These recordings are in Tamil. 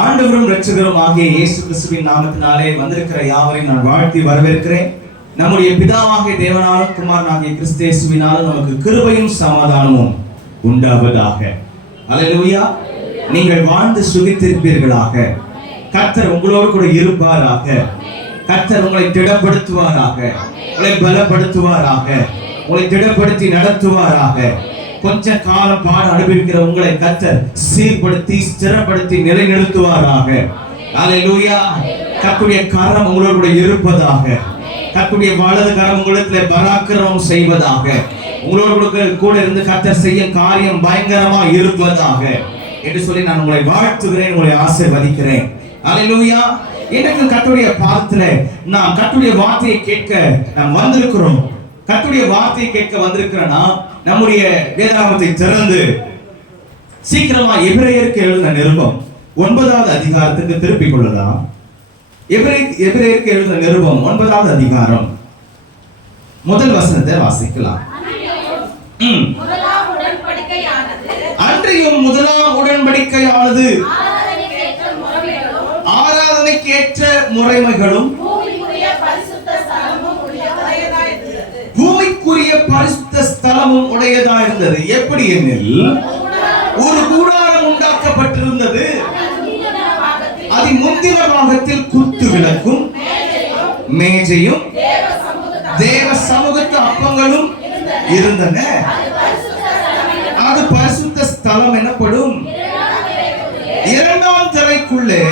ஆண்டவரும் இரட்சகரும் ஆகிய இயேசு கிறிஸ்துவின் நாமத்தினாலே வந்திருக்கிற யாவரையும் நான் வாழ்த்தி வரவேற்கிறேன். நம்முடைய பிதாவாகிய தேவனாலும் குமாரனாகிய கிறிஸ்து இயேசுவினாலும் நமக்கு கிருபையும் சமாதானமும் உண்டாவதாக. அல்லேலூயா. நீங்கள் வாழ்ந்து சுகித்திருப்பீர்களாக. கர்த்தர் உங்களோடு கூட இருப்பாராக. கர்த்தர் உங்களை திடப்படுத்துவாராக, உங்களை பலப்படுத்துவாராக, உங்களை திடப்படுத்தி நடத்துவாராக. கொஞ்ச காலம் பாட அனுபவிக்கிற உங்களை கர்த்தர் சீர்படுத்தி ஸ்திரப்படுத்தி நிலைநிறுத்துவாராக. அல்லேலூயா. கர்த்தருடைய கரம் உங்களோடு இருப்பதாக. கர்த்தருடைய வலது கரம் உங்களிடத்திலே பராக்கிரமம் செய்வதாக. உங்களோடு கூட இருந்து கர்த்தர் செய்யும் காரியம் பயங்கரமா இருப்பதாக என்று சொல்லி நான் உங்களை வாழ்த்துகிறேன், உங்களை ஆசீர்வதிக்கிறேன். அல்லேலூயா. எனக்கு கர்த்தருடைய பாதத்துல நாம் கர்த்தருடைய வார்த்தையை கேட்க நாம் வந்திருக்கிறோம். கர்த்தருடைய வார்த்தையை கேட்க வந்திருக்கிறனா நம்முடைய வேதாகமத்தை திறந்து சீக்கிரமா எபிரேயருக்கு எழுதின நிருபம் 9வது அதிகாரத்துக்கு திருப்பிக் கொள்ளலாம். எபிரேயருக்கு எழுதின நிருபம் 9வது அதிகாரம் முதல் வசனத்தை வாசிக்கலாம். அன்றையும் முதலாம் உடன்படிக்கையானது ஆராதனைக்கு ஏற்ற முறைமைகளும் பூமிக்குரிய பரிசுத்த ஸ்தலமும் உடையதா இருந்தது. எப்படி எனில், ஒரு கூடாரம் உண்டாக்கப்பட்டிருந்தது. அதன் முந்தின பாகத்தில் குத்து விளக்கும் மேஜையும் தேவ சமூகத்து அப்பங்களும் இருந்தன. அது பரிசுத்த ஸ்தலம் எனப்படும். இரண்டாம் திரைக்குள்ளே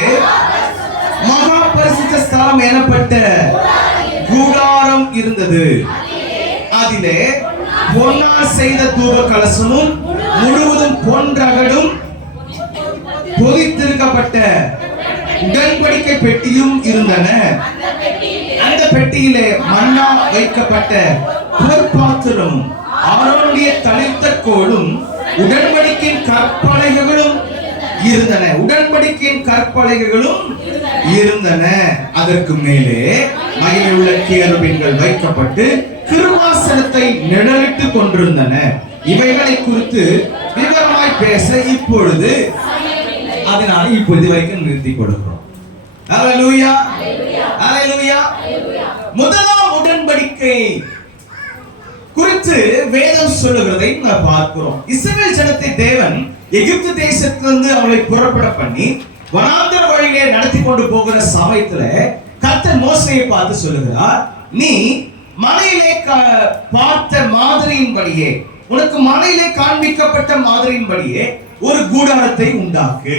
மகா பரிசுத்த ஸ்தலம் எனப்பட்ட கூடாரம் இருந்தது. அதிலே பொன்னால் செய்த தூப கலசமும் முழுவதும் பொன்றகடும் பொதித்திருக்கப்பட்ட உடன்படிக்கை பெட்டியும் இருந்தன. அந்த பெட்டியிலே மன்னா வைக்கப்பட்ட பொற்பாத்திரம், ஆரோனுடைய தளிர்த்த கோலும் உடன்படிக்கையின் கற்பலகைகளும் இருந்தன. உடன்படிக்கையின் கற்பலகைகளும் இருந்தன. அதற்கு மேலே மகிமையுள்ள கேருபீன்கள் வைக்கப்பட்டு கிருபாசனத்தை நிழலிட்டுக் கொண்டிருந்தன. இவைகளை குறித்து விவரமாய் பேச இப்பொழுது அதனால இப்பொழுது வரைக்கும் நிறுத்திக் கொடுக்கிறோம். அல்லேலூயா. அல்லேலூயா. முதலாம் உடன்படிக்கை குறித்து வேதம் சொல்லுகிறதை நாம் பார்க்கிறோம். இஸ்ரவேல் ஜனத்தை தேவன் எகிப்து தேசத்திலிருந்து அவளை புறப்பட பண்ணி வனாந்தர வழியிலே நடத்தி கொண்டு போகிற சமயத்துல கர்த்தர் மோசேயை பார்த்து சொல்லுகிறார், நீ மலையிலே பார்த்த மாதிரியின்படியே, உனக்கு மலையிலே காண்பிக்கப்பட்ட மாதிரியின்படியே ஒரு கூடாரத்தை உண்டாக்கு.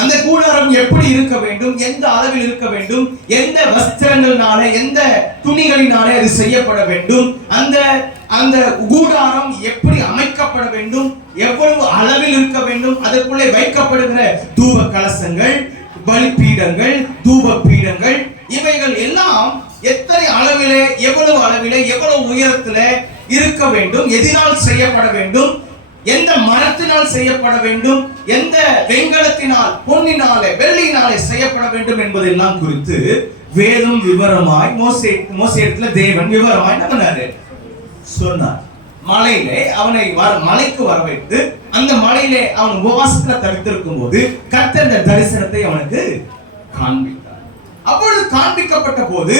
அந்த கூடாரம் எப்படி இருக்க வேண்டும், எந்த அளவில் இருக்க வேண்டும், எந்த வஸ்திரங்களினாலே எந்த துணிகளினாலே அது செய்யப்பட வேண்டும், அந்த கூடாரம் எப்படி அமைக்கப்பட வேண்டும், எவ்வளவு அளவில் இருக்க வேண்டும், அதற்குள்ளே வைக்கப்படுகிற தூப கலசங்கள், பலிபீடங்கள், தூப பீடங்கள், இவைகள் எல்லாம் எத்தனை அளவிலே, எவ்வளவு அளவிலே, எவ்வளவு உயரத்திலே இருக்க வேண்டும், எதினால் செய்யப்பட வேண்டும், எந்த மரத்தினால் செய்யப்பட வேண்டும், எந்த வெண்கலத்தினால், பொன்னினாலே, வெள்ளியினாலே செய்யப்பட வேண்டும் என்பதெல்லாம் குறித்து வேதம் விவரமாய் மோசேயிடத்துல தேவன் விவரமாய் சொன்னார். மலையிலே அவனை மலைக்கு வர வைத்து அந்த மலையிலே அவன் உபவாசத்துல தடுத்திருக்கும் போது கர்த்தர் அந்த தரிசனத்தை அவனுக்கு காண்பித்தார். அப்பொழுது காண்பிக்கப்பட்ட போது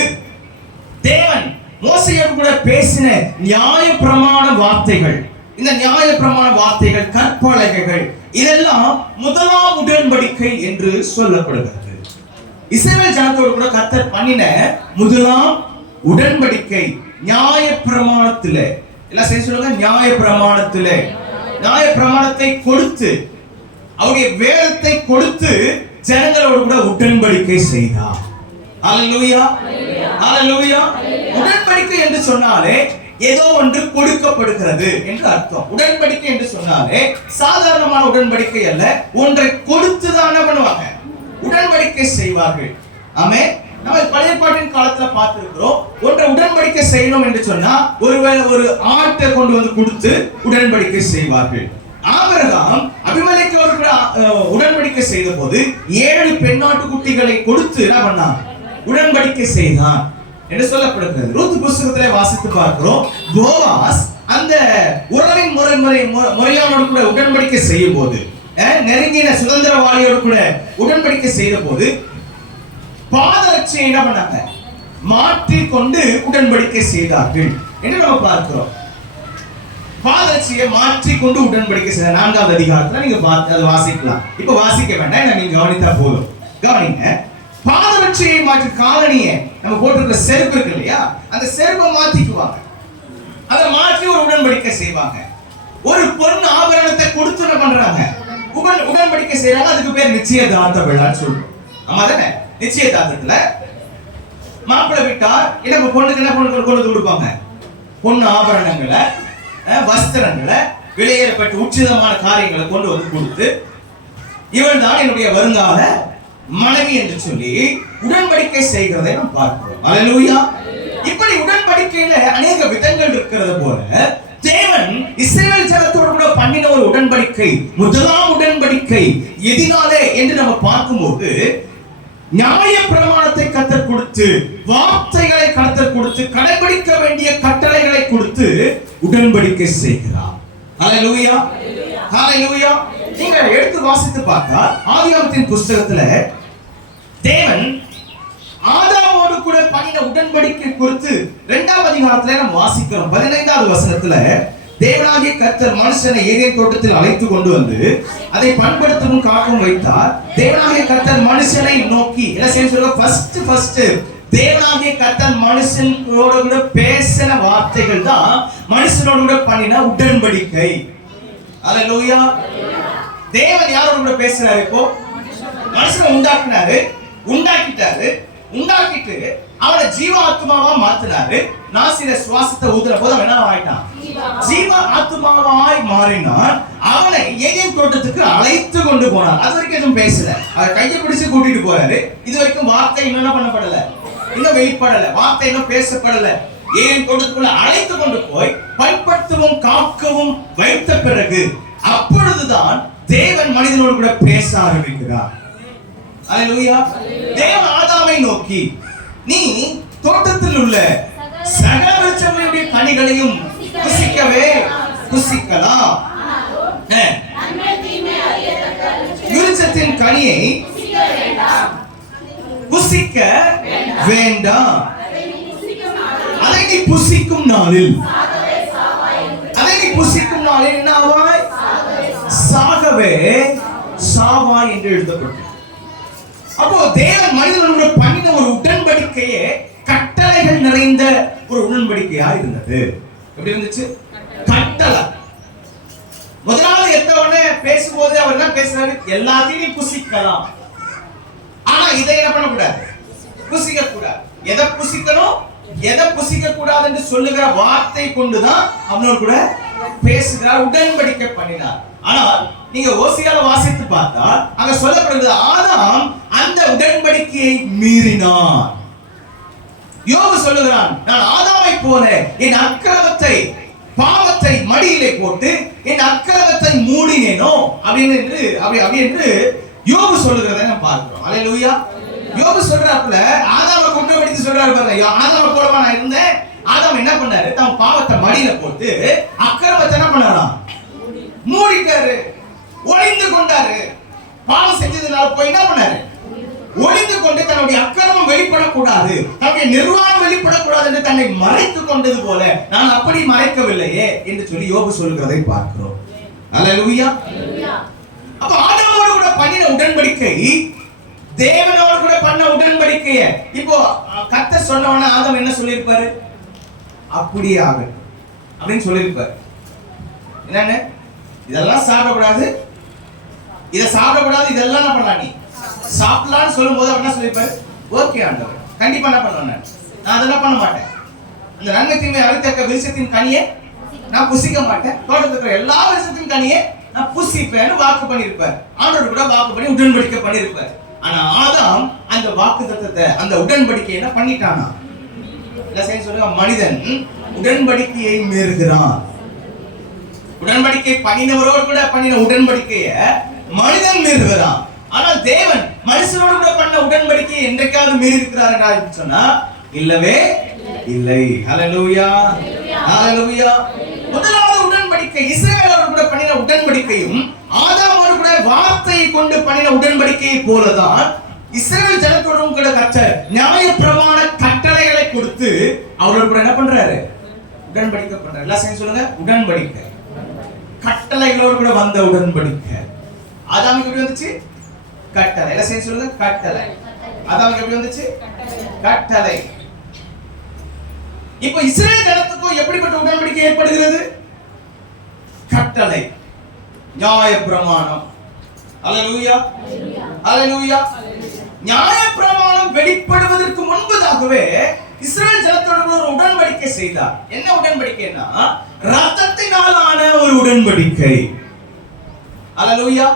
தேவன் மோசேயோடு கூட பேசின நியாய பிரமாண வார்த்தைகள், இந்த நியாய பிரமாண வார்த்தைகள், கற்பலகைகள், இதெல்லாம் முதலாம் உடன்படிக்கை என்று சொல்லப்படுகிறது. இஸ்ரவேல் ஜனத்தோடு கூட கர்த்தர் பண்ணின முதலாம் உடன்படிக்கை நியாய பிரமாணத்திலே, எல்லாம் சேர்ந்து சொல்லுங்க, நியாய பிரமாணத்திலே, நியாய பிரமாணத்தை கொடுத்து அவருடைய வேதத்தை கொடுத்து ஜனங்களோடு கூட உடன்படிக்கை செய்தார். அல்லேலூயா. அல்லேலூயா. உடன்படிக்கை என்று சொன்னாலே ஏதோ ஒன்று கொடுக்கப்படுகிறது என்று அர்த்தம். உடன்படிக்கை என்று சொன்னாலே சாதாரணமான உடன்படிக்கை அல்ல, ஒன்றை கொடுத்துதான பண்ணுவாங்க, உடன்படிக்கை செய்வார்கள். ஆமென். நம்ம பழைய பாட்டின் காலத்துல பார்த்திருக்கிறோம், ஒன்றை உடன்படிக்கை செய்யணும் என்று சொன்னா ஒருவேளை ஒரு ஆட்டை கொண்டு வந்து கொடுத்து உடன்படிக்கை செய்வார்கள். ஆபிரகாம் அபிமெலேக்கோடு உடன்படிக்கை செய்த போது 7 பெண்ணாட்டு குட்டிகளை கொடுத்து என்ன பண்ணான், உடன்படிக்கை செய்தான் என்று சொல்லப்படுகிறது. ரூத் புத்தகத்திலே வாசித்து பார்க்கிறோம், போவாஸ் அந்த உறவின் முறையானோடு கூட உடன்படிக்கை செய்யும் போது நெருங்கின சுதந்திரவாளியோடு கூட உடன்படிக்கை செய்த போது பாதரட்சையை என்ன பண்ணாங்க? மாற்றிக்கொண்டு உடன்படிக்கை செய்தார்கள் என்று நம்ம பார்க்கிறோம். பாதரட்சையை மாற்றிக்கொண்டு உடன்படிக்கை செய்த 4வது அதிகாரத்துல நீங்க பார்த்து அதை வாசிக்கலாம். இப்ப வாசிக்க வேண்டாம், நீங்க கவனித்தா போதும். கவனிங்க, பாதரட்சையை மாற்றி காலணியை நம்ம போட்டிருக்கிற செருப்பு இருக்கு இல்லையா, அந்த செருப்பை மாத்திக்குவாங்க. அதை மாற்றி ஒரு உடன்படிக்கை செய்வாங்க. ஒரு பொன் ஆபரணத்தை கொடுத்து என்ன பண்றாங்க? உடன்படிக்கை செய்யறாங்க. அதுக்கு பேர் நிச்சயதார்த்த விழான்னு சொல்றோம். ஆமா தானே? நிச்சயதார்த்தத்துல மாப்பிள்ளை வீட்டார் என்ன பொண்ணுக்கு என்ன கொண்டு கொடுப்பாங்க? பொண்ணு ஆபரணங்களை, வஸ்திரங்களை, விலையேறப்பட்ட உச்சிதமான காரியங்களை கொண்டு வந்து கொடுத்து, இவள் தான் என்னுடைய வருங்கால மனைவி என்று சொல்லி உடன்படிக்கை செய்கிறதை நாம் பார்க்கிறோம். அல்லேலூயா. இப்படி உடன்படிக்கையில அநேக விதங்கள் இருக்கிறது போல தேவன் இஸ்ரவேல் ஜனத்தோடு கூட பண்ணின ஒரு உடன்படிக்கை, முதலாம் உடன்படிக்கை எதினாலே என்று நம்ம பார்க்கும்போது நியாய பிரமாணத்தை கர்த்தர் கொடுத்து, வார்த்தைகளை கர்த்தர் கொடுத்து, கடைபிடிக்க வேண்டிய கட்டளைகளை கொடுத்து உடன்படிக்கை செய்கிறார். ஹல்லேலூயா, ஹல்லேலூயா. நீங்க எடுத்து வாசித்து பார்த்தா ஆதியாகமத்தின் புத்தகத்துல தேவன் ஆதாமோடு கூட பண்ணின உடன்படிக்கை குறித்து 2வது அதிகாரத்துல நம்ம வாசிக்கிறோம். 15வது வசனத்துல தேவனாகிய கர்த்தர் மனுஷனை ஏதேன் தோட்டத்தில் அழைத்து கொண்டு வந்து அதை பண்படுத்தவும் காக்கவும் வைத்தார். தேவனாகிய கர்த்தர் மனுஷனை நோக்கி என்ன செய்ய சொல்ற? ஃபர்ஸ்ட் தேவனாகிய கர்த்தர் மனுஷனோட கூட பேசின வார்த்தைகள் தான் மனுஷனோட கூட பண்ணின உடன்படிக்கை. அல்லேலூயா. தேவன் யாரோட கூட பேசுறாரு? இப்போ மனுஷனை உண்டாக்கிட்டு அவனை ஜீவ ஆத்மாவா மாத்தினாரு. நாசிர சுவாசத்தை ஊதுற போது அவன் என்ன ஆயிட்டான்? ஜீவ ஆத்மாவாய் மாறினான். அவனை ஏதேன் தோட்டத்துக்கு அழைத்து கொண்டு போனார். அது வரைக்கும் எதுவும் பேசல. அதை கையை பிடிச்சு கூட்டிட்டு போறாரு. இது வரைக்கும் வார்த்தை இன்னும் என்ன பண்ணப்படல, இன்னும் வெளிப்படல, வார்த்தை இன்னும் பேசப்படல. ஏதேன் தோட்டத்துக்குள்ள அழைத்து கொண்டு போய் பண்படுத்தவும் காக்கவும் வைத்த பிறகு அப்பொழுதுதான் தேவன் மனிதனோடு கூட பேச ஆரம்பிக்கிறார். அல்லேலூயா. தேவன் ஆதாமை நோக்கி, நீ தோட்டத்தில் உள்ள சகல விருட்சங்களுடைய கனிகளையும் புசிக்கலாம், விருட்சத்தின் கனியை புசிக்க வேண்டாம், அதை நீ புசிக்கும் நாளில் என்ன ஆவாய்? சாகவே சாவாய் என்று எழுதப்பட்டது. அப்போ தேவன் மனிதனோடு பண்ணின ஒரு உடன்படிக்கையே கட்டளைகள் நிறைந்த ஒரு உடன்படிக்கையா இருந்தது. எப்படி இருந்துச்சு? கட்டளை. முதலாவது எத்தவனே பேசும்போது அவர் என்ன பேசுறாரு? எல்லாத்தையும் புசிக்கலாம், ஆனா இதை என்ன பண்ணக்கூடாது? புசிக்க கூடாது. எதை புசிக்கணும், எதை புசிக்க கூடாது என்று சொல்லுகிற வார்த்தை கொண்டுதான் அவனோடு கூட பேசுகிறார், உடன்படிக்கை பண்ணினார். ஆனால் நீங்க ஓசியால வாசித்து பார்த்தா அங்க சொல்லப்படுகிறது ஆதாம் அந்த உடன்படிக்கையை மீறினான். யோபு சொல்லுகிறான், நான் ஆதாமை போல என் அக்கிரமத்தை பாவத்தை மடியிலே போட்டு என் அக்கிரமத்தை மூடினேனோ அப்படி என்று யோபு சொல்லுகிறதை நம்ம பார்க்கிறோம். அல்லேலூயா. யோபு சொல்றாப்புல ஆதாமை குற்றப்படுத்தி சொல்றாரு பாருங்க. ஆதாமை போலவா நான் இருந்தேன். ஆதாம் என்ன பண்ணாரு? தன் பாவத்தை மடியில போட்டு அக்கிரமத்தை என்ன பண்ணாராம்? மூடிட்டாரு, ஒளிந்து கொண்டாரு. பாவம் செஞ்சதுனால போய் என்ன பண்ணாரு? ஒளிந்து கொண்டு தன்னுடைய அக்கிரமம் வெளிப்படக்கூடாது, தன்னுடைய நிர்வாகம் வெளிப்படக்கூடாது என்று தன்னை மறைத்துக் கொண்டது போல நான் அப்படி மறைக்கவில்லையே என்று சொல்லி யோபு சொல்கிறதை பார்க்கிறோம். அல்லேலூயா. அப்ப ஆதாமோடு கூட பண்ணின உடன்படிக்கை தேவனோடு கூட பண்ண உடன்படிக்கையை இப்போ கர்த்தர் சொன்னவன ஆதாம் என்ன சொல்லியிருப்பாரு? அப்படியே ஆகட்டும் அப்படின்னு சொல்லியிருப்பாரு. என்னன்னு? இதெல்லாம் சாப்பிடக்கூடாது, இதை சாப்பிடக்கூடாது, இதெல்லாம் என்ன பண்ணலாம், நீ சாப்பிடலான்னு சொல்லும் போது அவர் என்ன சொல்லியிருப்பாரு? ஓகே ஆண்டவர், கண்டிப்பா என்ன பண்ணுவேன், நான் அதெல்லாம் பண்ண மாட்டேன். அந்த நன்மை தீமை அறிவித்தக்க விருட்சத்தின் கனியை நான் புசிக்க மாட்டேன், தோட்டத்தில் இருக்கிற எல்லா விருட்சத்தின் கனியை நான் புசிப்பேன்னு வாக்கு பண்ணியிருப்பார். ஆண்டவர் கூட வாக்கு பண்ணி உடன்படிக்கை பண்ணியிருப்பார். ஆனா ஆதாம் அந்த வாக்குத்தத்தத்தை, அந்த உடன்படிக்கை என்ன பண்ணிட்டானா? என்ன செய்ய சொல்லுங்க? மனிதன் உடன்படிக்கையை மீறுகிறான். உடன்படிக்கை பண்ணினவரோடு கூட பண்ணின உடன்படிக்கையை மனிதன் மீறுகிறான். ஆனால் தேவன் மனுஷனோடு கூட பண்ண உடன்படிக்கையை என்றைக்காவது மீறி இருக்கிறார் என்று சொன்னா இல்லவே இல்லை. ஹல்லேலூயா, ஹல்லேலூயா. முதலாவது உடன்படிக்கை இஸ்ரவேலோடு கூட பண்ணின உடன்படிக்கையும் ஆதாமோடு கூட வார்த்தையை கொண்டு பண்ணின உடன்படிக்கையை போலதான் இஸ்ரவேல் ஜனத்தோடும் கூட கற்ற நியாயப்பிரமாண கட்டளைகளை கொடுத்து அவரோட கூட என்ன பண்றாரு? உடன்படிக்கை பண்றாரு. எல்லாம் சேர்ந்து சொல்லுங்க, உடன்படிக்கை. கட்டளைகளோடு கூட வந்த உடன்படிக்கை. ஆதாமுக்கு எப்படி வந்துச்சு? கட்டளை. எல்லாம் சேர்ந்து சொல்லுங்க, கட்டளை. ஆதாமுக்கு எப்படி வந்துச்சு? கட்டளை. இப்போ இஸ்ரவேல் ஜனத்துக்கும் எப்படிப்பட்ட உடன்படிக்கை ஏற்படுகிறது? கட்டளை, நியாயப்பிரமாணம். அல்லேலூயா, அல்லேலூயா. நியாயப்பிரமாணம் வெளிப்படுவதற்கு முன்பதாகவே இஸ்ரவேல் ஜனத்தோடு ஒரு உடன்படிக்கை செய்தார். என்ன உடன்படிக்கைன்னா இரத்தத்தினாலான ஒரு உடன்படிக்கை. அல்லேலூயா.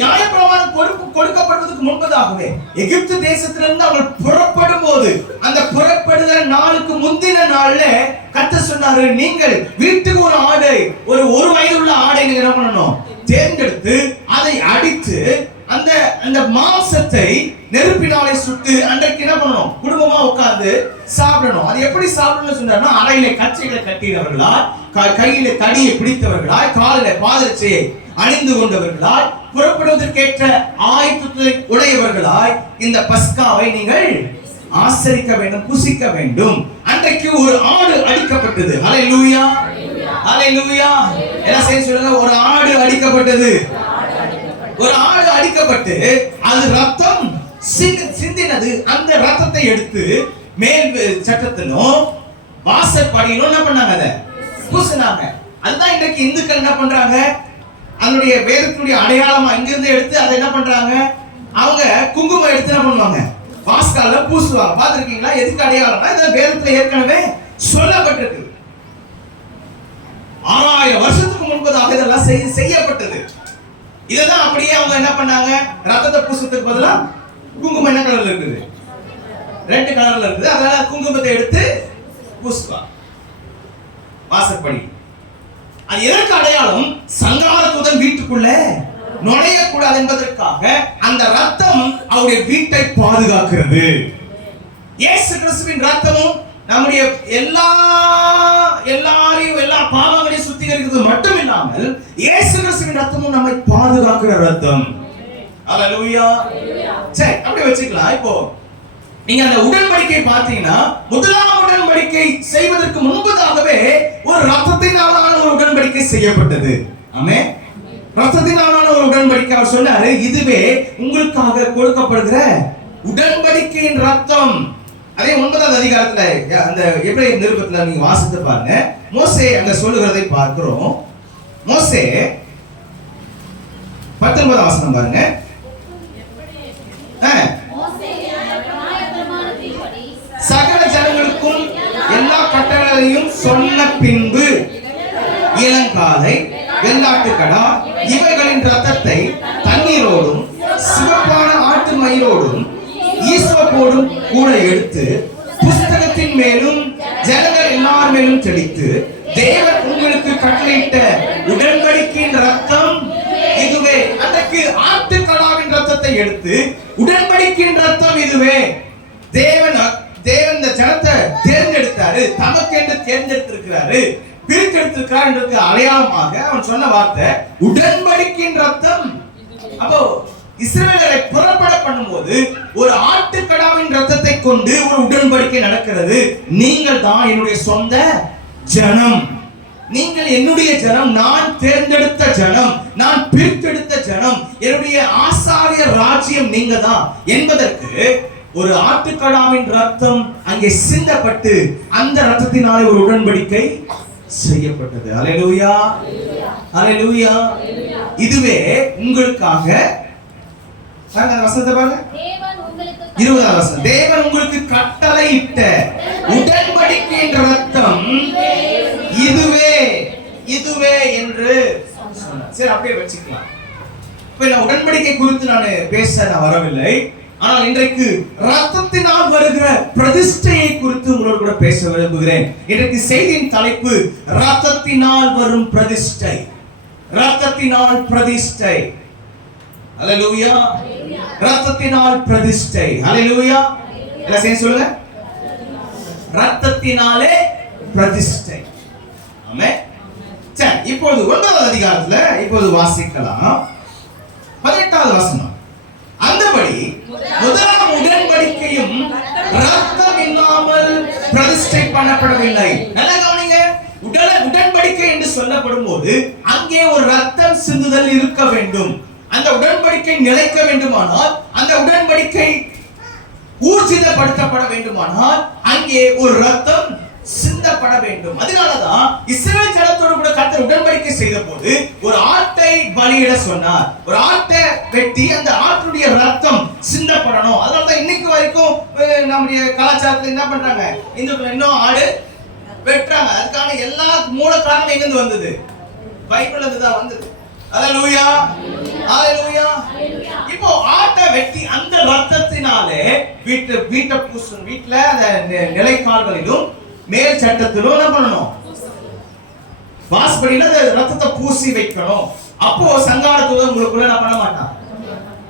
நியாயப்பிரமாணம் கொடுக்கப்படுவதற்கு முன்பதாகவே எகிப்து தேசத்திலிருந்து அவர்கள் புறப்படும் போது அந்த புறப்படுகிற நாளுக்கு முந்தின நாள்ல கர்த்தர் சொன்னாரு, நீங்கள் வீட்டுக்கு ஒரு ஆடை, ஒரு வயதுள்ள ஆடை நீங்க என்ன பண்ணணும்? தேர்ந்தெடுத்து அதை அடித்து அந்த மாംசத்தை நெருப்பினாலே சுட்டு அன்றைக்கு என்ன பண்ணணும்? குடும்பமா உட்கார்ந்து சாப்பிடணும். அது எப்படி சாப்பிடணும்னு சொன்னார்னா, அறையிலே கச்சைகளை கட்டினவர்களாய், கையில தடியை பிடித்தவர்களாய், காலில பாதரட்சையை அணிந்து கொண்டவர்களாய், புறப்படுவதற்கேற்ற ஆயத்தத்தை உடையவர்களாய் இந்த பஸ்காவை நீங்கள் ஆசரிக்க வேண்டும், புசிக்க வேண்டும். அன்றைக்கு ஒரு ஆடு அடிக்கப்பட்டது. அல்லேலூயா, அல்லேலூயா. என்ன செய்ய சொல்லுங்க? ஒரு ஆடு அடிக்கப்பட்டது. ஒரு ஆடு அடிக்கப்பட்டு அது ரத்தம் சிந்தினது. அந்த ரத்தத்தை எடுத்து மேல் சட்டத்திலும் வாசற்படியிலும் என்ன பண்ணாங்க? அதை பூசினாங்க. அதுதான் இன்றைக்கு இந்துக்கள் என்ன பண்றாங்க? அதனுடைய வேதத்தினுடைய அடையாளமா இங்கிருந்து எடுத்து அதை என்ன பண்றாங்க? அவங்க குங்குமம் எடுத்து என்ன பண்ணுவாங்க? வாஸ்கால பூசுவாங்க. பாத்துருக்கீங்களா? எதுக்கு அடையாளம்னா இந்த வேதத்துல ஏற்கனவே சொல்லப்பட்டிருக்கு. 6000 வருஷத்துக்கு முன்பதாக இதெல்லாம் செய்யப்பட்டது. இதெல்லாம் அப்படியே அவங்க என்ன பண்ணாங்க? ரத்தத்தை பூசுறதுக்கு பதிலா குங்குமம் என்ன கலர்ல இருக்குது? ரெட் கலர்ல இருக்குது. அதனால குங்குமத்தை எடுத்து பூசுவா வாசற்படி. அது எதற்கு அடையாளம்? சங்கார தூதன் வீட்டுக்குள்ள நுழையக்கூடாது என்பதற்காக அந்த ரத்தம் அவருடைய வீட்டை பாதுகாக்கிறது. இயேசு கிறிஸ்துவின் ரத்தமும் நம்முடைய எல்லா பாவங்களையும் சுத்திகரிக்கிறது மட்டும் இல்லாமல் இயேசு கிறிஸ்துவின் ரத்தமும் நம்மை பாதுகாக்கிற ரத்தம். அல்லேலூயா. சரி, அப்படியே வச்சுக்கலாம். இப்போ நீங்க அந்த உடன்படிக்கை பார்த்தீங்கன்னா முதலாம் உடன்படிக்கை செய்வதற்கு முன்பதாகவே ஒரு ரத்தத்தினாலான ஒரு உடன்படிக்கை செய்யப்பட்டது. ஆமென். ரத்தத்தினாலான ஒரு உடன்படிக்கை. அவர் சொன்னாரு, இதுவே உங்களுக்காக கொடுக்கப்படுகிற உடன்படிக்கையின் ரத்தம். அதே 9வது அதிகாரத்துல அந்த எபிரேயர் நிருபத்துல நீங்க வாசித்து பாருங்க. மோசே அங்க சொல்லுகிறதை பார்க்கிறோம். மோசே 19வது வசனம் பாருங்க. சகல ஜனங்களுக்கும் எல்லா கட்டளைகளையும் சொன்ன பின்பு இளங்காளை, வெள்ளாட்டுக்கடா இவைகளின் ரத்தத்தை தண்ணீரோடும் சிவப்பான ஆட்டு மயிரோடும் ஈசோப்போடும் கூட எடுத்து புஸ்தகத்தின் மேலும் ஜனங்கள் எல்லார் மேலும் தெளித்து, தேவன் உங்களுக்கு கட்டளையிட்ட உடன்படிக்கையின் ரத்தம் இதுவே. அன்றைக்கு ஆட்டுக்கடாவின் ரத்தத்தை எடுத்து உடன்படிக்கையின் ரத்தம் இதுவே. தேவன் இந்த ஜனத்தை தேர்ந்தெடுத்தாரு, தமக்கென்று தேர்ந்தெடுத்திருக்கிறாரு, பிரித்தெடுத்திருக்கிறார் என்றதுக்கு அடையாளமாக அவன் சொன்ன வார்த்தை உடன்படிக்கையின் ரத்தம். அப்போ இஸ்ரவேலரை புறப்பட பண்ணும்போது ஒரு ஆட்டுக்கடாவின் ரத்தத்தை கொண்டு ஒரு உடன்படிக்கை நடக்கிறது. நீங்கள் தான் என்னுடைய சொந்த ஜனம், நீங்கள் என்னுடைய ஜனம், நான் தேர்ந்தெடுத்த ஜனம், நான் பிரித்தெடுத்த ஜனம், என்னுடைய ஆசாரிய ராஜ்யம் நீங்க தான் என்பதற்கு ஒரு ஆட்டுக்கடாவின் ரத்தம் அங்கே சிந்தப்பட்டு அந்த ரத்தத்தினாலே ஒரு உடன்படிக்கை செய்யப்பட்டது. அல்லேலூயா, அல்லேலூயா. இதுவே உங்களுக்காக, அந்த வசனத்தை பாருங்க, 20வது வசனம், தேவன் உங்களுக்கு கட்டளையிட்ட உடன்படிக்கையின் ரத்தம் இதுவே, இதுவே என்று சொன்னார். சரி, அப்படியே வச்சுக்கலாம். இப்ப நான் உடன்படிக்கை குறித்து நான் பேச வரவில்லை. ஆனால் இன்றைக்கு ரத்தத்தினால் வருகிற பிரதிஷ்டையை குறித்து உங்களோடு கூட பேச விரும்புகிறேன். இன்றைக்கு செய்தியின் தலைப்பு ரத்தத்தினால் வரும் பிரதிஷ்டை. ரத்தத்தினால் பிரதிஷ்டை. அல்லேலூயா. ரத்தத்தினால் பிரதிஷ்டை. அல்லேலூயா. எல்லாம் சேர்ந்து சொல்லுங்க, ரத்தத்தினாலே பிரதிஷ்டை. ஆமென். சரி, இப்போது 9வது அதிகாரத்துல இப்போது வாசிக்கலாம். 18வது வசனம். அந்தபடி முதலாம் உடன்படிக்கையும் ரத்தம் இல்லாமல் பிரதிஷ்டை பண்ணப்படவில்லை. நல்லா கவனிங்க. உடன்படிக்கை என்று சொல்லப்படும் போது அங்கே ஒரு ரத்தம் சிந்துதல் இருக்க வேண்டும். அந்த உடன்படிக்கை நிலைக்க வேண்டுமானால், அந்த உடன்படிக்கை ஊர்ஜிதப்படுத்தப்பட வேண்டுமானால் அங்கே ஒரு ரத்தம் சிந்தப்பட வேண்டும். அதனாலதான் இஸ்ரவேல் ஜனத்தோடு கூட கர்த்தர் உடன்படிக்கை செய்த போது ஒரு ஆட்டை பலியிட சொன்னார். ஒரு ஆட்டை வெட்டி அந்த ஆட்டுடைய ரத்தம் சிந்தப்படணும். அதனாலதான் இன்னைக்கு வரைக்கும் நம்முடைய கலாச்சாரத்துல என்ன பண்றாங்க, இந்துக்கள் இன்னும் ஆடு வெட்டுறாங்க. அதுக்கான எல்லா மூல காரணம் எங்க இருந்து வந்தது? பைபிள்ல இருந்து தான் வந்தது. அல்லேலூயா, அல்லேலூயா. இப்போ ஆட்டை வெட்டி அந்த ரத்தத்தினாலே வீட்டை பூசணும். வீட்டுல அந்த நிலைக்கால்களிலும் மேல் சட்டத்திலும் என்ன பண்ணணும்? வாசப்படியில அந்த ரத்தத்தை பூசி வைக்கணும். அப்போ சங்கார தூதன் உங்களுக்குள்ள என்ன பண்ண மாட்டான்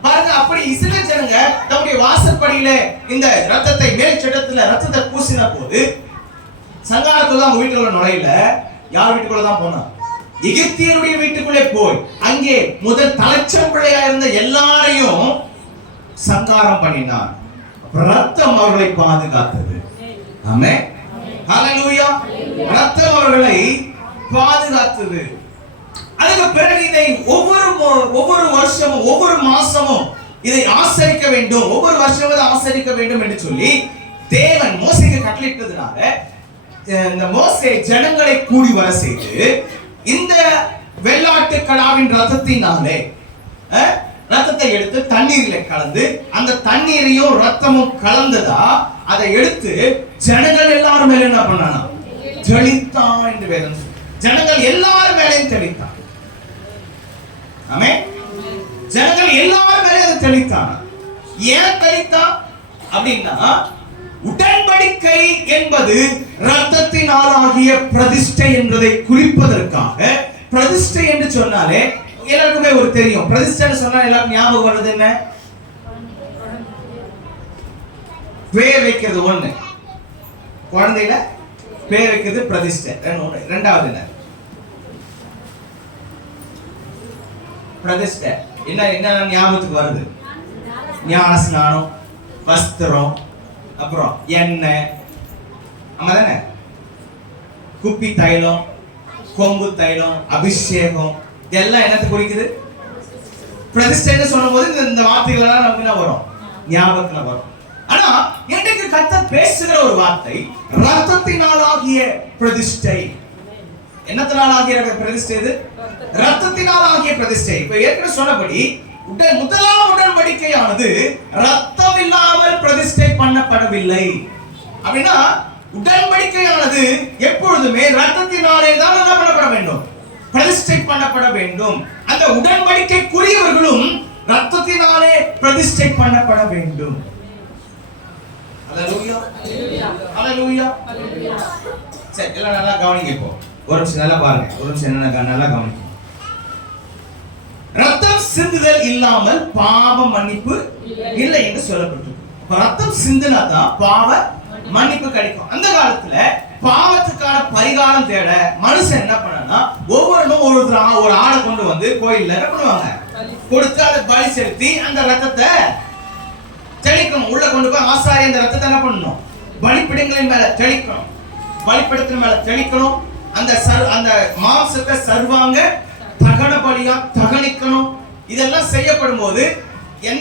பாருங்க. அப்படி இஸ்ரவேல் ஜனங்க தம்முடைய வாசற்படியில இந்த ரத்தத்தை மேல் சட்டத்துல ரத்தத்தை பூசின போது சங்கார தூதன் அவங்க வீட்டுக்குள்ள நுழையில. யார் வீட்டுக்குள்ள தான் போனா? எகிப்தியருடைய வீட்டுக்குள்ளே போய் அங்கே முதல் தலைச்சம் பிள்ளையா இருந்த எல்லாரையும் சங்காரம் பண்ணினார். ரத்தம் அவர்களை பாதுகாத்தது. ஆமென், ஹல்லேலூயா. ரத்தம் அவர்களை பாதுகாத்தது. அதுக்கு பிறகு இதை ஒவ்வொரு வருஷமும் ஒவ்வொரு மாசமும் இதை ஆசரிக்க வேண்டும், ஒவ்வொரு வருஷமும் ஆசரிக்க வேண்டும் என்று சொல்லி தேவன் மோசேக்கு கட்டளையிட்டதுனால இந்த மோசே ஜனங்களை கூடி வர செய்து இந்த வெள்ளாட்டு கடாவின் ரத்தத்தினாலே ரத்தத்தை எடுத்து தண்ணீரில் கலந்து அந்த தண்ணீரையும் ரத்தமும் கலந்ததா அதை எடுத்து ஜனங்கள் எல்லாரும் மேல என்ன பண்ணானா? தெளித்தான் என்று வேதம். ஜனங்கள் எல்லாரும் மேலையும் தெளித்தான். ஆமென். ஜனங்கள் எல்லாரும் மேலே அதை தெளித்தான். ஏன் தெளித்தான் அப்படின்னா, உடன்படிக்கை என்பது ரத்தத்தினாலாகிய பிரதிஷ்டை என்பதை குறிப்பதற்காக. பிரதிஷ்டை என்று சொன்னாலே எல்லாருக்குமே ஒரு தெரியும். பிரதிஷ்டை சொன்னா எல்லாரும் ஞாபகம் வர்றது என்ன? பேர் வைக்கிறது ஒண்ணு, குழந்தையில பேர் வைக்கிறது பிரதிஷ்டை. ரெண்டாவது என்ன? பிரதிஷ்டை. என்ன ஞாபகத்துக்கு வருது? ஞான ஸ்நானம், வஸ்திரம், அப்புறம் எண்ணெய், ஆமாதானே? குப்பி தைலம், கொம்பு தைலம், அபிஷேகம், இதெல்லாம் என்னத்தை குறிக்குது? பிரதிஷ்டைன்னு சொல்லும் போது இந்த வார்த்தைகள் எல்லாம் நமக்கு என்ன வரும்? ஞாபகத்துல வரும். ஆனா இன்றைக்கு கர்த்தர் பேசுகிற ஒரு வார்த்தை ரத்தத்தினாலாகிய பிரதிஷ்டை. என்னத்தினாலாகிய பிரதிஷ்டை? இது ரத்தத்தினாலாகிய பிரதிஷ்டை. இப்ப ஏற்கனவே சொன்னபடி முதலாம் உடன்படிக்கையானது ரத்தம் இல்லாமல் பிரதிஷ்டை பண்ணப்படவில்லை. அப்படின்னா உடன்படிக்கையானது எப்பொழுதுமே ரத்தத்தினாலே தான் என்ன பண்ணப்பட வேண்டும்? பிரதிஷ்டை பண்ணப்பட வேண்டும். அந்த உடன்படிக்கைக்குரியவர்களும் ரத்தத்தினாலே பிரதிஷ்டை பண்ணப்பட வேண்டும். அல்லேலூயா, அல்லேலூயா. சரி, எல்லாம் நல்லா கவனிங்க. இப்போ ஒரு நிமிஷம் நல்லா பாருங்க. ஒரு நிமிஷம் நல்லா கவனிங்க. ரத்தம் சிந்துதல் இல்லாமல் பாவ மன்னிப்பு இல்லை என்று சொல்லப்பட்டிருக்கு. ரத்தம் சிந்தினா தான் பாவ மன்னிப்பு கிடைக்கும். அந்த காலத்துல பாவத்துக்கான பரிகாரம் தேட மனுஷன் என்ன பண்ணா, ஒவ்வொருத்தரும் ஒரு ஆளை கொண்டு வந்து கோயில்ல என்ன பண்ணுவாங்க, கொடுத்து அதை பலி செலுத்தி அந்த ரத்தத்தை தெளிக்கணும். உள்ள கொண்டு போய் ஆசாரி அந்த ரத்தத்தை என்ன பண்ணணும்? பலிப்பிடங்களின் மேல தெளிக்கணும். பலிப்பிடத்தின் மேல தெளிக்கணும். அந்த மாம்சத்தை சர்வாங்க தகன பலியா தகனிக்கணும். இதெல்லாம் செய்யப்படும் போது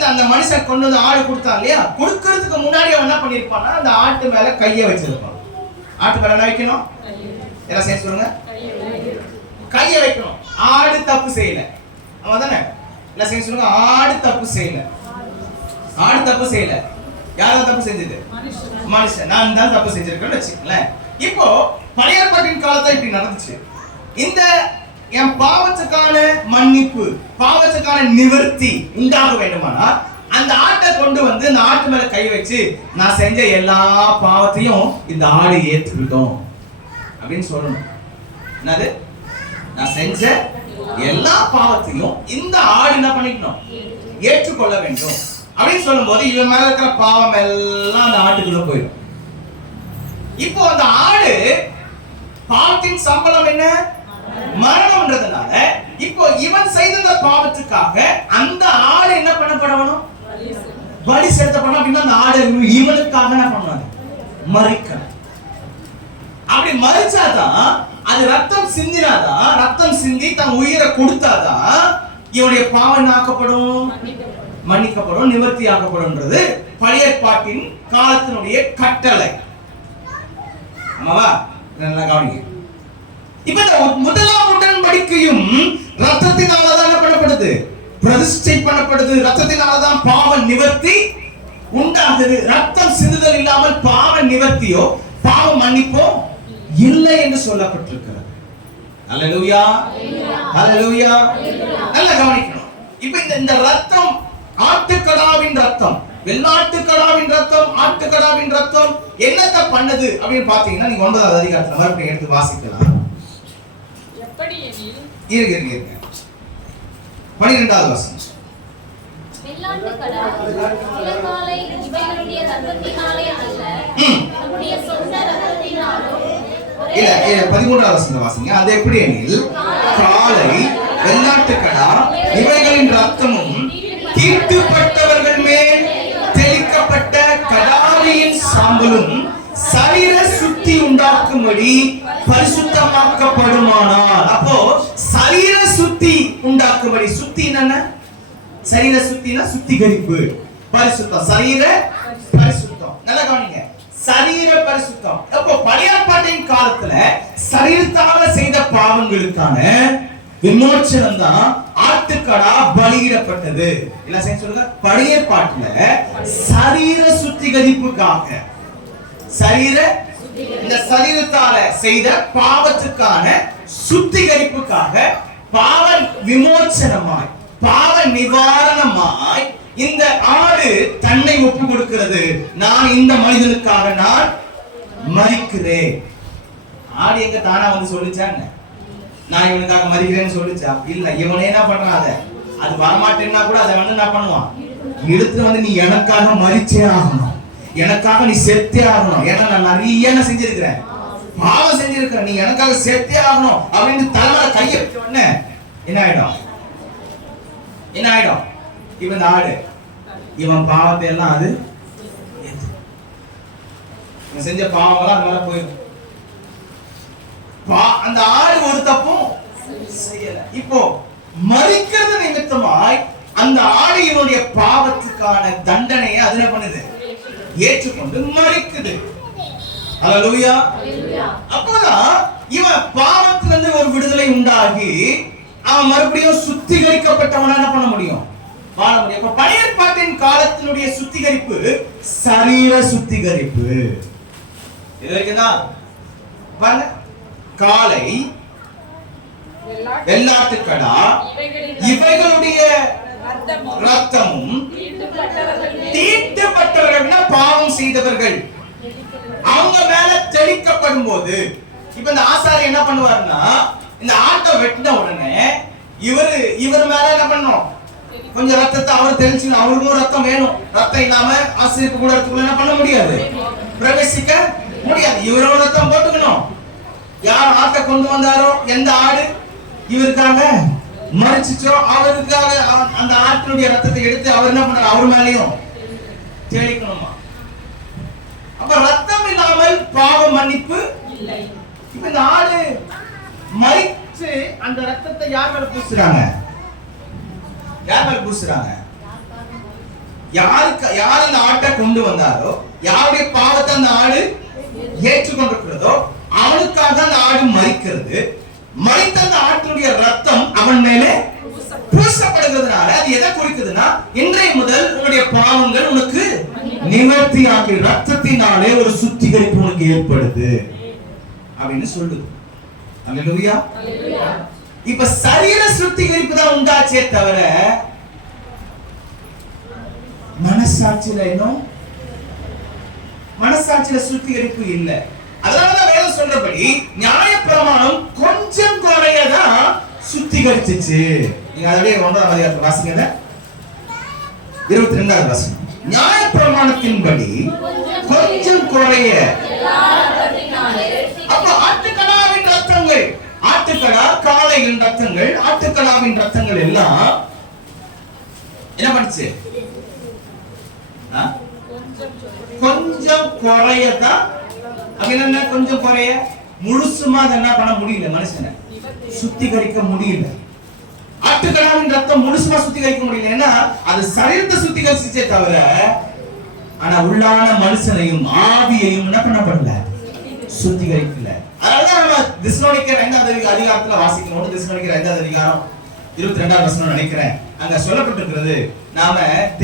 அந்த மனுஷன் கொண்டு வந்து ஆடு கொடுத்தான் இல்லையா, கொடுக்கறதுக்கு முன்னாடி அவன் என்ன பண்ணிருப்பான்னா அந்த ஆட்டு மேல கையை வச்சிருப்பான். ஆட்டு மேல என்ன வைக்கணும்? எல்லாம் செய்ய சொல்லுங்க. கையை வைக்கணும். ஆடு தப்பு செய்யல, அவன் தானே? எல்லாம் செய்ய சொல்லுங்க. ஆடு தப்பு செய்யல. ஆடு தப்பு செய்யல. யாரும் தப்பு செஞ்சது? மனுஷன். நான் தான் தப்பு செஞ்சிருக்கேன்னு வச்சுக்கங்களேன். இப்போ பழைய ஏற்பாட்டின் காலத்துல இப்படி நடந்துச்சு. இந்த என் பாவத்துக்கான மன்னிப்பு, பாவத்துக்கான நிவர்த்தி உண்டாக வேண்டுமானா அந்த ஆட்டை கொண்டு வந்து இந்த ஆட்டு மேல கை வச்சு நான் செஞ்ச எல்லா பாவத்தையும் இந்த ஆடு ஏற்றுக்கிட்டோம் அப்படின்னு சொல்லணும். என்னது? நான் செஞ்ச எல்லா பாவத்தையும் இந்த ஆடு என்ன பண்ணிக்கணும்? ஏற்றுக்கொள்ள வேண்டும் அப்படின்னு சொல்லும் போது இவன் மேல இருக்கிற பாவம் எல்லாம் அந்த ஆட்டுக்குள்ள போயிடும். இப்போ அந்த ஆடு பாவத்தின் சம்பளம் என்ன? மரணம்ன்றதுனால இப்போ இவன் செய்த பாவத்துக்காக அந்த ஆடு என்ன பண்ணப்படணும்? பலி செலுத்தப்படணும். அப்படின்னா அந்த ஆடு இவனுக்காக என்ன பண்ணுவாங்க? மரிக்கணும். அப்படி மரிச்சாதான், அது ரத்தம் சிந்தினாதான், ரத்தம் சிந்தி தன் உயிரை கொடுத்தாதான் இவனுடைய பாவம் ஆக்கப்படும், மன்னிக்கப்படும், நிவர்த்தி ஆக்கப்படும்ன்றது பழைய ஏற்பாட்டின் காலத்தினுடைய கட்டளை. ஆமாவா? நல்லா கவனிங்க. இப்ப இந்த முதலாம் உடன்படிக்கையும் ரத்தத்தினாலதான் என்ன பண்ணப்படுது? பிரதிஷ்டை பண்ணப்படுது. ரத்தத்தினாலதான் பாவ நிவர்த்தி உண்டாகுது. ரத்தம் சிந்துதல் இல்லாமல் பாவ நிவர்த்தியோ பாவ மன்னிப்போ இல்லை என்று சொல்லப்பட்டிருக்கிறது. அல்லேலூயா, அல்லேலூயா. நல்லா கவனிக்கணும். இப்ப இந்த ரத்தம், ஆட்டுக்கடாவின் ரத்தம், வெள்ளாட்டுக்கடாவின் ரத்தம், ஆட்டுக்கடாவின் ரத்தம் என்னத்த பண்ணுது அப்படின்னு பாத்தீங்கன்னா, நீங்க 9வது அதிகாரத்துல மறுபடியும் எடுத்து வாசிக்கலாம். இருங்க 12வது வசனம். வெள்ளாட்டுக்கடா இளங்காளை இவைகளுடைய ரத்தத்தினாலே அல்ல, நம்முடைய சொந்த ரத்தத்தினாலோ. இல்ல 13வது வசனம் வாசிங்க. அது எப்படி எனில், காளை, வெள்ளாட்டுக்கடா இவைகளின் ரத்தமும் தீட்டுப்பட்டவர்கள் மேல் தெளிக்கப்பட்ட கடாரியின் சாம்பலும் சரீர சுத்தி உண்டாக்கும்படி பரிசுத்தமாக்கப்படுமானால். அப்போ சரீர சுத்தி உண்டாக்கும்படி, சுத்தி என்ன? சரீர சுத்தினா சுத்திகரிப்பு, பரிசுத்தம், சரீர பரிசுத்தம். நல்லா கவனிங்க, சரீர பரிசுத்தம். அப்போ பழைய ஏற்பாட்டின் காலத்துல சரீரத்தால செய்த பாவங்களுக்கான விமோசனம் தான் ஆட்டுக்கடா பலியிடப்பட்டது. என்ன செய்ய சொல்லுங்க? பழைய ஏற்பாட்டுல சரீர சுத்திகரிப்புக்காக, இந்த சரீரத்தால செய்த பாவத்துக்கான சுத்திகரிப்புக்காக, பாவ விமோசனமாய், பாவ நிவாரணமாய் இந்த ஆடு தன்னை ஒப்பு கொடுக்கிறது. நான் இந்த மனிதனுக்காக நான் மரிக்கிறேன். ஆடு எங்க தானா வந்து சொல்லிச்சாங்க, நான் இவனுக்காக மரிக்கிறேன்னு சொல்லிச்சா? இல்ல, இவனே என்ன பண்றான், அது வரமாட்டேன்னா கூட அதை வந்து என்ன பண்ணுவான், எடுத்து வந்து நீ எனக்காக மரிச்சே ஆகணும், எனக்காக நீ செத்தே ஆகணும், ஏன்னா நான் நிறைய என்ன செஞ்சிருக்கிறேன், பாவம் செஞ்சிருக்கிறேன், நீ எனக்காக செத்தே ஆகணும் அப்படின்னு தலைமையில கையை வச்ச உடனே என்ன ஆயிடும்? என்ன ஆயிடும்? இவன் ஆடு, இவன் பாவத்தை எல்லாம் அது இவன் செஞ்ச பாவங்களாம் அது மேல போயிடும். அந்த ஆடு ஒரு தப்பும் செய்யல. இப்போ மரிக்கிறது நிமித்தமாய் அந்த ஆடியினுடைய பாவத்துக்கான தண்டனையை அது என்ன பண்ணுது? ஏற்றுக்கொண்டு மரிக்குது. அல்லேலூயா. அப்பதான் இவன் பாவத்திலிருந்து ஒரு விடுதலை உண்டாகி அவன் மறுபடியும் சுத்திகரிக்கப்பட்டவனா என்ன பண்ண முடியும்? வாழ முடியும். இப்ப பழைய ஏற்பாட்டின் காலத்தினுடைய சுத்திகரிப்பு சரீர சுத்திகரிப்பு. இது வரைக்கும் பாருங்க, காளை, வெள்ளாட்டுக்கடா இவைகளுடைய ரத்தமும் தீட்டுப்பட்டவர்கள், பாவம் செய்தவர்கள், அவங்க மேல தெளிக்கப்படும் போது, இப்ப இந்த ஆசாரி என்ன பண்ணுவாருன்னா, இந்த ஆட்டை வெட்டின உடனே இவர் மேல என்ன பண்ணணும், கொஞ்சம் ரத்தத்தை அவர் தெளிச்சு, அவருக்கும் ரத்தம் வேணும். ரத்தம் இல்லாம ஆசிரியப்பு கூட என்ன பண்ண முடியாது, பிரவேசிக்க முடியாது. இவரோட ரத்தம் போட்டுக்கணும். யார் ஆட்டை கொண்டு வந்தாரோ, எந்த ஆடு இவருக்காக மரிச்சிச்சோ அவருக்காக அந்த ஆட்டினுடைய ரத்தத்தை எடுத்து அவர் என்ன பண்றாரு, அவர் மேலையும் தெளிக்கணுமா. அப்ப ரத்தம் இல்லாமல் பாவ மன்னிப்பு இல்லை. இப்ப இந்த ஆடு மரிச்சு அந்த ரத்தத்தை யார் மேல பூசுறாங்க? யார் மேல பூசுறாங்க? யார் அந்த ஆட்டை கொண்டு வந்தாரோ, யாருடைய பாவத்தை அந்த ஆடு ஏற்றுக்கொண்டிருக்கிறதோ அவனுக்காக அந்த ஆடு மரிக்கிறது. மரித்த அந்த ஆட்டினுடைய ரத்தம் அவன் மேலே பூசப்படுகிறதுனால அது எதை குறிக்குதுன்னா, இன்றைய முதல் உன்னுடைய பாவங்கள் உனக்கு நிவர்த்தி ஆகி ரத்தத்தினாலே ஒரு சுத்திகரிப்பு உனக்கு ஏற்படுது அப்படின்னு சொல்லுது. அல்லேலூயா. இப்ப சரீர சுத்திகரிப்பு தான் உண்டாச்சே தவிர மனசாட்சியில இன்னும் மனசாட்சியில சுத்திகரிப்பு இல்லை. அதனாலதான் வேதம் சொல்றபடி நியாயப்பிரமாணம் கொஞ்சம் குறையதான் சுத்திகரிச்சிச்சு. நீங்க அதோட 1ஆம் அதிகாரத்தை வாசிங்க, 22வது வசனம். நியாயப்பிரமாணத்தின்படி கொஞ்சம் குறைய, அப்ப ஆட்டுக்கடாவின் ரத்தங்கள் ஆட்டுக்கடா காளையின் ரத்தங்கள், ஆட்டுக்கடாவின் ரத்தங்கள் எல்லாம் என்ன பண்ணுச்சு? கொஞ்சம் குறையதான். என்ன கொஞ்சம் குறைய, முழுசுமா என்ன பண்ண முடியல, மனுஷனை சுத்திகரிக்க முடியல. ஆட்டுக்கடாவின் ரத்தம் முழுசுமா சுத்திகரிக்க முடியல. ஏன்னா அது சரீரத்தை சுத்திகரிச்சே தவிர, ஆனா உள்ளான மனுஷனையும் ஆவியையும் என்ன பண்ணப்படல, சுத்திகரிக்கல. அதனாலதான் நம்ம தெசலோனிக்கேயர் 2வது அதிகாரத்துல வாசிக்கணும். தெசலோனிக்கேயர் 2வது அதிகாரம் 22வது வசனம் நினைக்கிறேன். அங்க சொல்லப்பட்டிருக்கிறது, நாம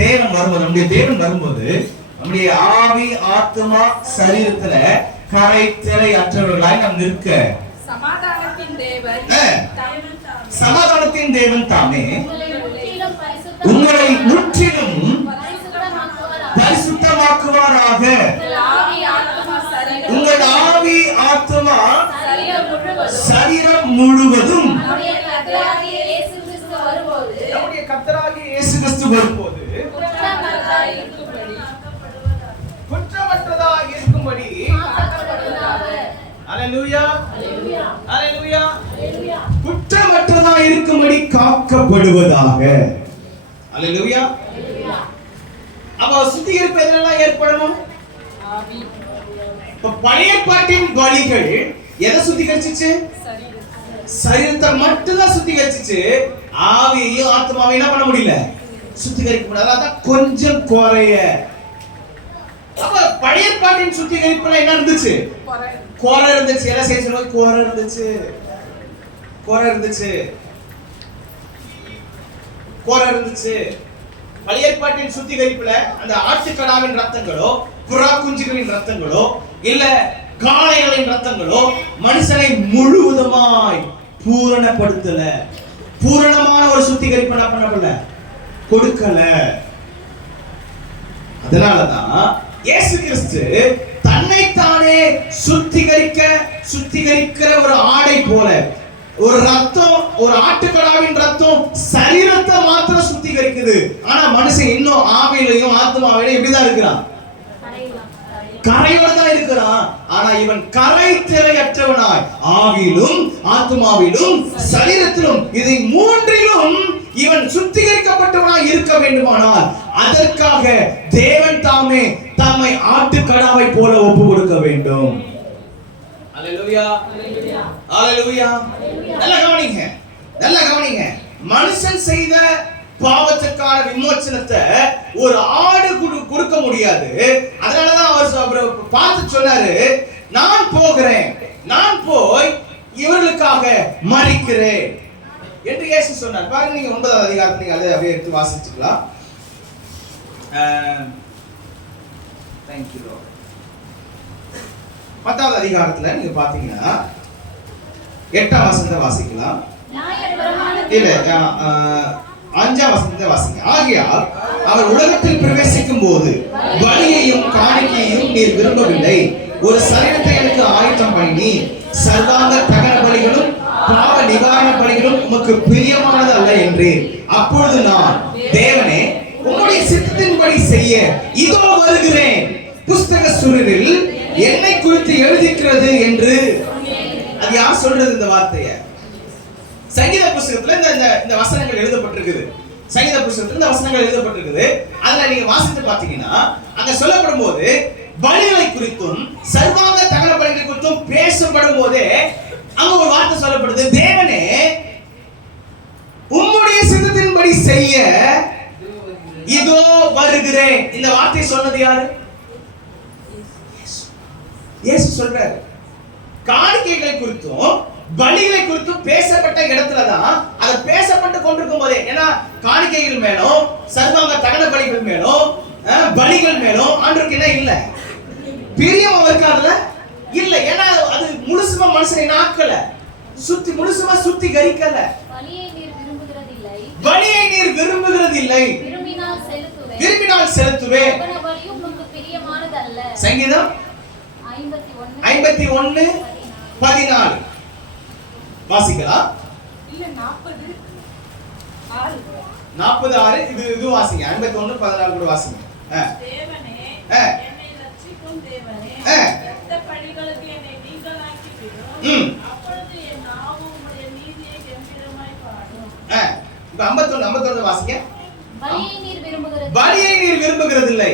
தேவன் வரும்போது, நம்முடைய தேவன் வரும்போது நம்முடைய ஆவி, ஆத்மா, சரீரத்துல கரை திரை அற்றவர்களாய் நாம் நிற்க சமாதானத்தின் தேவன் தாமே உங்களை முற்றிலும் பரிசுத்தமாக்குவாராக. உங்கள் ஆவி, ஆத்மா, சரீரம் முழுவதும் நம்முடைய கர்த்தராகிய இயேசு கிறிஸ்து வரும்போது குற்றமற்றதாக இருக்கும்படி, அல்லேலூயா, அல்லேலூயா, குற்றமற்றதாக இருக்கும்படி காக்கப்படுவதாக. அல்லேலூயா. அப்ப சுத்திகரிப்பு எதெல்லாம் ஏற்படணும்? பழைய பாட்டின் பலிகள் எதை சுத்திகரிச்சிச்சு? சரீரத்தை மட்டும்தான் சுத்திகரிச்சிச்சு. ஆவியையும் ஆத்மாவையும் என்ன பண்ண முடியல, சுத்திகரிக்க முடியாது. அதான் கொஞ்சம் குறைய. அப்ப பழைய பாட்டின் சுத்திகரிப்புல என்ன இருந்துச்சு? குறை இருந்துச்சு. எல்லாம் செய்ய சொல்லுவாங்க, குறை இருந்துச்சு, குறை இருந்துச்சு, குறை இருந்துச்சு. பழைய ஏற்பாட்டின் சுத்திகரிப்புல அந்த ஆட்டுக்கடாவின் ரத்தங்களோ, புறா குஞ்சுகளின் ரத்தங்களோ, இல்ல காளைகளின் ரத்தங்களோ மனுஷனை முழுவதுமாய் பூரணப்படுத்தல. பூரணமான ஒரு சுத்திகரிப்பு என்ன பண்ணப்படல, கொடுக்கல. அதனாலதான் இயேசு கிறிஸ்து தன்னைத்தானே சுத்திகரிக்கிற ஒரு ஆடை போல, ஒரு ரத்தம், ஒரு ஆட்டுக்கடாவின் ரத்தம் சரீரத்தை மாத்திரம் சுத்திகரிக்குது. ஆனா மனுஷன் இன்னும் ஆவியிலையும் ஆத்மாவிலையும் எப்படிதான் இருக்கிறான்? கரையோட தான் இருக்கிறான். ஆனா இவன் கரை திரையற்றவனாய் ஆவியிலும் ஆத்மாவிலும் சரீரத்திலும், இதை மூன்றிலும் இவன் சுத்திகரிக்கப்பட்டவனாய் இருக்க வேண்டுமானால் அதற்காக தேவன் தாமே தம்மை ஆட்டுக்கடாவை போல ஒப்பு கொடுக்க வேண்டும். அல்லேலூயா, அல்லேலூயா. நல்ல கவனிங்க, நல்ல கவனிங்க. மனுஷன் செய்த பாவத்திற்கான விமோசனத்தை ஒரு ஆடு கொடுக்க முடியாது. அதனாலதான் அவர் பார்த்து சொன்னாரு, நான் போகிறேன், நான் போய் இவர்களுக்காக மரிக்கிறேன் என்று இயேசு சொன்னார். பாருங்க, நீங்க 9வது அதிகாரத்தை நீங்க அதை அப்படியே எடுத்து வாசிச்சுக்கலாம். Thank you Lord. 10வது அதிகாரத்துல நீங்க பாத்தீங்கன்னா 8ஆம் வசனத்தை வாசிக்கலாம். இல்ல 5ஆம் வசனத்தை வாசிங்க. ஆகையால் அவர் உலகத்தில் பிரவேசிக்கும் போது பலியையும் காணிக்கையையும் நீர் விரும்பவில்லை, ஒரு சரீரத்தை எனக்கு ஆயத்தம் பண்ணி சர்வாங்க தகன பலிகளும் பாவ நிவாரண பலிகளும் உமக்கு பிரியமானது அல்ல என்றேன். அப்பொழுது நான், தேவனே, உம்முடைய சித்தத்தின்படி செய்ய இதோ வருகிறேன், புஸ்தக சுருளில் என்னை குறித்து எழுதிக்கிறது என்று. அது யார் சொல்றது இந்த வார்த்தைய? சங்கீத புஸ்தகத்துல இந்த வசனங்கள் எழுதப்பட்டிருக்குது. சங்கீத புஸ்தகத்துல இந்த வசனங்கள் எழுதப்பட்டிருக்குது. அதுல நீங்க வாசித்து பாத்தீங்கன்னா அங்க சொல்லப்படும் போது பலிகளை குறித்தும் சர்வாங்க தகன பலிகளை குறித்தும் பேசப்படும் போதே அங்க ஒரு வார்த்தை சொல்லப்படுது, தேவனே உம்முடைய சித்தத்தின்படி செய்ய இதோ வருகிறேன். இந்த வார்த்தை சொன்னது யாரு? இயேசு சொல்றாரு. காணிக்கைகளை குறித்தும் பலிகளை குறித்தும் பேசப்பட்ட இடத்துலதான் அது பேசப்பட்டு கொண்டிருக்கும் போதே, ஏன்னா காணிக்கைகள் மேலும் சர்வாங்க தகன பலிகள் மேலும் பலிகள் மேலும் ஆண்டவருக்கு என்ன இல்ல, பிரியம் அவருக்கு அதுல இல்ல. ஏன்னா அது முழுசுமா மனுஷனை நாக்கல, முழுசுமா சுத்திகரிக்கல. பலியை நீர் விரும்புகிறதில்லை, பலியை நீர் விரும்புகிறதில்லை, விரும்பினால் செலுத்துவேன். பலியும் உமக்கு பிரியமானதல்ல. சங்கீதம் 51:14 வாசிக்கலாம். இல்ல 40:6 இது வாசிங்க. 51:14 கூட வாசிங்க. தேவனே, என்னை ரட்சிக்கும் தேவனே, இரத்த பழிகளுக்கு என்னை நீங்களாக்கி விடும். அப்பொழுது என் நாவும் விரும்புகிறதில்லை.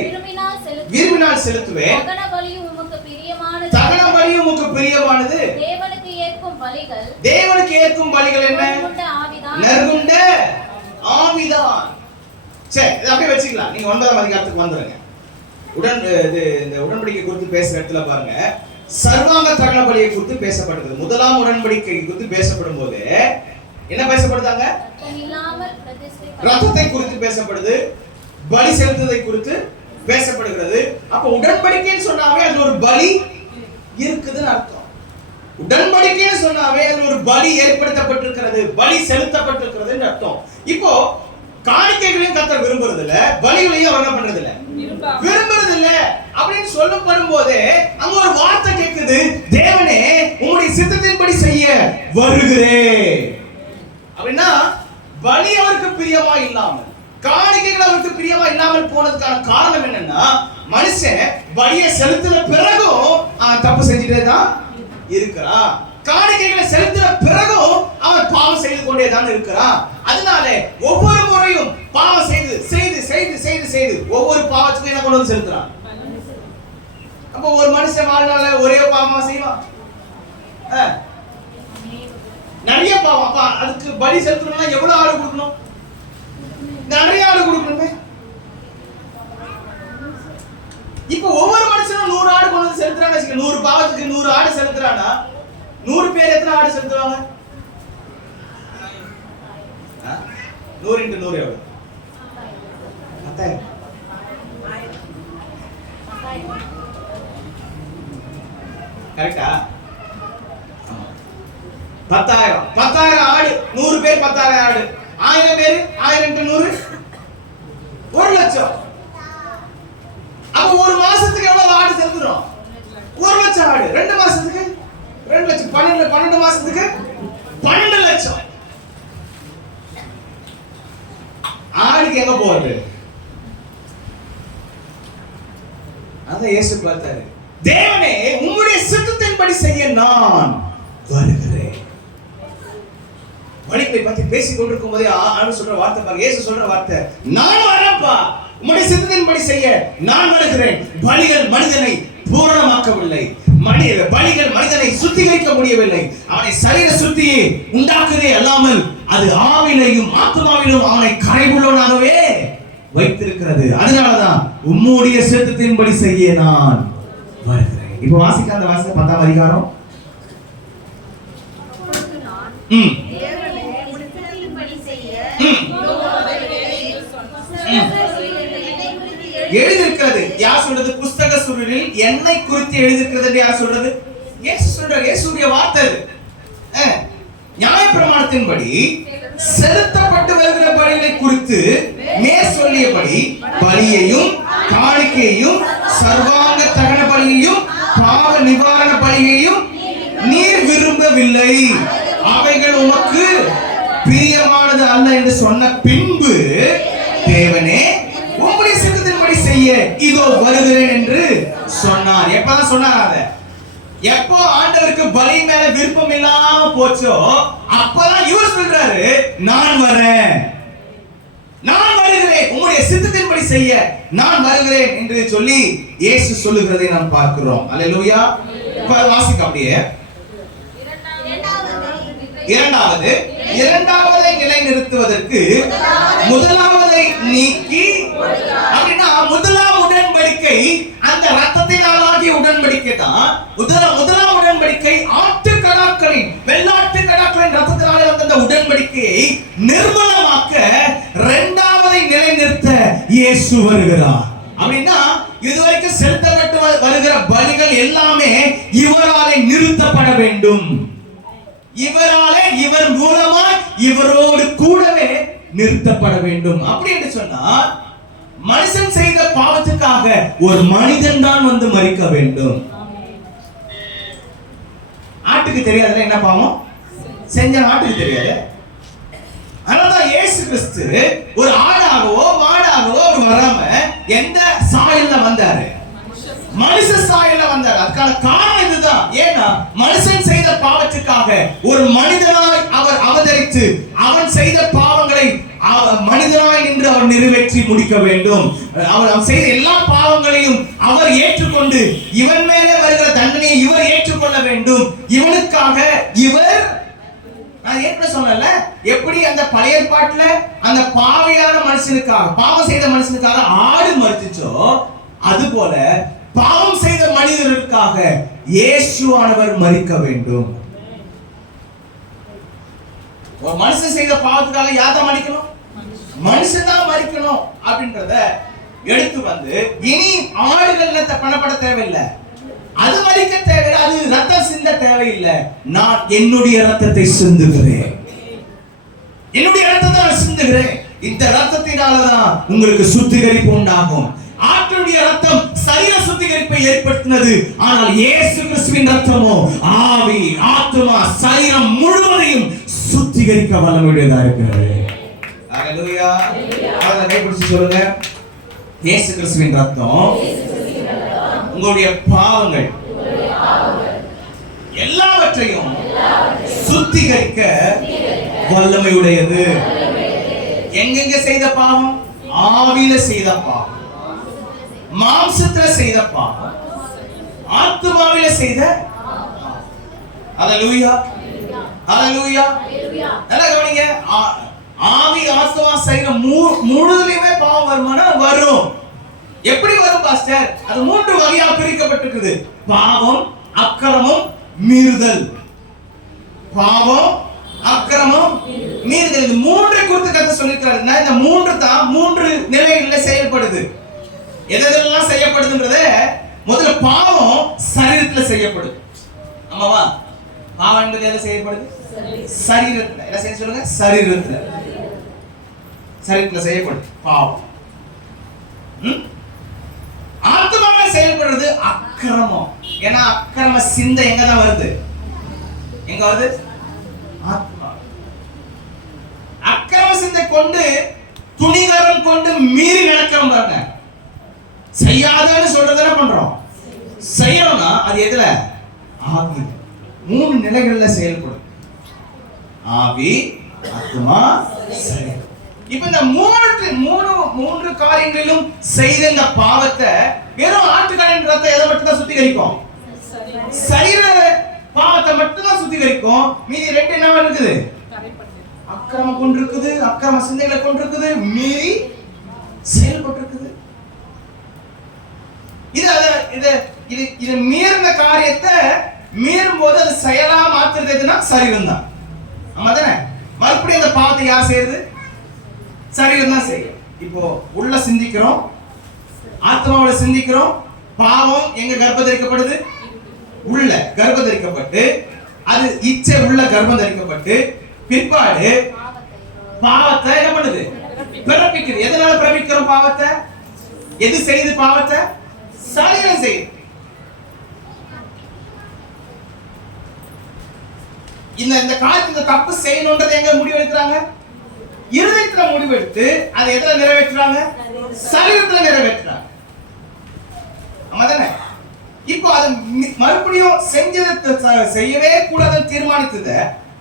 விரும்பினால் செலுத்துவேன். தகன பலியும் உமக்கு பிரியமானது. தகன பலியும் உமக்கு பிரியமானது. தேவனுக்கு ஏற்கும் பலிகள். தேவனுக்கு ஏற்கும் பலிகள் என்ன? நறுகுண்ட ஆவிதான். சரி, இதை அப்படியே வச்சுக்கலாம். நீங்க 9ஆம் அதிகாரத்துக்கு வந்துருங்க. இந்த உடன்படிக்கை குறித்து பேசுற இடத்துல பாருங்க, சர்வாங்க தகன பலியை குறித்து பேசப்படுகிறது. முதலாம் உடன்படிக்கை குறித்து பேசப்படும் போது என்ன பேசப்படுதாங்க? ரத்தத்தை குறித்து பேசப்படுது, பலி செலுத்துவதை குறித்து பேசப்படுகிறது. அப்ப உடன்படிக்கைன்னு சொன்னாவே அது ஒரு பலி இருக்குதுன்னு அர்த்தம். உடன்படிக்கைன்னு சொன்னாவே அது ஒரு பலி ஏற்படுத்தப்பட்டிருக்கிறது, பலி செலுத்தப்பட்டிருக்கிறதுன்னு அர்த்தம். இப்போ காணிக்கைகளையும் கர்த்தர் விரும்புறது இல்ல, பலிகளையும் அவர் என்ன பண்றது இல்ல, விரும்புறது இல்ல அப்படின்னு சொல்லப்படும் போது அங்க ஒரு வார்த்தை கேக்குது, தேவனே உம்முடைய சித்தத்தின்படி செய்ய வருகிறேன் அப்படின்னா பலி அவருக்கு பிரியமா இல்லாமல், காணிக்கைகள் அவருக்கு பிரியமா இல்லாமல் போனதுக்கான காரணம் என்னன்னா, மனுஷன் பலியை செலுத்தின பிறகும் தப்பு செஞ்சுட்டே தான் இருக்கிறான். காணிக்கைகளை செலுத்தின பிறகும் அவன் பாவம் செய்து கொண்டே தான் இருக்கிறான். அதனால ஒவ்வொரு முறையும் பாவம் செய்து செய்து செய்து செய்து செய்து ஒவ்வொரு பாவத்துக்கும் என்ன கொண்டு வந்து செலுத்துறான். அப்ப ஒரு மனுஷன் வாழ்நாள ஒரே பாவமா செய்வான்? நிறைய பாவம். அப்ப அதுக்கு பலி செலுத்தணும்னா எவ்வளவு ஆடு கொடுக்கணும்? நிறைய ஆடு கொடுக்கணுமே. இப்ப ஒவ்வொரு மனுஷனும் 100 ஆடு கொண்டு வந்து செலுத்துறான்னு, 100 பாவத்துக்கு 100 ஆடு செலுத்துறானா 100 பேர் எத்தனை ஆடு செலுத்துவாங்க? 100 × 100 எவ்வளவு? 10,000. கரெக்டா? 10,000 ஆடு. 100 பேர் 10,000 ஆடு. 1000 பேர் 1000 × 100 1,00,000. அப்ப ஒரு மாசத்துக்கு எவ்வளவு ஆடு செலுத்துறோம்? 1,00,000 ஆடு. 2 மாசத்துக்கு 2,00,000. 12 மாசத்துக்கு 12,00,000. ஆடுக்கு எங்க போறது? அதான் இயேசு பார்த்தாரு, தேவனே உம்முடைய சித்தத்தின்படி செய்ய நான் வருகிறேன். பலிகளை பத்தி பேசிக் கொண்டிருக்கும் போதே ஆண்டு சொல்ற வார்த்தை பாருங்க, இயேசு சொல்ற வார்த்தை, நான் வரேன்ப்பா, உம்முடைய சித்தத்தின்படி செய்ய நான் வருகிறேன். பலிகள் மனிதனை பூரணமாக்கவில்லை, பலிகள் மனிதனை சுத்திகரிக்க முடியவில்லை. அவனை சரீர சுத்தியை உண்டாக்குதே அல்லாமல் அது ஆவிலையும் ஆத்மாவிலும் அவனை கரைவுள்ளவனாகவே வைத்திருக்கிறது. அதனாலதான் உம்முடைய சித்தத்தின்படி செய்ய நான் வருகிறேன். இப்போ வாசிக்க அந்த வாசனை 10ஆம் அதிகாரம். எழுதிருக்கிறது. யார் சொல்றது? புஸ்தக சுருளில் என்னை குறித்து எழுதிருக்கிறது. யார் சொல்றது? இயேசு சொல்றார். இயேசுடைய வார்த்தை. நியாயப்பிரமாணத்தின்படி செலுத்தப்பட்டு வருகிற பலிகளை குறித்து மேற் சொல்லியபடி பலியையும் காணிக்கையையும் சர்வாங்க தகன பலியையும் பாவ நிவாரண பலியையும் நீர் விரும்பவில்லை, அவைகள் உமக்கு பிரியமானது அல்ல என்று சொன்ன பின்பு, தேவனே உம்முடைய சித்தத்தின்படி செய்ய இதோ வருகிறேன் என்று சொன்னார். எப்பதான் சொன்னார்? அத எப்போ ஆண்டவருக்கு பலி மேல விருப்பம் இல்லாம போச்சோ அப்பதான் இவர் சொல்றாரு, நான் வரேன், நான் வருகிறேன், உம்முடைய சித்தத்தின்படி செய்ய நான் வருகிறேன் என்று சொல்லி இயேசு சொல்லுகிறதை நாம் பார்க்கிறோம். அல்லேலூயா. வாசிக்க அப்படியே. இரண்டாவதை நிலைநிறுத்துவதற்கு முதலாவதை நீக்கி, அப்படின்னா முதலாம் உடன்படிக்கை அந்த ரத்தத்தினாலாகிய உடன்படிக்கை தான். முதலாம் உடன்படிக்கை ஆட்டுக்கடாக்களின் வெள்ளாட்டு கடாக்களின் ரத்தத்தினாலே வந்த உடன்படிக்கையை நிர்மலமாக்க இரண்டாவதை நிலைநிறுத்த இயேசு வருகிறார். அப்படின்னா இதுவரைக்கும் செலுத்தப்பட்டு வருகிற பலிகள் எல்லாமே இவராலே நிறுத்தப்பட வேண்டும். இவராலே, இவர் மூலமா இவரோடு கூடவே நிறுத்தப்பட வேண்டும். அப்படி என்று சொன்னால் மனுஷன் செய்த பாவத்துக்காக ஒரு மனிதன் தான் வந்து மரிக்க வேண்டும். ஆட்டுக்கு தெரியாதுல என்ன பாவம் செஞ்ச, ஆட்டுக்கு தெரியாது. அதனாலதான் இயேசு கிறிஸ்து ஒரு ஆடாகவோ மாடாகவோ அவர் வராம எந்த சாயல்ல வந்தாரு? மனுஷ சாயல்ல வந்தார். அதுக்கான காரணம் இதுதான். ஏன்னா மனுஷன் செய்த பாவத்துக்காக ஒரு மனிதனாய் அவர் அவதரித்து அவன் செய்த பாவங்களை மனிதனாய் நின்று அவர் நிறைவேற்றி முடிக்க வேண்டும். அவர் செய்த எல்லா பாவங்களையும் அவர் ஏற்றுக்கொண்டு இவன் மேலே வருகிற தண்டனையை இவர் ஏற்றுக்கொள்ள வேண்டும். இவனுக்காக இவர், நான் ஏற்கனவே சொன்னல, எப்படி அந்த பழைய ஏற்பாட்டுல அந்த பாவியான மனுஷனுக்காக, பாவம் செய்த மனுஷனுக்காக ஆடு மரிச்சுச்சோ, அது போல பாவம் செய்த மனிதர்களுக்காக இயேசுவானவர் மரிக்க வேண்டும். ஒரு மனுஷன் செய்த பாவத்துக்காக யார் தான் மரிக்கணும்? மனுஷன் தான் மரிக்கணும் அப்படின்றத எடுத்து வந்து, இனி ஆடுகள் பண்ணப்பட தேவையில்லை, அது மரிக்க தேவையில்லை, அது ரத்தம் சிந்த தேவையில்லை. நான் என்னுடைய ரத்தத்தை சிந்துகிறேன், என்னுடைய ரத்தத்தை நான் சிந்துகிறேன். இந்த ரத்தத்தினாலதான் உங்களுக்கு சுத்திகரிப்பு உண்டாகும். ஆட்டுடைய ரத்தம் சரீர சுத்திகரிப்பை ஏற்படுத்தினது, ஆனால் இயேசு கிறிஸ்துவின் ரத்தமோ ஆவி, ஆத்துமா, சரீரம் முழுவதையும் சுத்திகரிக்க வல்லமையுடையதா இருக்கிறது. ஹalleluya. அதை கைப்பிடிச்சு சொல்லுங்க, இயேசு கிறிஸ்துவின் ரத்தம் உங்களுடைய பாவங்கள் எல்லாவற்றையும் சுத்திகரிக்க வல்லமையுடையது. எங்கெங்க செய்த பாவம்? ஆவியில செய்த பாவம், மாம்சத்துல செய்த பாவம், ஆத்துமாவில செய்த. ஹalleluya, ஹalleluya. நல்லா கவனிங்க, ஆவி, ஆத்துமா, சரீரம் முழுதுலயுமே பாவம் வருமானா வரும். எப்படி வரும் பாஸ்டர்? அது மூன்று வகையா பிரிக்கப்பட்டிருக்குது. பாவம், அக்கிரமம், மீறுதல். பாவம், அக்கிரமம், மீறுதல். இந்த மூன்றை குறித்து கர்த்தர் சொல்லிருக்காரு. இந்த மூன்று தான் மூன்று நிலைகளில் செயல்படுது. எதெல்லாம் செய்யப்படுதுன்றத முதல்ல பாவம் சரீரத்துல செய்யப்படுது. ஆமாவா? பாவம் என்பது எதை செய்யப்படுது? சரீரத்துல. என்ன செய்ய சொல்லுங்க? சரீரத்துல. சரீரத்துல செய்யப்படுது பாவம். ஆத்மாவில செயல்படுறது அக்கிரமம். ஏன்னா அக்கிரம சிந்தை எங்க தான் வருது? எங்க வருது? ஆத்மா. அக்கிரம சிந்தை கொண்டு, துணிகரம் கொண்டு மீறி நடக்கிறோம் பாருங்க. செய்யாதன்னு சொல்றது என்ன பண்றோம்? செய்யணும்னா அது எதுல? ஆவி. மூணு நிலைகள்ல செயல்படும். ஆவி, ஆத்மா, சரீரம். இப்ப இந்த மூன்று காரியங்களிலும் செய்த இந்த பாவத்தை வெறும் ஆட்டுக்கலின் ரத்தம் எதை மட்டும் தான் சுத்திகரிக்கும்? சரீர பாவத்தை மட்டும் தான் சுத்திகரிக்கும். மீதி ரெண்டு என்ன இருக்குது? அக்கிரமம் கொண்டு இருக்குது, அக்கிரம சிந்தைகளை கொண்டு இருக்குது, மீறி செயல்பட்டு இருக்குது. இது மீறின காரியத்தை மீறும் போது அது செயலா மாத்துறது எதுனா சரீரம் தான். ஆமா தானே? மறுபடியும் அந்த பாவத்தை யார் செய்யுது? சரீரம் தான் செய்யும். இப்போ உள்ள சிந்திக்கிறோம், ஆத்மாவோட சிந்திக்கிறோம். பாவம் எங்க கர்ப்பம் தரிக்கப்படுது? உள்ள கர்ப்பம் தரிக்கப்பட்டு, அது இச்சை உள்ள கர்ப்பம் தரிக்கப்பட்டு, பிற்பாடு பாவத்தை என்ன பண்ணுது? பிறப்பிக்குது. எதனால பிறப்பிக்கிறோம் பாவத்தை? எது செய்யுது பாவத்தை? சரீரம் செய்யுது. இந்த காரியத்தை, இந்த தப்பு செய்யணும்ன்றது எங்க முடிவெடுக்கிறாங்க? இருதயத்துல முடிவெடுத்து அதை எதுல நிறைவேற்றுறாங்க? சரீரத்துல நிறைவேற்றுறாங்க. ஆமா தானே? இப்போ அது மறுபடியும் செஞ்சதை செய்யவே கூடாதுன்னு தீர்மானித்ததை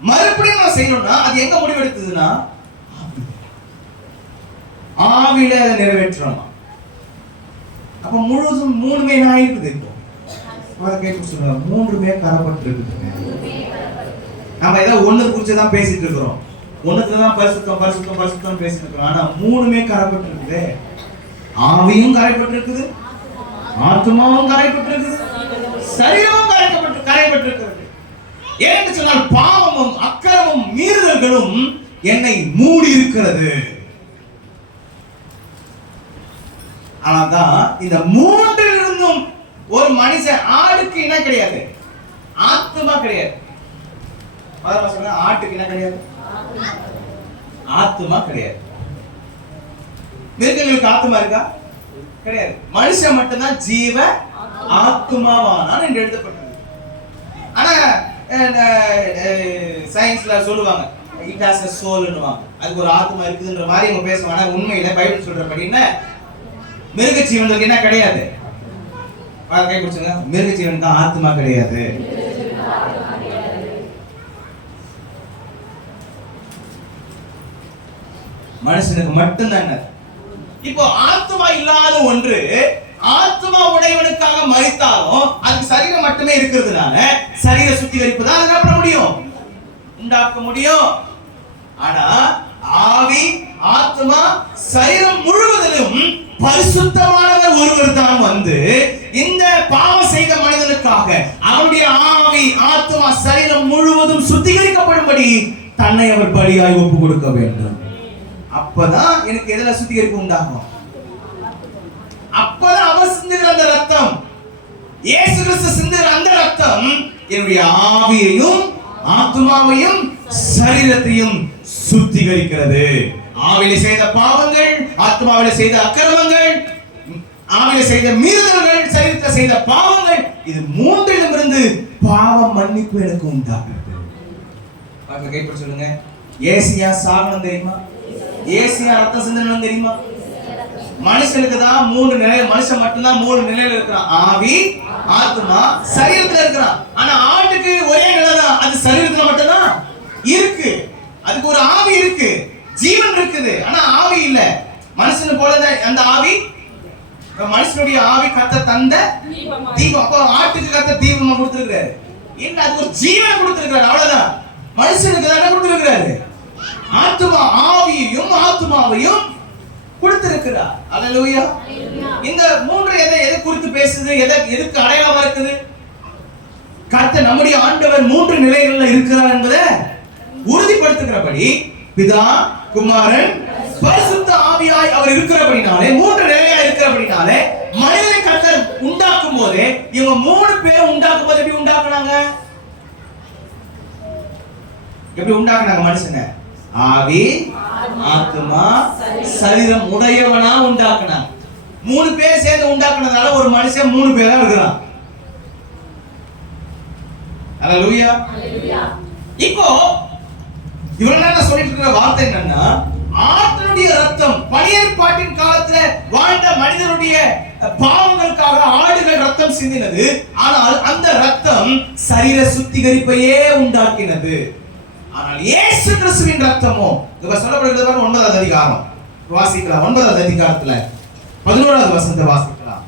மறுபடியும் நான் செய்யணும்னா அது எங்க முடிவெடுத்ததுன்னா ஆவியில அதை நிறைவேற்றணும். அப்ப முழுதும் மூணுமே என்ன ஆயிருக்குது? இப்போ அதை கேட்டு சொல்லுங்க, மூன்றுமே கரப்பட்டு இருக்குது. நம்ம ஏதோ ஒண்ணு குறிச்சுதான் பேசிட்டு இருக்கிறோம், ஒண்ணுக்குதான் பரிசுத்தம் பரிசுத்தம் பரிசுத்தம் பேசிட்டு இருக்கிறோம். ஆனா மூணுமே கரைப்பட்டு இருக்குது. ஆவியும் கரைப்பட்டு இருக்குது, ஆத்மாவும் கரைப்பட்டு இருக்குது, சரீரமும் கரைப்பட்டு இருக்கிறது. ஏன்னு சொன்னால் பாவமும் அக்கிரமும் மீறுதல்களும் என்னை மூடி இருக்கிறது. ஆனாதான் இந்த மூன்றிலிருந்தும் ஒரு மனுஷன், ஆடுக்கு என்ன கிடையாது? ஆத்மா கிடையாது. ஆட்டுக்கு என்ன கிடையாது? ஆத்மா கிடையாது. மிருகங்களுக்கு ஆத்மா இருக்கா? கிடையாது. மனுஷன் மட்டும்தான் ஜீவ ஆத்மாவானான் என்று எழுதப்பட்டது. ஆனா சயின்ஸ்ல சொல்லுவாங்க இட் ஹாஸ் a soul ன்னுவாங்க. அதுக்கு ஒரு ஆத்மா இருக்குதுன்ற மாதிரி அவங்க பேசுவாங்க. ஆனா உண்மையில பைபிள் சொல்றபடி என்ன, மிருக ஜீவனுக்கு என்ன கிடையாது? கை பிடிச்சுங்க, மிருக ஜீவனுக்கு ஆத்மா கிடையாது. மனுஷனுக்கு மட்டும்தான் இப்போ ஆத்மா இல்லாத ஒன்று ஆத்மா உடையவனுக்காக மரித்தாலும் அதுக்கு சரீரம் மட்டுமே இருக்கிறதுனால சரீர சுத்திகரிப்பு தான் என்ன பண்ண முடியும், உண்டாக்க முடியும். ஆனா ஆவி, ஆத்மா, சரீரம் முழுவதிலும் பரிசுத்தமானவர் ஒருவர் தான் வந்து இந்த பாவம் செய்த மனிதனுக்காக அவருடைய ஆவி, ஆத்மா, சரீரம் முழுவதும் சுத்திகரிக்கப்படும்படி தன்னை அவர் பலியாய் ஒப்பு கொடுக்க வேண்டும். அப்பதான் எனக்கு எதுல சுத்திகரிப்பு உண்டாகும், அப்பதான் அவர் சிந்துகிற அந்த ரத்தம், இயேசு கிறிஸ்து சிந்துகிற அந்த ரத்தம் என்னுடைய ஆவியையும் ஆத்மாவையும் சரீரத்தையும் சுத்திகரிக்கிறது. ஆவியில செய்த பாவங்கள், ஆத்மாவில செய்த அக்கிரமங்கள், ஆவியில செய்த மீறுதல்கள், சரீரத்தில் செய்த பாவங்கள், இது மூன்றிலும் இருந்து பாவ மன்னிப்பு எனக்கு உண்டாகிறது. கைப்பற்ற சொல்லுங்க. ஏசியா சாகனம் தெரியுமா? ஏசியா ரத்தம் சிந்தனம் தெரியுமா? மனுஷனுக்கு தான் மூணு நிலை, மனுஷன் மட்டும்தான் மூணு நிலையில இருக்கிறான், ஆவி, ஆத்மா, சரீரத்துல இருக்கிறான். ஆனா ஆட்டுக்கு ஒரே நிலை தான், அது சரீரத்துல மட்டும்தான் இருக்கு. அதுக்கு ஒரு ஆவி இருக்கு, ஜீவன் இருக்குது, ஆனா ஆவி இல்ல. மனுஷனு போல அந்த ஆவி, மனுஷனுடைய ஆவி கத்த தந்த தீபம். அப்போ ஆட்டுக்கு கத்த தீபமா கொடுத்திருக்காரு, இல்ல அது ஒரு ஜீவனை கொடுத்திருக்காரு, அவ்வளவுதான். மனுஷனுக்கு தான் கொடுத்திருக்காரு, ஆத்மா, ஆவியையும் ஆத்மாவையும் கொடுத்திருக்கிறார். அல்லேலூயா. இந்த மூன்று எதை குறித்து பேசுது, எதுக்கு அடையாளமா இருக்குது? கர்த்தர் நம்முடைய ஆண்டவர் மூன்று நிலைகள்ல இருக்கிறார் என்பதை உறுதிப்படுத்துகிறபடி பிதா, குமாரன், பரிசுத்த ஆவியாய் அவர் இருக்கிறபடினாலே, மூன்று நிலையா இருக்கிறபடினாலே மனிதனை கர்த்தர் உண்டாக்கும் போதே இவங்க மூணு பேர் உண்டாக்கும் போது எப்படி உண்டாக்குனாங்க? எப்படி உண்டாக்குனாங்க மனுஷனை? ஆவி, ஆத்மா, சரீரம் உடையவனா உண்டாக்குனாங்க. மூணு பேர் சேர்ந்து உண்டாக்குனதால ஒரு மனுஷன் மூணு பேரா இருக்கிறான். அல்லேலூயா. இப்போ இவங்க என்ன சொல்லிட்டு இருக்கிற வார்த்தை என்னன்னா, ஆட்டினுடைய ரத்தம் பழையற்பாட்டின் காலத்துல வாழ்ந்த மனிதனுடைய பாவங்களுக்காக ஆடுகள் ரத்தம் சிந்தினது. ஆனால் அந்த ரத்தம் சரீர சுத்திகரிப்பையே உண்டாக்கினது. ஆனால் இயேசு கிறிஸ்துவின் ரத்தமோ, இங்க சொல்லப்படுகிறது 9வது அதிகாரம் வாசிக்கலாம். 9வது அதிகாரத்துல 11வது வசனத்தை வாசிக்கலாம்.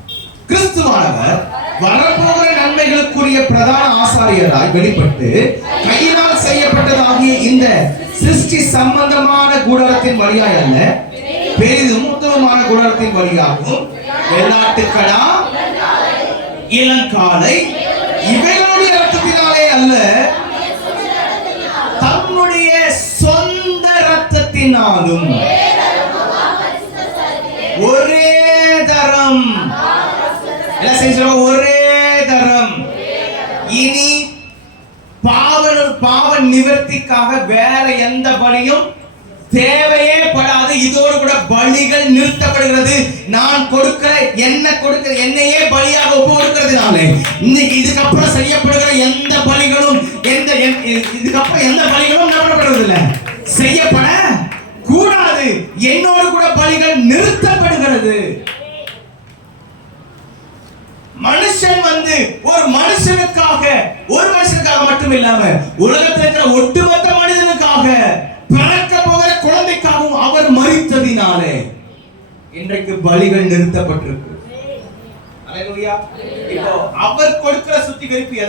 கிறிஸ்துவானவர் வரப்போகிற நன்மைகளுக்குரிய பிரதான ஆசாரியராய் வெளிப்பட்டு கையினால் செய்யப்பட்டதாகிய இந்த சிருஷ்டி சம்பந்தமான கூடாரத்தின் வழியாய் அல்ல, பெரிதும் உத்தமமான கூடாரத்தின் வழியாகவும் வெள்ளாட்டுக்கடா, இளங்காளை இவைகளுடைய ரத்தத்தினாலே அல்ல, தன்னுடைய சொந்த ரத்தத்தினாலும் ஒரே தரம், ஒரே தரம், இனி பாவ நிவர்த்திக்காக வேற எந்த பலியும் தேவையே படாது. இதோடு கூட பலிகள் நிறுத்தப்படுகிறது. நான் கொடுக்கிற என்னையே பலியாக ஒப்பு கொடுக்கிறதுனால இன்னைக்கு இதுக்கப்புறம் செய்யப்படுகிற எந்த பலிகளும் இதுக்கப்புறம் எந்த பலிகளும் நடத்தப்படுறது இல்லை, செய்யப்பட கூடாது. என்னோடு கூட பலிகள் நிறுத்தப்படுகிறது. மனுஷன் வந்து ஒரு மனுஷனுக்காக மட்டும் இல்லாம உலகத்தில் இருக்கிற ஒட்டுமொத்த மனிதனுக்காக, பிறக்க போகிற குழந்தைக்காகவும் அவர் மரித்ததினாலே இன்றைக்கு பலிகள் நிறுத்தப்பட்டிருக்கு. அல்லேலூயா. இப்போ அவர் கொடுக்கிற சுத்திகரிப்பு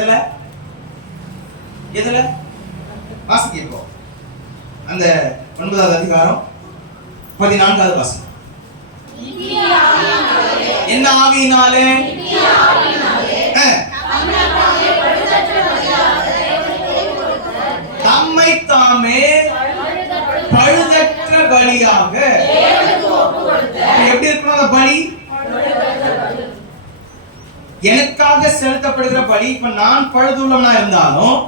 எதுல வாசிக்கிறோம்? அந்த 9வது அதிகாரம் 14வது வசனம். என்ன ஆவியினாலே? தம்மை தாமே பழுதற்ற பலியாக. எப்படி இருக்கணும் அந்த பலி? எனக்காக செலுத்தப்படுகிற பலி. இப்ப நான் பழுதுள்ளவனா இருந்தாலும்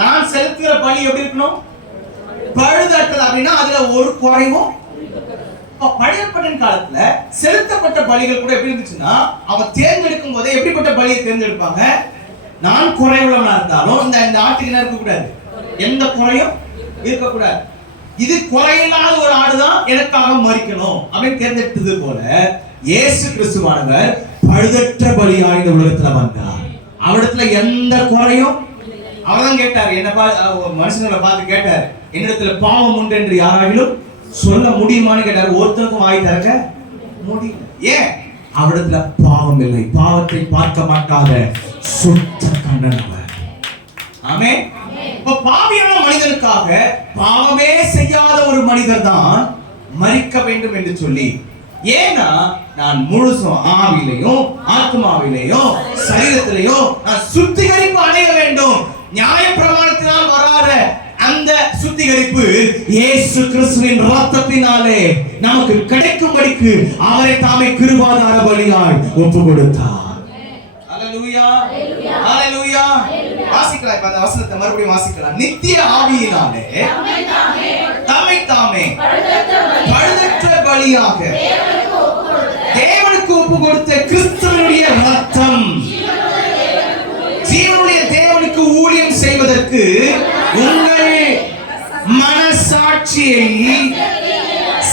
நான் செலுத்துகிற பலி எப்படி இருக்கணும்? பழுதற்றது. அப்படின்னா அதுல ஒரு குறைவும். பழையப்பட்டின் காலத்துல செலுத்தப்பட்ட பலிகள் கூட எப்படி இருந்துச்சுன்னா, அவங்க தேர்ந்தெடுக்கும் போதே எப்படிப்பட்ட பலியை தேர்ந்தெடுப்பாங்க? நான் குறைவுள்ளவனா இருந்தாலும் இந்த ஆட்டுக்கு இருக்கக்கூடாது, எந்த குறையும் இருக்கக்கூடாது. இது குறையில்லாத ஒரு ஆடுதான் எனக்காக மரிக்கணும் அப்படின்னு தேர்ந்தெடுத்தது போல இயேசு கிறிஸ்துவானவர் பழுதற்ற பலியாய் இந்த உலகத்துல வந்தார். அவரிடத்துல எந்த குறையும். அவர்தான் கேட்டார், என்ன மனுஷங்களை பார்த்து கேட்டார், என்னிடத்துல பாவம் உண்டு என்று யாராகிலும் சொல்ல முடியுமான்னு கேட்டார். ஒருத்தருக்கும் வாய் திறக்க முடியல. ஏன்? அவரிடத்துல பாவம் இல்லை. பாவத்தை பார்க்க மாட்டாத சுத்த கண்டனவர். ஆமென். இப்ப பாவியான மனிதனுக்காக பாவமே செய்யாத ஒரு மனிதர் தான் மரிக்க வேண்டும் என்று சொல்லி, ஏன்னா நான் முழுசும் ஆவிலையும் ஆத்மாவிலையும் சரீரத்திலையும் நான் சுத்திகரிப்பு அடைய வேண்டும். நியாயப்பிரமாணத்தினால் வராத அந்த சுத்திகரிப்பு இயேசு கிறிஸ்துவின் இரத்தத்தினாலே நமக்கு கிடைக்கும்படிக்கு அவரை தாமே கிருபாதார பலியாய் ஒப்பு கொடுத்தார். ஹalleluya, ஹalleluya. வாசிக்கலாம். இப்ப அந்த வசனத்தை மறுபடியும் வாசிக்கலாம். நித்திய ஆவியினாலே தம்மை தாமே பழுதற்ற பலியாக தேவனுக்கு ஒப்பு கொடுத்த கிறிஸ்துவினுடைய இரத்தம் ஜீவனுடைய தேவனுக்கு ஊழியம் செய்வதற்கு உங்கள் மனசாட்சியை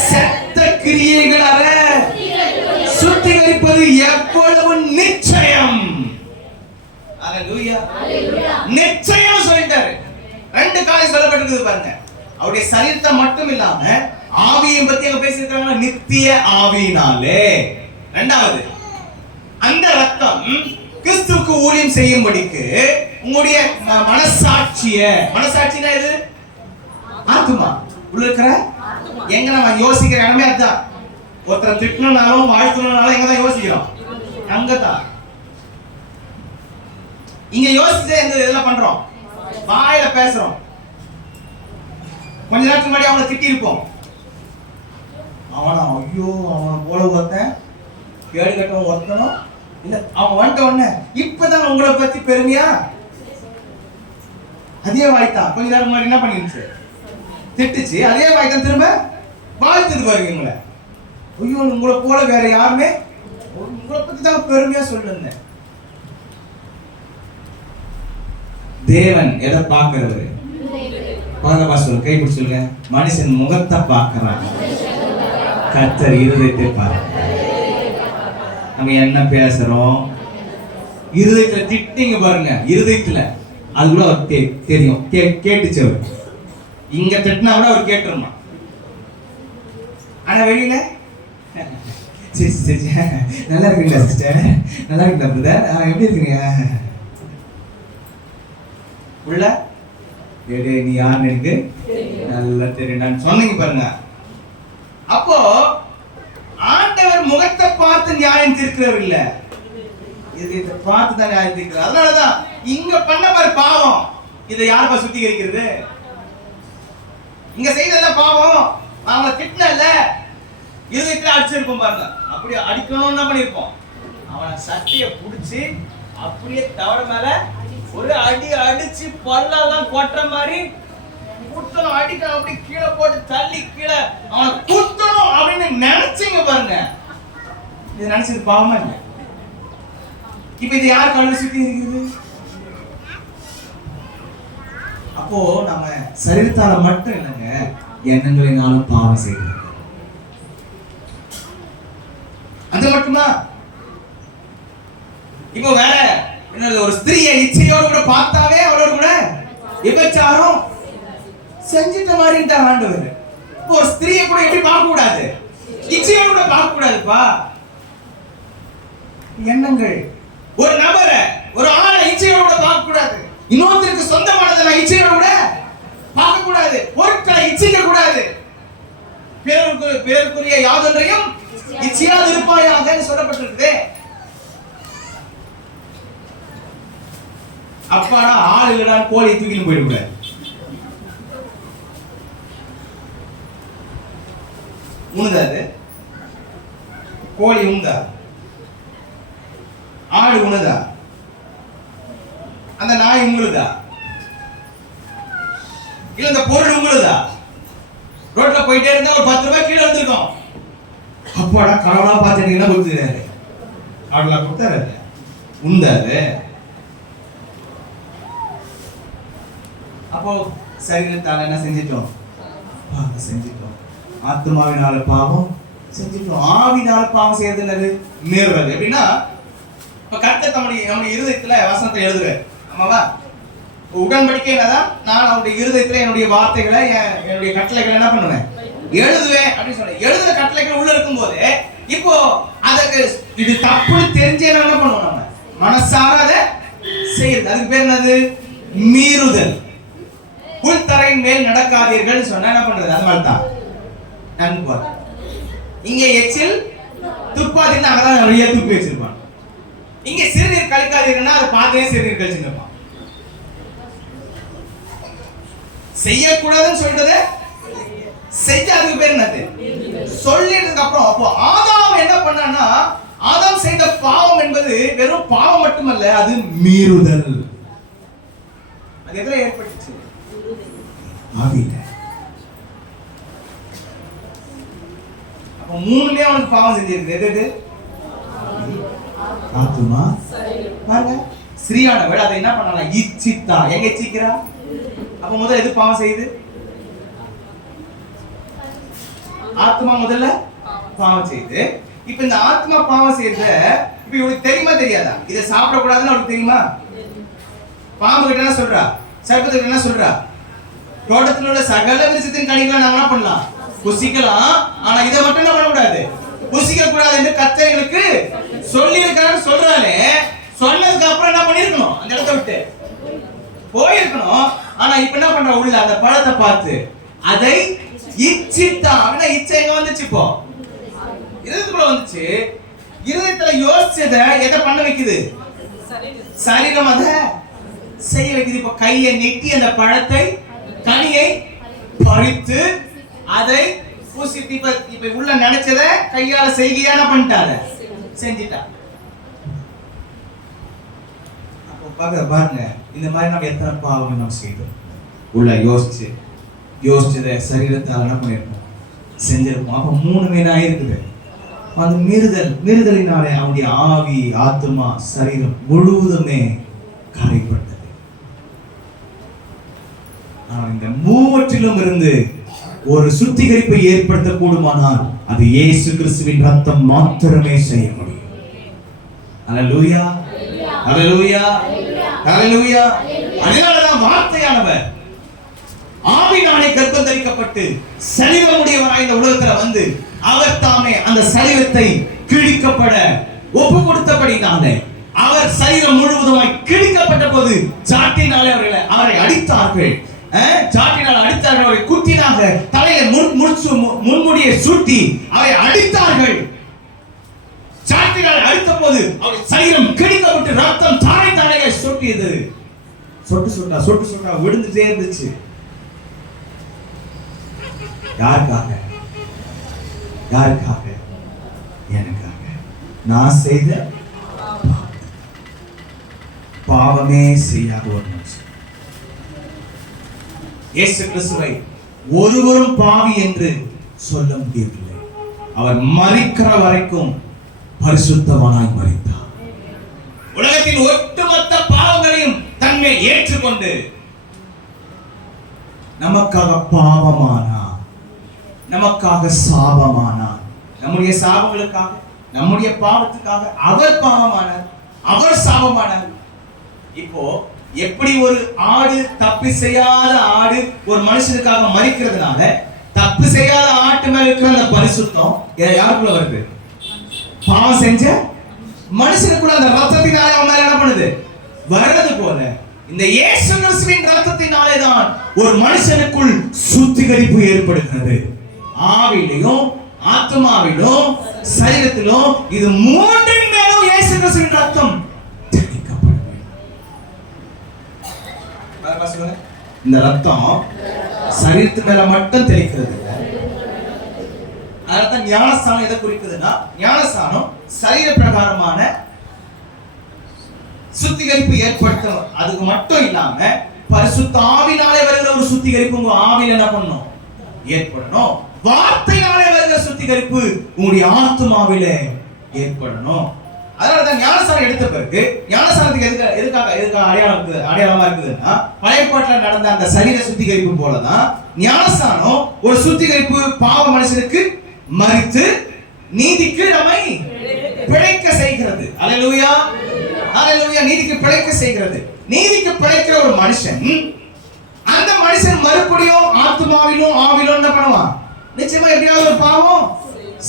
செத்த கிரியைகள் அல்ல சுத்திகரிப்பது எவ்வளவு நிச்சயம். ஹalleluya, நிச்சயம் சொல்லிட்டாரு. ரெண்டு காரியம் சொல்லப்பட்டிருக்குது பாருங்க. அவருடைய சரீரத்தை மட்டும் இல்லாம ஆவியை பத்தி அங்க பேசியிருக்காங்க. நித்திய ஆவியினாலே. இரண்டாவது, அந்த ரத்தம் கிறிஸ்துவுக்கு ஊழியம் செய்யும்படிக்கு உங்களுடைய மனசாட்சினா எது? ஆத்துமா உள்ள இருக்கிற எங்க நம்ம யோசிக்கிற இடமே அதுதான். ஒருத்தரை திட்டணும்னாலும் வாழ்த்தணும்னாலும் எங்க தான் யோசிக்கிறோம்? அங்கதான். இங்க யோசிச்சு எந்த இதெல்லாம் பண்றோம்? வாயில பேசுறோம். கொஞ்ச நேரத்துக்கு முன்னாடி அவனை திட்டி இருப்போம். அவனை ஐயோ அவனை போல ஒருத்தன் கேடு கட்டவன் ஒருத்தனும் இல்ல, அவன் வந்துட்ட உடனே இப்பதான் உங்களை பத்தி பெருமையா அதே வாய்த்தான். கொஞ்ச நேரம் முன்னாடி என்ன பண்ணிருச்சு? திட்டுச்சு. அதே வாய்த்தான் திரும்ப வாழ்த்துது பாருங்க உங்களை. ஐயோ உங்களை போல வேற யாருமே உங்களை பத்தி தான் பெருமையா சொல்லுங்க. தேவன் எதை பார்க்கிறவரு? கை பிடிச்சுங்க. மனுஷன் முகத்தை பார்க்கிறான், கர்த்தர் இருதயத்தை பார்க்கிறார். நம்ம என்ன பேசுறோம்? இருதயத்துல திட்டிங்க பாருங்க. இருதயத்துல அது கூட தெரியும். கேட்டுச்சு அவர். இங்க திட்டினா கூட அவர் கேட்டுருமா. ஆனா வெளியில நல்லா இருக்கீங்களா சிஸ்டர்? நல்லா இருக்கீங்களா பிரதர்? எப்படி இருக்கீங்க? உள்ள நீ யாருன்னு எனக்கு நல்லா தெரியும் சொன்னீங்க பாருங்க. அப்போ ஆண்டவர் முகத்தை பார்த்து நியாயம் தீர்க்கிறவர் இல்ல, இதை பார்த்து தான் நியாயம் தீர்க்கிறார். அதனாலதான் இங்க பண்ண மாதிரி பாவம் இதை யாருப்பா சுத்திகரிக்கிறது? இங்க செய்தெல்லாம் பாவம். அவங்க திட்டினல்ல இருதயத்துல அடிச்சிருப்போம் பாருங்க. அப்படி அடிக்கணும்னு தான் பண்ணிருப்போம். அவனை சட்டையை புடிச்சு அப்படியே தவற மேல ஒரு அடி அடிச்சு பல்லெல்லாம் கொட்டுற மாதிரி குத்தணும், அடிக்கணும். அப்படி கீழே போட்டு தள்ளி கீழே அவனை குத்தணும் அப்படின்னு நினைச்சீங்க பாருங்க. இது நினைச்சது பாவமா இல்லை? இப்ப இது யார் கழுவி சுத்தி இருக்குது? அப்போ நம்ம சரீரத்தால மட்டும் இல்லைங்க, எண்ணங்களினாலும் பாவம் செய்யணும். அது மட்டுமா? இப்போ வேற என்னது? ஒரு ஸ்திரியை இச்சையோடு கூட பார்த்தாவே அவளோட கூட விபச்சாரம் செஞ்சிட்ட மாதிரி ஆண்டவர். இப்போ ஒரு ஸ்திரியை கூட எப்படி பார்க்க கூடாது? இச்சையோடு கூட பார்க்க கூடாதுப்பா. எண்ணங்கள். ஒரு நபரை ஒரு ஆளை இச்சையோடு கூட பார்க்க கூடாது. இன்னொருத்தருக்கு சொந்தமானதை இச்சையோடு கூட பார்க்க கூடாது. பொருட்களை இச்சிக்க கூடாது. பேருக்குரிய யாதொன்றையும் இச்சையாது இருப்பாயாக சொல்லப்பட்டிருக்குது. அப்பாடா ஆள் இல்லடா கோழி தூக்கிட்டு போயிடக்கூடாது. உணுதாது கோழி உணுதா? ஆடு உணுதா? அந்த நாய் உங்களுதா? இல்ல இந்த பொருள் உங்களுதா? ரோட்ல போயிட்டே இருந்தா ஒரு 10 ரூபாய் கீழே வந்திருக்கும். அப்பாடா கடவுளா பார்த்துட்டீங்கன்னா கொடுத்துறாரு. அவளா கொடுத்தாரு உண்டாது. அப்போ சரீரத்தால என்ன செஞ்சிட்டோம்? பாவம் செஞ்சிட்டோம். ஆத்மாவினால பாவம் செஞ்சிட்டோம். ஆவினால பாவம் செய்யறது என்னது? மீறுறது. எப்படின்னா இப்ப கர்த்தர் நம்முடைய இருதயத்துல வசனத்தை எழுதுறாரு. ஆமாவா? உடன்படிக்கை என்னதான்? நான் அவருடைய இருதயத்துல என்னுடைய வார்த்தைகளை என்னுடைய கட்டளைகளை என்ன பண்ணுவேன்? எழுதுவேன் அப்படின்னு சொன்னேன். எழுதுற கட்டளைகள் உள்ள இருக்கும் போது இப்போ அதுக்கு இது தப்புன்னு தெரிஞ்சே என்ன பண்ணுவோம், நம்ம மனசார அதை செய்யுது. அதுக்கு பேர் என்னது? மீறுதல். புல்தரையின் மேல் நடக்காதீர்கள் சொன்னா என்ன பண்றது? அது மாதிரி தான் நண்பர். இங்க எச்சில் துப்பாதீங்கன்னா அங்கதான் நிறைய துப்பி வச்சிருப்பான். இங்க சிறுநீர் கழிக்காதீங்கன்னா அதை பார்த்தே சிறுநீர் கழிச்சிருப்பான். செய்யக்கூடாதுன்னு சொல்றத செஞ்ச அதுக்கு பேர் என்னது? சொல்லிட்டதுக்கு அப்புறம் அப்போ ஆதாம் என்ன பண்ணான்னா, ஆதாம் செய்த பாவம் என்பது வெறும் பாவம் மட்டுமல்ல, அது மீறுதல். அது எதுல ஏற்பட்டுச்சு? ஆவியில. அப்ப மூணுலயே அவனுக்கு பாவம் செஞ்சிருக்கு. எது? ஆத்துமா. பாருங்க, ஸ்ரீயானவள் அதை என்ன பண்ணலாம்? இச்சித்தா. எங்க இச்சிக்கிறா? அப்ப முதல்ல எது பாவம் செய்யுது? ஆத்மா முதல்ல பாவம் செய்யுது. இப்ப இந்த ஆத்மா பாவம் செய்யறத இப்ப இவனுக்கு தெரியுமா தெரியாதா? இதை சாப்பிடக்கூடாதுன்னு அவனுக்கு தெரியுமா? பாம்பு கிட்ட என்ன சொல்றா? சர்ப்பத்துக்கு என்ன சொல்றா? தோட்டத்தில் உள்ள சகல விருட்சத்தின் கனிகளை நாம என்ன பண்ணலாம்? புசிக்கலாம். ஆனா இதை மட்டும் என்ன பண்ணக்கூடாது? புசிக்க கூடாது என்று கர்த்தர்களுக்கு சொல்லி இருக்காருன்னு சொல்றானே. சொன்னதுக்கு அப்புறம் என்ன பண்ணிருக்கணும்? அந்த இடத்தை விட்டு போயிருக்கணும். ஆனா இப்ப என்ன பண்ற? உள்ள அந்த பழத்தை பார்த்து அதை இச்சித்தா. அப்படின்னா இச்சை எங்க வந்துச்சு? இப்போ இருதயத்துக்குள்ள வந்துச்சு. இருதயத்துல யோசிச்சதை எதை பண்ண வைக்குது? சரீரம் அதை செய்ய வைக்குது. இப்ப கையை நீட்டி அந்த பழத்தை, கனியை பறித்து அதை பூசிட்டு இப்ப உள்ள நினைச்சதை கையால செய்கையான பண்ணிட்டாரு, செஞ்சிட்டா. அப்போ பாருங்க, இந்த மாதிரி நம்ம எத்தனை பாவங்கள் நம்ம செய்தோம். உள்ள யோசிச்சதை சரீரத்தால் என்ன பண்ணிருப்போம்? செஞ்சிருப்போம். அப்ப மூணுமே தான் இருக்குது. அந்த மீறுதலினாலே அவனுடைய ஆவி, ஆத்மா, சரீரம் முழுவதுமே கரைப்பட்டது. இந்த மூவற்றிலும் இருந்து ஒரு சுத்திகரிப்பை ஏற்படுத்த கூடுமானால் அது இயேசு கிறிஸ்துவின் ரத்தம் மாத்திரமே செய்ய முடியும். அல்லேலூயா, அல்லேலூயா, அல்லேலூயா. அதனாலதான் வார்த்தையானவர் ஆவியினாலே கர்ப்பம் தரிக்கப்பட்டு சரீரமுடையவராய் இந்த உலகத்துல வந்து அவர் தாமே அந்த சரீரத்தை கிழிக்கப்பட ஒப்பு கொடுத்தபடினாலே அவர் சரீரம் முழுவதுமாய் கிழிக்கப்பட்ட போது சாட்டினாலே அவரை அடித்தார்கள். சாட்டினால் அடித்தார்கள். அவரை குத்தினாக தலையில முன்முடியை சுட்டி அவரை அடித்தார்கள். சாட்டினால் அடித்த போது அவர் சரீரம் கிழிக்கப்பட்டு ரத்தம் தாரை தாரையாக சொட்டியது. சொட்டு சொட்டா விழுந்துட்டே இருந்துச்சு. யாருக்காக? எனக்காக. நான் செய்த பாவமே செய்யாத ஒரு மனுஷன். இயேசு கிறிஸ்துவை ஒருவரும் பாவி என்று சொல்ல முடியவில்லை. அவர் மரிக்கிற வரைக்கும் பரிசுத்தமானாய் மரித்தார். உலகத்தின் ஒட்டுமொத்த பாவங்களையும் தன்னை ஏற்றுக்கொண்டு நமக்காக பாவமானார், நமக்காக சாபமானார். நம்முடைய சாபங்களுக்காக, நம்முடைய பாவத்துக்காக அவர் பாவமானார், அவர் சாபமானார். இப்போ எப்படி ஒரு ஆடு, தப்பு செய்யாத ஆடு ஒரு மனுஷனுக்காக மரிக்கிறதுனால தப்பு செய்யாத ஆட்டு மேல இருக்கிற அந்த பரிசுத்தம் யாருக்குள்ள வருது? பாவம் செஞ்ச மனுஷனுக்குள்ள அந்த ரத்தத்தினாலே அவன் மேல என்ன பண்ணுது? வர்றது போல இந்த இயேசு கிறிஸ்துவின் ரத்தத்தினாலே தான் ஒரு மனுஷனுக்குள் சுத்திகரிப்பு ஏற்படுகிறது. ஆவியிலும் ஆத்மாவிலும் சரீரத்திலும் இது மூன்றின் மேலும் இயேசு கிறிஸ்துவின் ரத்தம் தெளிக்கப்பட வேண்டும். இந்த ரத்தம் சரீரத்து மேல மட்டும் தெளிக்கிறது இல்லை. அதனால ஞானஸ்தானம் எதை குறிக்குதுன்னா, ஞானஸ்தானம் சரீர பிரகாரமான சுத்திகரிப்பு ஏற்படுத்தும். அதுக்கு மட்டும் இல்லாம பரிசுத்த ஆவினாலே வருகிற ஒரு சுத்திகரிப்பு உங்க ஆவியில என்ன பண்ணணும்? ஏற்படணும். வார்த்தையாலே வருகிற சுத்திகரிப்பு உங்களுடைய ஆத்மாவிலே ஏற்படணும். அதனாலதான் ஞானஸ்தானம் எடுத்த பிறகு, ஞானஸ்தானத்துக்கு எதுக்காக அடையாளமா இருக்குதுன்னா, பழைய பாட்டில் நடந்த அந்த சரீர சுத்திகரிப்பு போலதான் ஞானஸ்தானம் ஒரு சுத்திகரிப்பு. பாவ மனுஷனுக்கு மரித்து நீதிக்கு நம்மை பிழைக்க செய்கிறது. அல்லேலூயா, அல்லேலூயா. நீதிக்கு பிழைக்க செய்கிறது. நீதிக்கு பிழைக்கிற ஒரு மனுஷன், அந்த மனுஷன் மறுபடியும் ஆத்மாவிலும் ஆவிலும் என்ன பண்ணுவான்? நிச்சயமா எப்படியாவது ஒரு பாவம்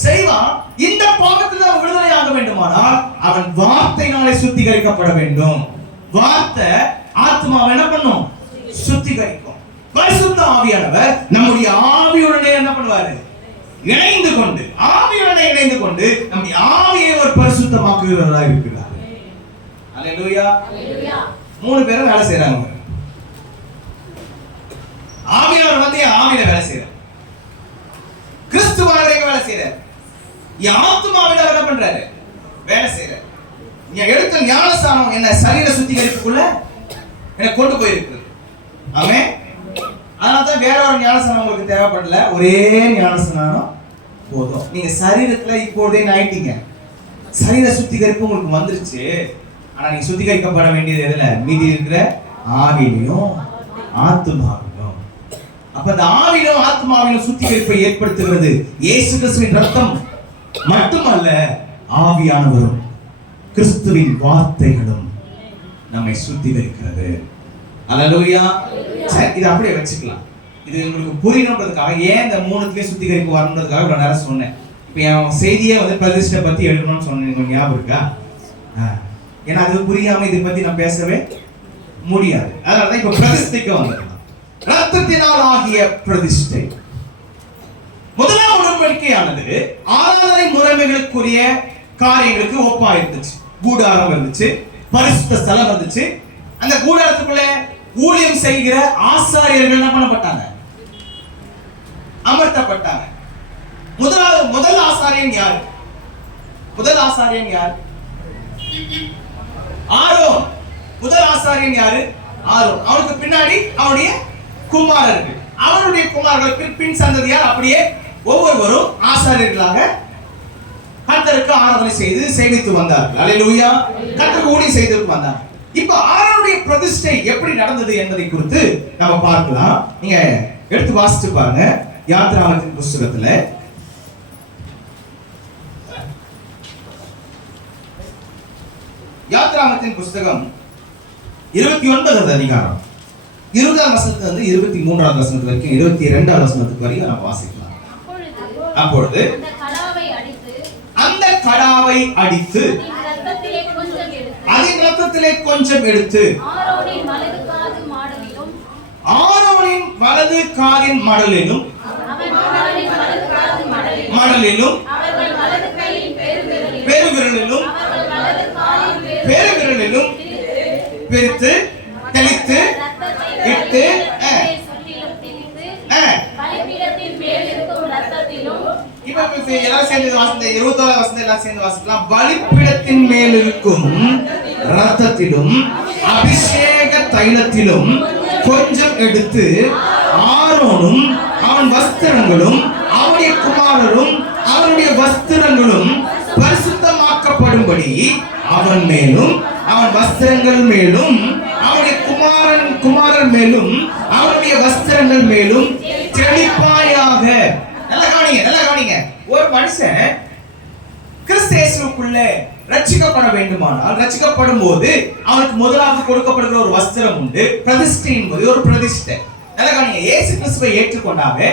செய்வான். இந்த பாவத்தில் அவன் விடுதலையாக வேண்டுமானால் அவன் வார்த்தையினாலே சுத்திகரிக்கப்பட வேண்டும். வார்த்தை ஆத்மாவை என்ன பண்ணும்? சுத்திகரிக்கும். பரிசுத்த ஆவியானவர் நம்முடைய ஆவியுடனே என்ன பண்ணுவாரு? இணைந்து கொண்டு, ஆவியுடனே இணைந்து கொண்டு நம்முடைய ஆவியை ஒரு பரிசுத்தமாக்குகிறவராக இருக்கிறார். அல்லேலூயா. 3 பேரும் வேலை செய்யறாங்க. ஆவியானவர் வந்து ஆவியில வேலை செய்யறார். கிறிஸ்துவானவரே வேலை செய்யறார். ஆத்மாவில என்ன பண்றாரு? வேலை செய்யறார். நீ எடுத்த ஞானஸ்தானம் என்ன சரீர சுத்திகரிப்புக்குள்ள என்ன கொண்டு போயிருக்கு. ஆமென். அதனால வேற ஒரு ஞானஸ்தானம் உங்களுக்கு தேவைப்படல. ஒரே ஞானஸ்தானம் போதும். நீங்க சரீரத்துல இப்போதே ஆயிட்டீங்க. சரீர சுத்திகரிப்பு உங்களுக்கு வந்துருச்சு. ஆனா நீங்க சுத்திகரிக்கப்பட வேண்டியது எதுல? மீதி இருக்கிற ஆவியிலும் ஆத்மாவிலும். அப்ப அந்த ஆவியிலும் ஆத்மாவிலும் சுத்திகரிப்பை ஏற்படுத்துகிறது இயேசு கிறிஸ்துவின் ரத்தம் மட்டுமல்ல, ஆவியானவரும் கிறிஸ்துவின் வார்த்தைகளும் நம்மை சுத்திகரிக்கிறது. அல்லேலூயா. சரி, இது அப்படியே வச்சுக்கலாம். இது உங்களுக்கு புரியணும்ன்றதுக்காக ஏன் இந்த 3த்துலயும் சுத்திகரிப்பு வரணுன்றதுக்காக இவ்வளவு நேரம் சொன்னேன். இப்போ என் செய்தியே வந்து பிரதிஷ்டை பத்தி எழுதணும்னு சொன்னேன். ஞாபகம் இருக்கா? ஏன்னா அது புரியாம இதை பத்தி நான் பேசவே முடியாது. அதனாலதான் இப்ப பிரதிஷ்டைக்கு வந்திருக்கலாம். ரத்தத்தினால் ஆகிய பிரதிஷ்டை. முதலாம் உடன்படிக்கையானது ஆராதனை முறைமைகளுக்குரிய காரியங்களுக்கு ஒப்பா இருந்துச்சு. கூடாரம் இருந்துச்சு, பரிசுத்த ஸ்தலம் இருந்துச்சு. அந்த கூடாரத்துக்குள்ள ஊழியம் செய்கிற ஆசாரியர்கள் என்ன பண்ணப்பட்டாங்க? அமர்த்தப்பட்டாங்க. முதல் ஆசாரியன் யார்? முதல் ஆசாரியன் யார்? ஆரோன். முதல் ஆசாரியன் யாரு? ஆரோன். அவனுக்கு பின்னாடி அவனுடைய குமாரர்கள், அவருடைய குமாரர்கள் பின் சந்ததியார் அப்படியே ஒவ்வொருவரும் ஆசாரியர்களாக கர்த்தருக்கு ஆராதனை செய்து சேவித்து வந்தார்கள். அல்லேலூயா. கர்த்தருக்கு ஊழியம் செய்து வந்தார்கள். இப்ப ஆரோனுடைய பிரதிஷ்டை எப்படி நடந்தது என்பதை குறித்து நம்ம பார்க்கலாம். நீங்க எடுத்து வாசிச்சு பாருங்க. யாத்ராகமத்தின் புத்தகத்துல யாத்ராகமத்தின் புத்தகம் 29வது அதிகாரம் 20ஆம் வசனத்திலிருந்து 23ஆம் வசனத்து வரைக்கும் 22ஆம் வசனத்துக்கு வரைக்கும் நம்ம வாசிக்கலாம். அப்பொழுது அந்த கடாவை அடித்து அதன் இரத்தத்திலே கொஞ்சம் எடுத்து ஆரோனின் வலது காதின் மடலிலும் பெருவிரலிலும் பிரித்து தெளித்து இட்டு பலிபீடத்தின் மேல் இருக்கும் இரத்தத்திலும் அபிஷேக தைலத்திலும் கொஞ்சம் எடுத்து ஆரோனும் அவன் வஸ்திரங்களும் அவனுடைய குமாரரும் அவனுடைய வஸ்திரங்களும் பரிசுத்தமாக்கப்படும்படி அவன் மேலும் அவன் வஸ்திரங்கள் மேலும் அவனுடைய குமாரன் மேலும் அவனுடைய வஸ்திரங்கள் மேலும் தெளிப்பாயாக. நல்லா கவனிங்க. ஒரு மனுஷன் கிறிஸ்து இயேசுவுக்குள்ள ரட்சிக்கப்பட வேண்டுமானால், ரட்சிக்கப்படும் போது அவனுக்கு முதலாவது கொடுக்கப்படுகிற ஒரு வஸ்திரம் உண்டு. பிரதிஷ்டை என்பது ஒரு பிரதிஷ்டை. நல்லா கவனிங்க. இயேசு கிறிஸ்துவை ஏற்றுக்கொண்டாவே,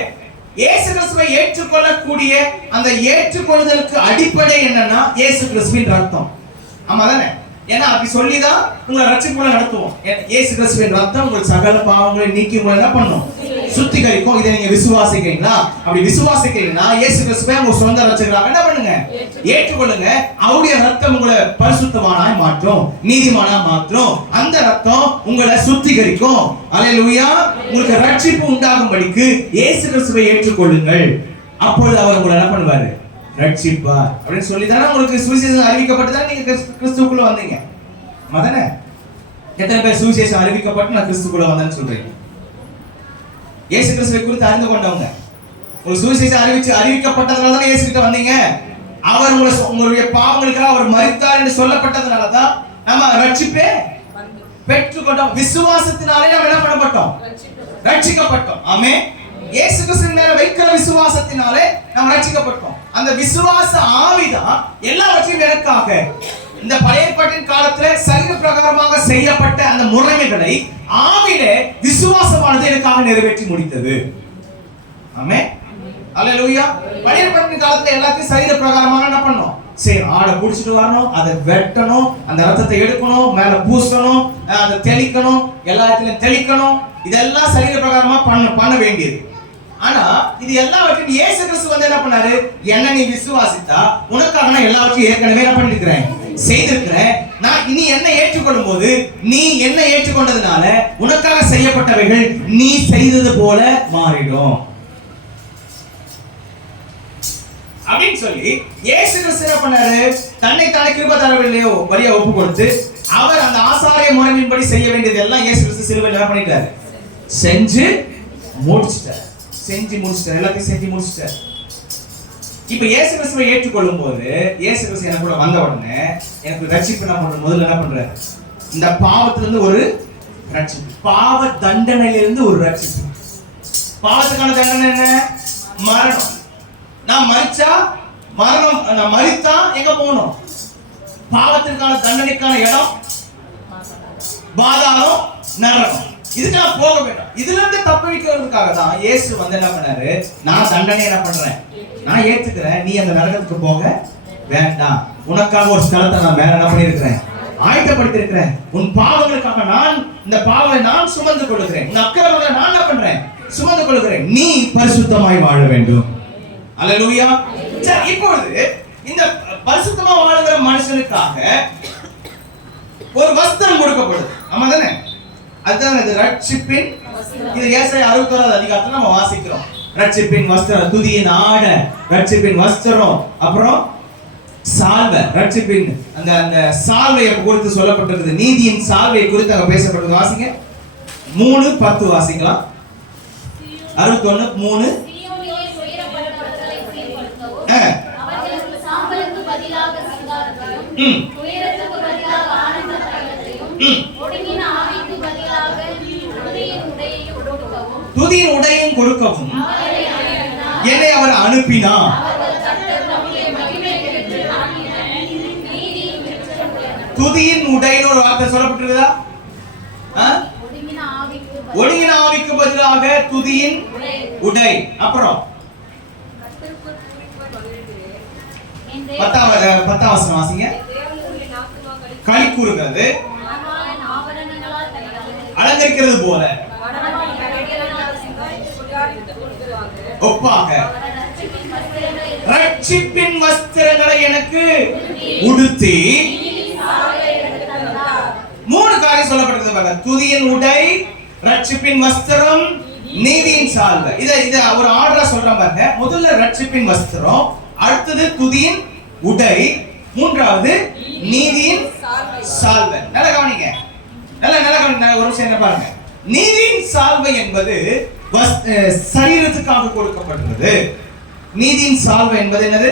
இயேசு கிறிஸ்துவை ஏற்றுக்கொள்ளக்கூடிய அந்த ஏற்றுக்கொள்ளுதலுக்கு அடிப்படை என்னன்னா இயேசு கிறிஸ்துவின் ரத்தம். ஆமா தானே? ஏன்னா அப்படி சொல்லிதான் உங்களை ரட்சிப்புல நடத்துவோம். இயேசு கிறிஸ்துவின் ரத்தம் உங்கள் சகல பாவங்களை நீக்கி உங்களை என்ன பண்ணும்? சுத்திகரிக்கும். இதை நீங்க விசுவாசிக்கிறீங்களா? அப்படி விசுவாசிக்கிறீங்கன்னா இயேசு கிறிஸ்துவை உங்க சொந்த ரட்சகராக என்ன பண்ணுங்க? ஏற்றுக்கொள்ளுங்க. அவருடைய ரத்தம் உங்களை பரிசுத்தவானாய் மாற்றும், நீதிமானா மாற்றும். அந்த ரத்தம் உங்களை சுத்திகரிக்கும். அல்லேலூயா. உங்களுக்கு ரட்சிப்பு உண்டாகும்படிக்கு இயேசு கிறிஸ்துவை ஏற்றுக்கொள்ளுங்கள். அப்பொழுது அவர் உங்களை என்ன பண்ணுவாரு? ரட்சிப்பார். அப்படின்னு சொல்லிதானே உங்களுக்கு சுவிசேஷம் அறிவிக்கப்பட்டுதான் நீங்க கிறிஸ்துவுக்குள்ள வந்தீங்க. மதனே, எத்தனை பேர் சுவிசேஷம் அறிவிக்கப்பட்டு நான் கிறிஸ்துக்குள்ள வந்தேன்னு சொல்றீங்க? இயேசு கிறிஸ்துவை குறித்து அறிந்து கொண்டவங்க. உங்களுக்கு சுவிசேஷம் அறிவிக்கப்பட்டதுனால தான் இயேசு கிட்ட வந்தீங்க. அவர் உங்களுடைய பாவங்களுக்காக அவர் மரித்தார் என்று சொல்லப்பட்டதுனால தான் நம்ம ரட்சிப்பே பெற்றுக்கொண்டோம். விசுவாசத்தினாலே நம்ம என்ன பண்ணப்பட்டோம்? ரட்சிக்கப்பட்டோம். ஆமென். இயேசு கிறிஸ்துவின் மேல வைக்கிற விசுவாசத்தினாலே நாம் ரட்சிக்கப்பட்டோம். அந்த விசுவாச ஆவிதான் எல்லாவற்றையும் எனக்காக இந்த பழைய ஏற்பாட்டின் காலத்துல சரீர பிரகாரமாக செய்யப்பட்ட அந்த முறைமைகளை ஆவியிலே விசுவாசமானது எனக்காக நிறைவேற்றி முடித்தது. ஆமென். அல்லேலூயா. பழைய காலத்துல எல்லாத்தையும் சரீர பிரகாரமாக என்ன பண்ணணும்? சரி, ஆடை புடிச்சிட்டு வரணும், அதை வெட்டணும், அந்த ரத்தத்தை எடுக்கணும், மேல பூசணும், அதை தெளிக்கணும், எல்லா இடத்துலயும் தெளிக்கணும். இதெல்லாம் சரீர பிரகாரமா பண்ண வேண்டியது. ஆனா இது எல்லாவற்றையும் இயேசு கிறிஸ்து வந்து என்ன பண்ணாரு? என்ன நீ விசுவாசித்தா உனக்காக நான் எல்லாவற்றையும் ஏற்கனவே என்ன பண்ணிருக்கிறேன், செய்திருக்கிறேன். நான் இனி என்ன ஏற்றுக்கொள்ளும் போது நீ என்ன ஏற்றுக்கொண்டதுனால உனக்காக செய்யப்பட்டவைகள் நீ செய்தது போல மாறிடும் அப்படின்னு சொல்லி இயேசு கிறிஸ்து என்ன பண்ணாரு? தன்னை தானே கிருபைதாரவில்லையோ வழியா ஒப்பு கொடுத்து அவர் அந்த ஆசாரிய முறையின்படி செய்ய வேண்டியது எல்லாம் இயேசு கிறிஸ்து சிலுவையில் என்ன பண்ணிட்டாரு? செஞ்சு முடிச்சிட்டார். எல்லாத்தையும் செஞ்சு முடிச்சிட்டார். இப்ப இயேசு கிறிஸ்துவை ஏற்றுக்கொள்ளும் போது இயேசு கிறிஸ்து எனக்கு கூட வந்த உடனே எனக்கு ரட்சிப்பு என்ன பண்ற? முதல்ல என்ன பண்றாரு? இந்த பாவத்திலிருந்து ஒரு ரட்சிப்பு, பாவ தண்டனையிலிருந்து ஒரு ரட்சிப்பு. பாவத்துக்கான தண்டனை என்ன? மரணம். நான் மரிச்சா மரணம், நான் மரித்தா எங்க போகணும்? பாவத்திற்கான தண்டனைக்கான இடம் பாதாளம், நரகம். இதுக்கு நான் போக வேண்டாம். இதுல இருந்து தப்பிக்கிறதுக்காக தான் இயேசு வந்து என்ன பண்ணாரு? நான் தண்டனை என்ன பண்றேன், நான் ஏத்துக்கிறேன், நீ அந்த நரகத்துக்கு போக வேண்டாம், உனக்காக ஒரு ஸ்தலத்தை நான் வேற என்ன பண்ணிருக்கிறேன், ஆயத்தப்படுத்தி இருக்கிறேன். உன் பாவங்களுக்காக நான் இந்த பாவங்களை நான் சுமந்து கொள்கிறேன், உன் அக்கிரமங்களை நான் என்ன பண்றேன், சுமந்து கொள்கிறேன். நீ பரிசுத்தமாய் வாழ வேண்டும். அல்லேலூயா. சரி, இப்பொழுது இந்த பரிசுத்தமா வாழுகிற மனுஷனுக்காக ஒரு வஸ்திரம் கொடுக்கப்படுது. ஆமா தானே? அதுதான் இது ரட்சிப்பின். இது ஏசாயா 61வது அதிகாரத்துல நம்ம வாசிக்கிறோம். ரட்சிப்பின் வஸ்திரம், துதியின் ஆடை, ரட்சிப்பின் வஸ்திரம், அப்புறம் சால்வை, ரட்சிப்பின் அந்த சால்வையை குறித்து சொல்லப்பட்டிருக்குது. நீதியின் சால்வையை குறித்து அங்க பேசப்பட்டது. வாசிங்க 3:10 வாசிக்கலாம். 61:3. அவர்களுக்கு சாம்பலுக்கு பதிலாக சிங்காரத்தையும், துயரத்துக்கு பதிலாக ஆனந்த தைலத்தையும், ஒடுங்கின ஆவிக்கு பதிலாக துதியின் உடையையும் கொடுக்கவும் என்னை அவர் அனுப்பினார். துதியின் உடைன்னு ஒரு வார்த்தை சொல்லப்பட்டிருக்குதா? ஒடுங்கின ஆவிக்கு பதிலாக துதியின் உடை. அப்புறம் 10வது வசனம் வாசிங்க. களி கூறுகிறது, அலங்கரிக்கிறது போல ஒப்பாக ரட்சிப்பின் வஸ்திரங்களை எனக்கு உடுத்தி. 3 காரியம் சொல்லப்பட்டிருக்கிறது பாருங்க. துதியின் உடை, ரட்சிப்பின் வஸ்திரம், நீதியின் சால்வை. இத ஒரு ஆர்டரா சொல்றேன் பாருங்க. முதல்ல ரட்சிப்பின் வஸ்திரம், அடுத்தது துதியின் உடை, மூன்றாவது நீதியின் சால்வை. நல்ல கவனிங்க, நல்ல கவனிங்க. ஒரு விஷயம் என்ன பாருங்க. நீதியின் சால்வை என்பது சரீரத்துக்காக கொடுக்கப்பட்டது. நீதியின் சால்வை என்பது என்னது?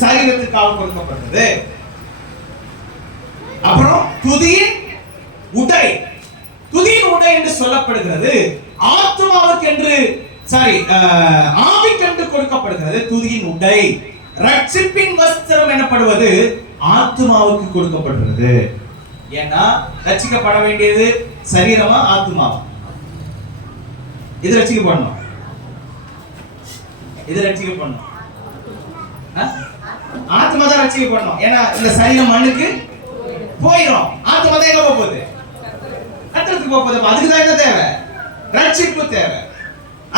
சரீரத்துக்காக கொடுக்கப்பட்டது. அப்புறம் துதியின் உடை, துதியின் உடை என்று சொல்லப்படுகிறது ஆத்துமாவுக்கு என்று ஆவிக்கென்று கொடுக்கப்படுகிறது துதியின் உடை. ரட்சிப்பின் வஸ்திரம் எனப்படுவது ஆத்துமாவுக்கு கொடுக்கப்படுகிறது. ஏன்னா ரட்சிக்கப்பட வேண்டியது சரீரமா ஆத்துமாவா? இது ரட்சிக்கப்படணும், இது ரட்சிக்கப்படணும். ஆத்மா தான் ரட்சிக்கப்படணும். ஏன்னா இந்த சரீரம் மண்ணுக்கு போயிடும், ஆத்மா தான் எங்க போகுது? கர்த்தருக்கு போகுது. அதுக்கு தான் என்ன தேவை? ரட்சிப்பு தேவை.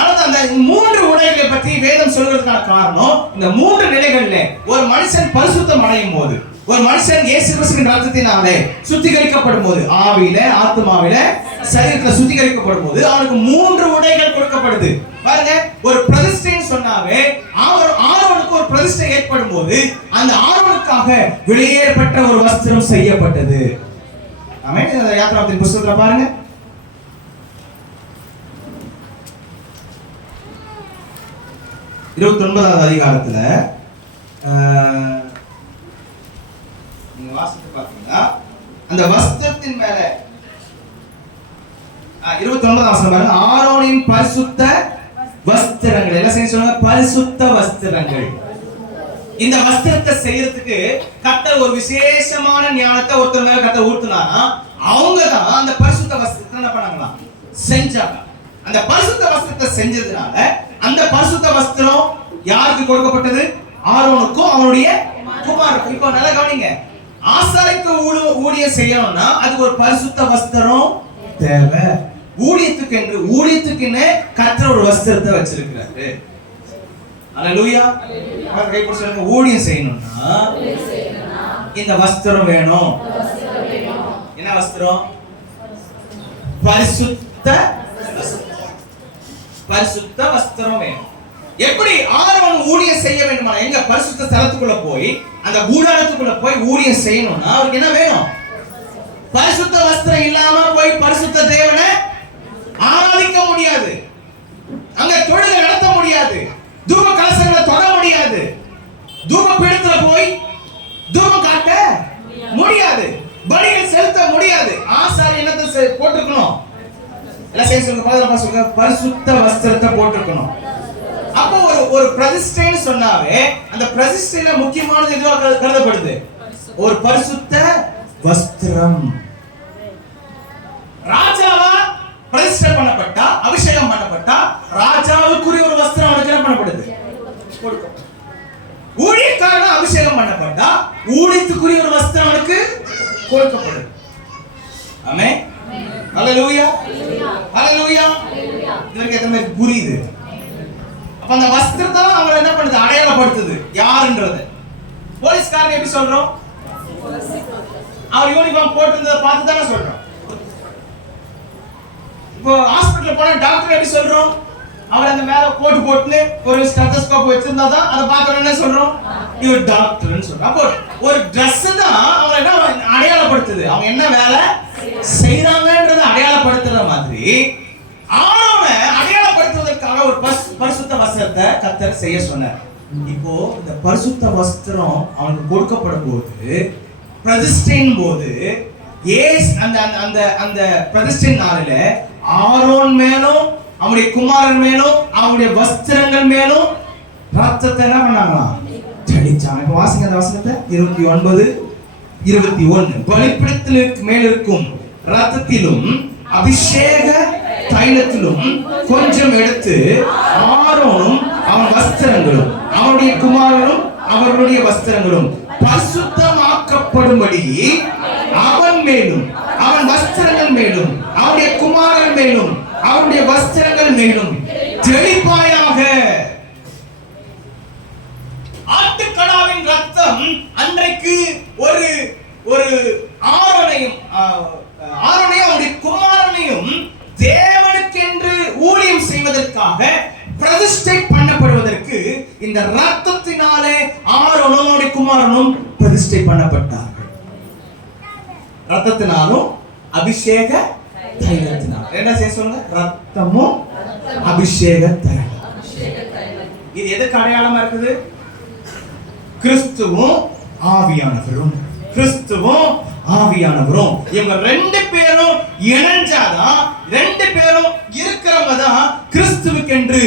ஆனால் அந்த 3 உடைகளை பற்றி வேதம் சொல்றதுக்கான காரணம், இந்த 3 நிலைகளில் ஒரு மனுஷன் பரிசுத்தம் அடையும் போது, ஒரு மனுஷன் இயேசு கிறிஸ்துவின் ரத்தத்தினாலே சுத்திகரிக்கப்படும் போது, ஆவியில, ஆத்மாவில, சரீரத்துல சுத்திகரிக்கப்படும் போது அவனுக்கு 3 உடைகள் கொடுக்கப்படுது. பாருங்க, ஒரு பிரதிஷ்டைன்னு சொன்னாவே ஆரோனுக்கு ஒரு பிரதிஷ்டை ஏற்படும் போது அந்த ஆரோனுக்காக வெளியேறப்பட்ட ஒரு வஸ்திரம் செய்யப்பட்டது. ஆமென். இந்த யாத்திராகமத்தின் புத்தகத்துல பாருங்க, 29வது அதிகாரத்துல நீங்க வாசித்து பாத்தீங்கன்னா அந்த வஸ்திரத்தின் மேல 29வது வசனம் பாருங்க. ஆரோனின் பரிசுத்த வஸ்திரங்கள், என்ன செய்ய சொல்லுங்க? பரிசுத்த வஸ்திரங்கள். இந்த வஸ்திரத்தை செய்யறதுக்கு கர்த்தர் ஒரு விசேஷமான ஞானத்தை ஒருத்தர் மேல கர்த்தர் ஊத்துனாரா, அவங்க தான் அந்த பரிசுத்த வஸ்திரத்தை என்ன பண்ணாங்களா? செஞ்சாங்க. அந்த பரிசுத்த வஸ்திரத்தை செஞ்சதுனால அந்த பரிசுத்த வஸ்திரம் யாருக்கு கொடுக்கப்பட்டது? ஆரோனுக்கும் அவனுடைய குமாரனுக்கும். இப்போ நல்லா கவனிங்க, ஆசாரிக்கு ஊழியம் செய்யணும்னா அதுக்கு ஒரு பரிசுத்த வஸ்திரம் தேவை. ஊழியத்துக்குன்னு கர்த்தர் ஒரு வஸ்திரத்தை வச்சிருக்கிறாரு. அல்லேலூயா. கைப்பட சொல்லுங்க, ஊழியம் செய்யணும்னா இந்த வஸ்திரம் வேணும். என்ன வஸ்திரம்? பரிசுத்த வஸ்திரம் வேணும். எப்படி ஆரோன் ஊழியம் செய்ய வேண்டுமா? எங்க பரிசுத்த ஸ்தலத்துக்குள்ள போய் அந்த கூடாரத்துக்குள்ள போய் ஊழியம் செய்யணும்னா அவருக்கு என்ன வேணும்? பரிசுத்த வஸ்திரம் இல்லாம போய் பரிசுத்த தேவனை ஆராதிக்க முடியாது, அங்க தொழுகை நடத்த முடியாது, தூப கலசங்களை தொட முடியாது, தூப பீடத்துல போய் தூபம் காட்ட முடியாது, பலிகள் செலுத்த முடியாது. ஆசாரி என்னத்தை போட்டுக்கணும்? எல்லாம் செய்ய சொல்லுங்க, பரிசுத்த வஸ்திரத்தை போட்டுக்கணும். அப்போ ஒரு பிரதிஷ்டைன்னு சொன்னாவே அந்த பிரதிஷ்டையில முக்கியமானது எதுவா கருதப்படுது? ஒரு பரிசுத்த வஸ்திரம். ராஜாவா பிரதிஷ்டை பண்ணப்பட்டா, அபிஷேகம் பண்ணப்பட்டா, ராஜாவுக்குரிய ஒரு வஸ்திரம் அவனுக்கு என்ன பண்ணப்படுது? கொடுக்கும். ஊழியக்காரனா அபிஷேகம் பண்ணப்பட்டா ஊழியத்துக்குரிய ஒரு வஸ்திரம் அவனுக்கு கொடுக்கப்படுது. ஆமென். ஹalleluya. ஹalleluya. இதற்கு ஏத்த மாதிரி புரியுது. அப்ப அந்த வஸ்திரத்தை அவன் என்ன பண்ணுது? அடையாளப்படுத்துது யாருன்றது. போலீஸ்காரன் எப்படி சொல்றோம்? அவர் யூனிஃபார்ம் போட்டுறத பார்த்து தானே சொல்றோம். இப்போ ஹாஸ்பிடல்ல போனா டாக்டர் எப்படி சொல்றோம்? அவர் அந்த மேல கோட் போட்டுன்னு ஒரு ஸ்டெத்தஸ்கோப் வச்சிருந்தா தான் அதை பார்த்த உடனே சொல்றோம் இவர் டாக்டர்னு சொல்றோம். அப்போ ஒரு Dress தான் அவங்க என்ன அடையாளப்படுத்துது, அவங்க என்ன வேலை செய்றாங்கன்றதை அடையாளப்படுத்துற மாதிரி ஆரோனை அடையாளப்படுத்துவதற்காக ஒரு பரிசுத்த வஸ்திரத்தை கர்த்தர் செய்ய சொன்னார். இப்போ இந்த பரிசுத்த வஸ்திரம் அவனுக்கு கொடுக்கப்படும் போது பிரதிஷ்டையின் போது அந்த அந்த அந்த பிரதிஷ்டையின் நாளில ஆரோன் மேலும் அவனுடைய குமாரன் மேலும் அவனுடைய வஸ்திரங்கள் மேலும் ரத்தத்தை என்ன பண்ணாங்களாம்? தெளிச்சாங்க. இப்ப வாசிங்க அந்த வசனத்தை 29 21. பலிபீடத்திற்கு மேல் இருக்கும் ரத்தத்திலும் அபிஷேக தைலத்திலும் கொஞ்சம் எடுத்து ஆரோனும் அவன் வஸ்திரங்களும் அவனுடைய குமாரனும் அவர்களுடைய வஸ்திரங்களும் பரிசுத்தமாக்கப்படும்படி அவன் மேலும் அவன் வஸ்திரங்கள் மேலும் அவனுடைய குமாரன் மேலும் அவனுடைய வஸ்திரங்கள் மேலும் தெளிப்பாயாக. ஆட்டுக்கடாவின் ரத்தம் அன்றைக்கு ஒரு ஒரு ஆரோனையும் அவனுடைய குமாரனையும் தேவனுக்கென்று ஊழியம் செய்வதற்காக பிரதிஷ்டை பண்ணப்படுவதற்கு இந்த ரத்தத்தினாலே ஆரோனும் அவனுடைய குமாரனும் பிரதிஷ்டை பண்ணப்பட்டார்கள். ரத்தத்தினாலும் அபிஷேக தைலத்தினாலும். என்ன செய்ய சொல்லுங்க? ரத்தமும் அபிஷேக தைலம். இது எதுக்கு அடையாளமா இருக்குது? கிறிஸ்துவும் ஆவியானவரும் இவங்க ரெண்டு பேரும் இணைஞ்சாதான், ரெண்டு பேரும் இருக்கிறவங்க தான் கிறிஸ்துவுக்கென்று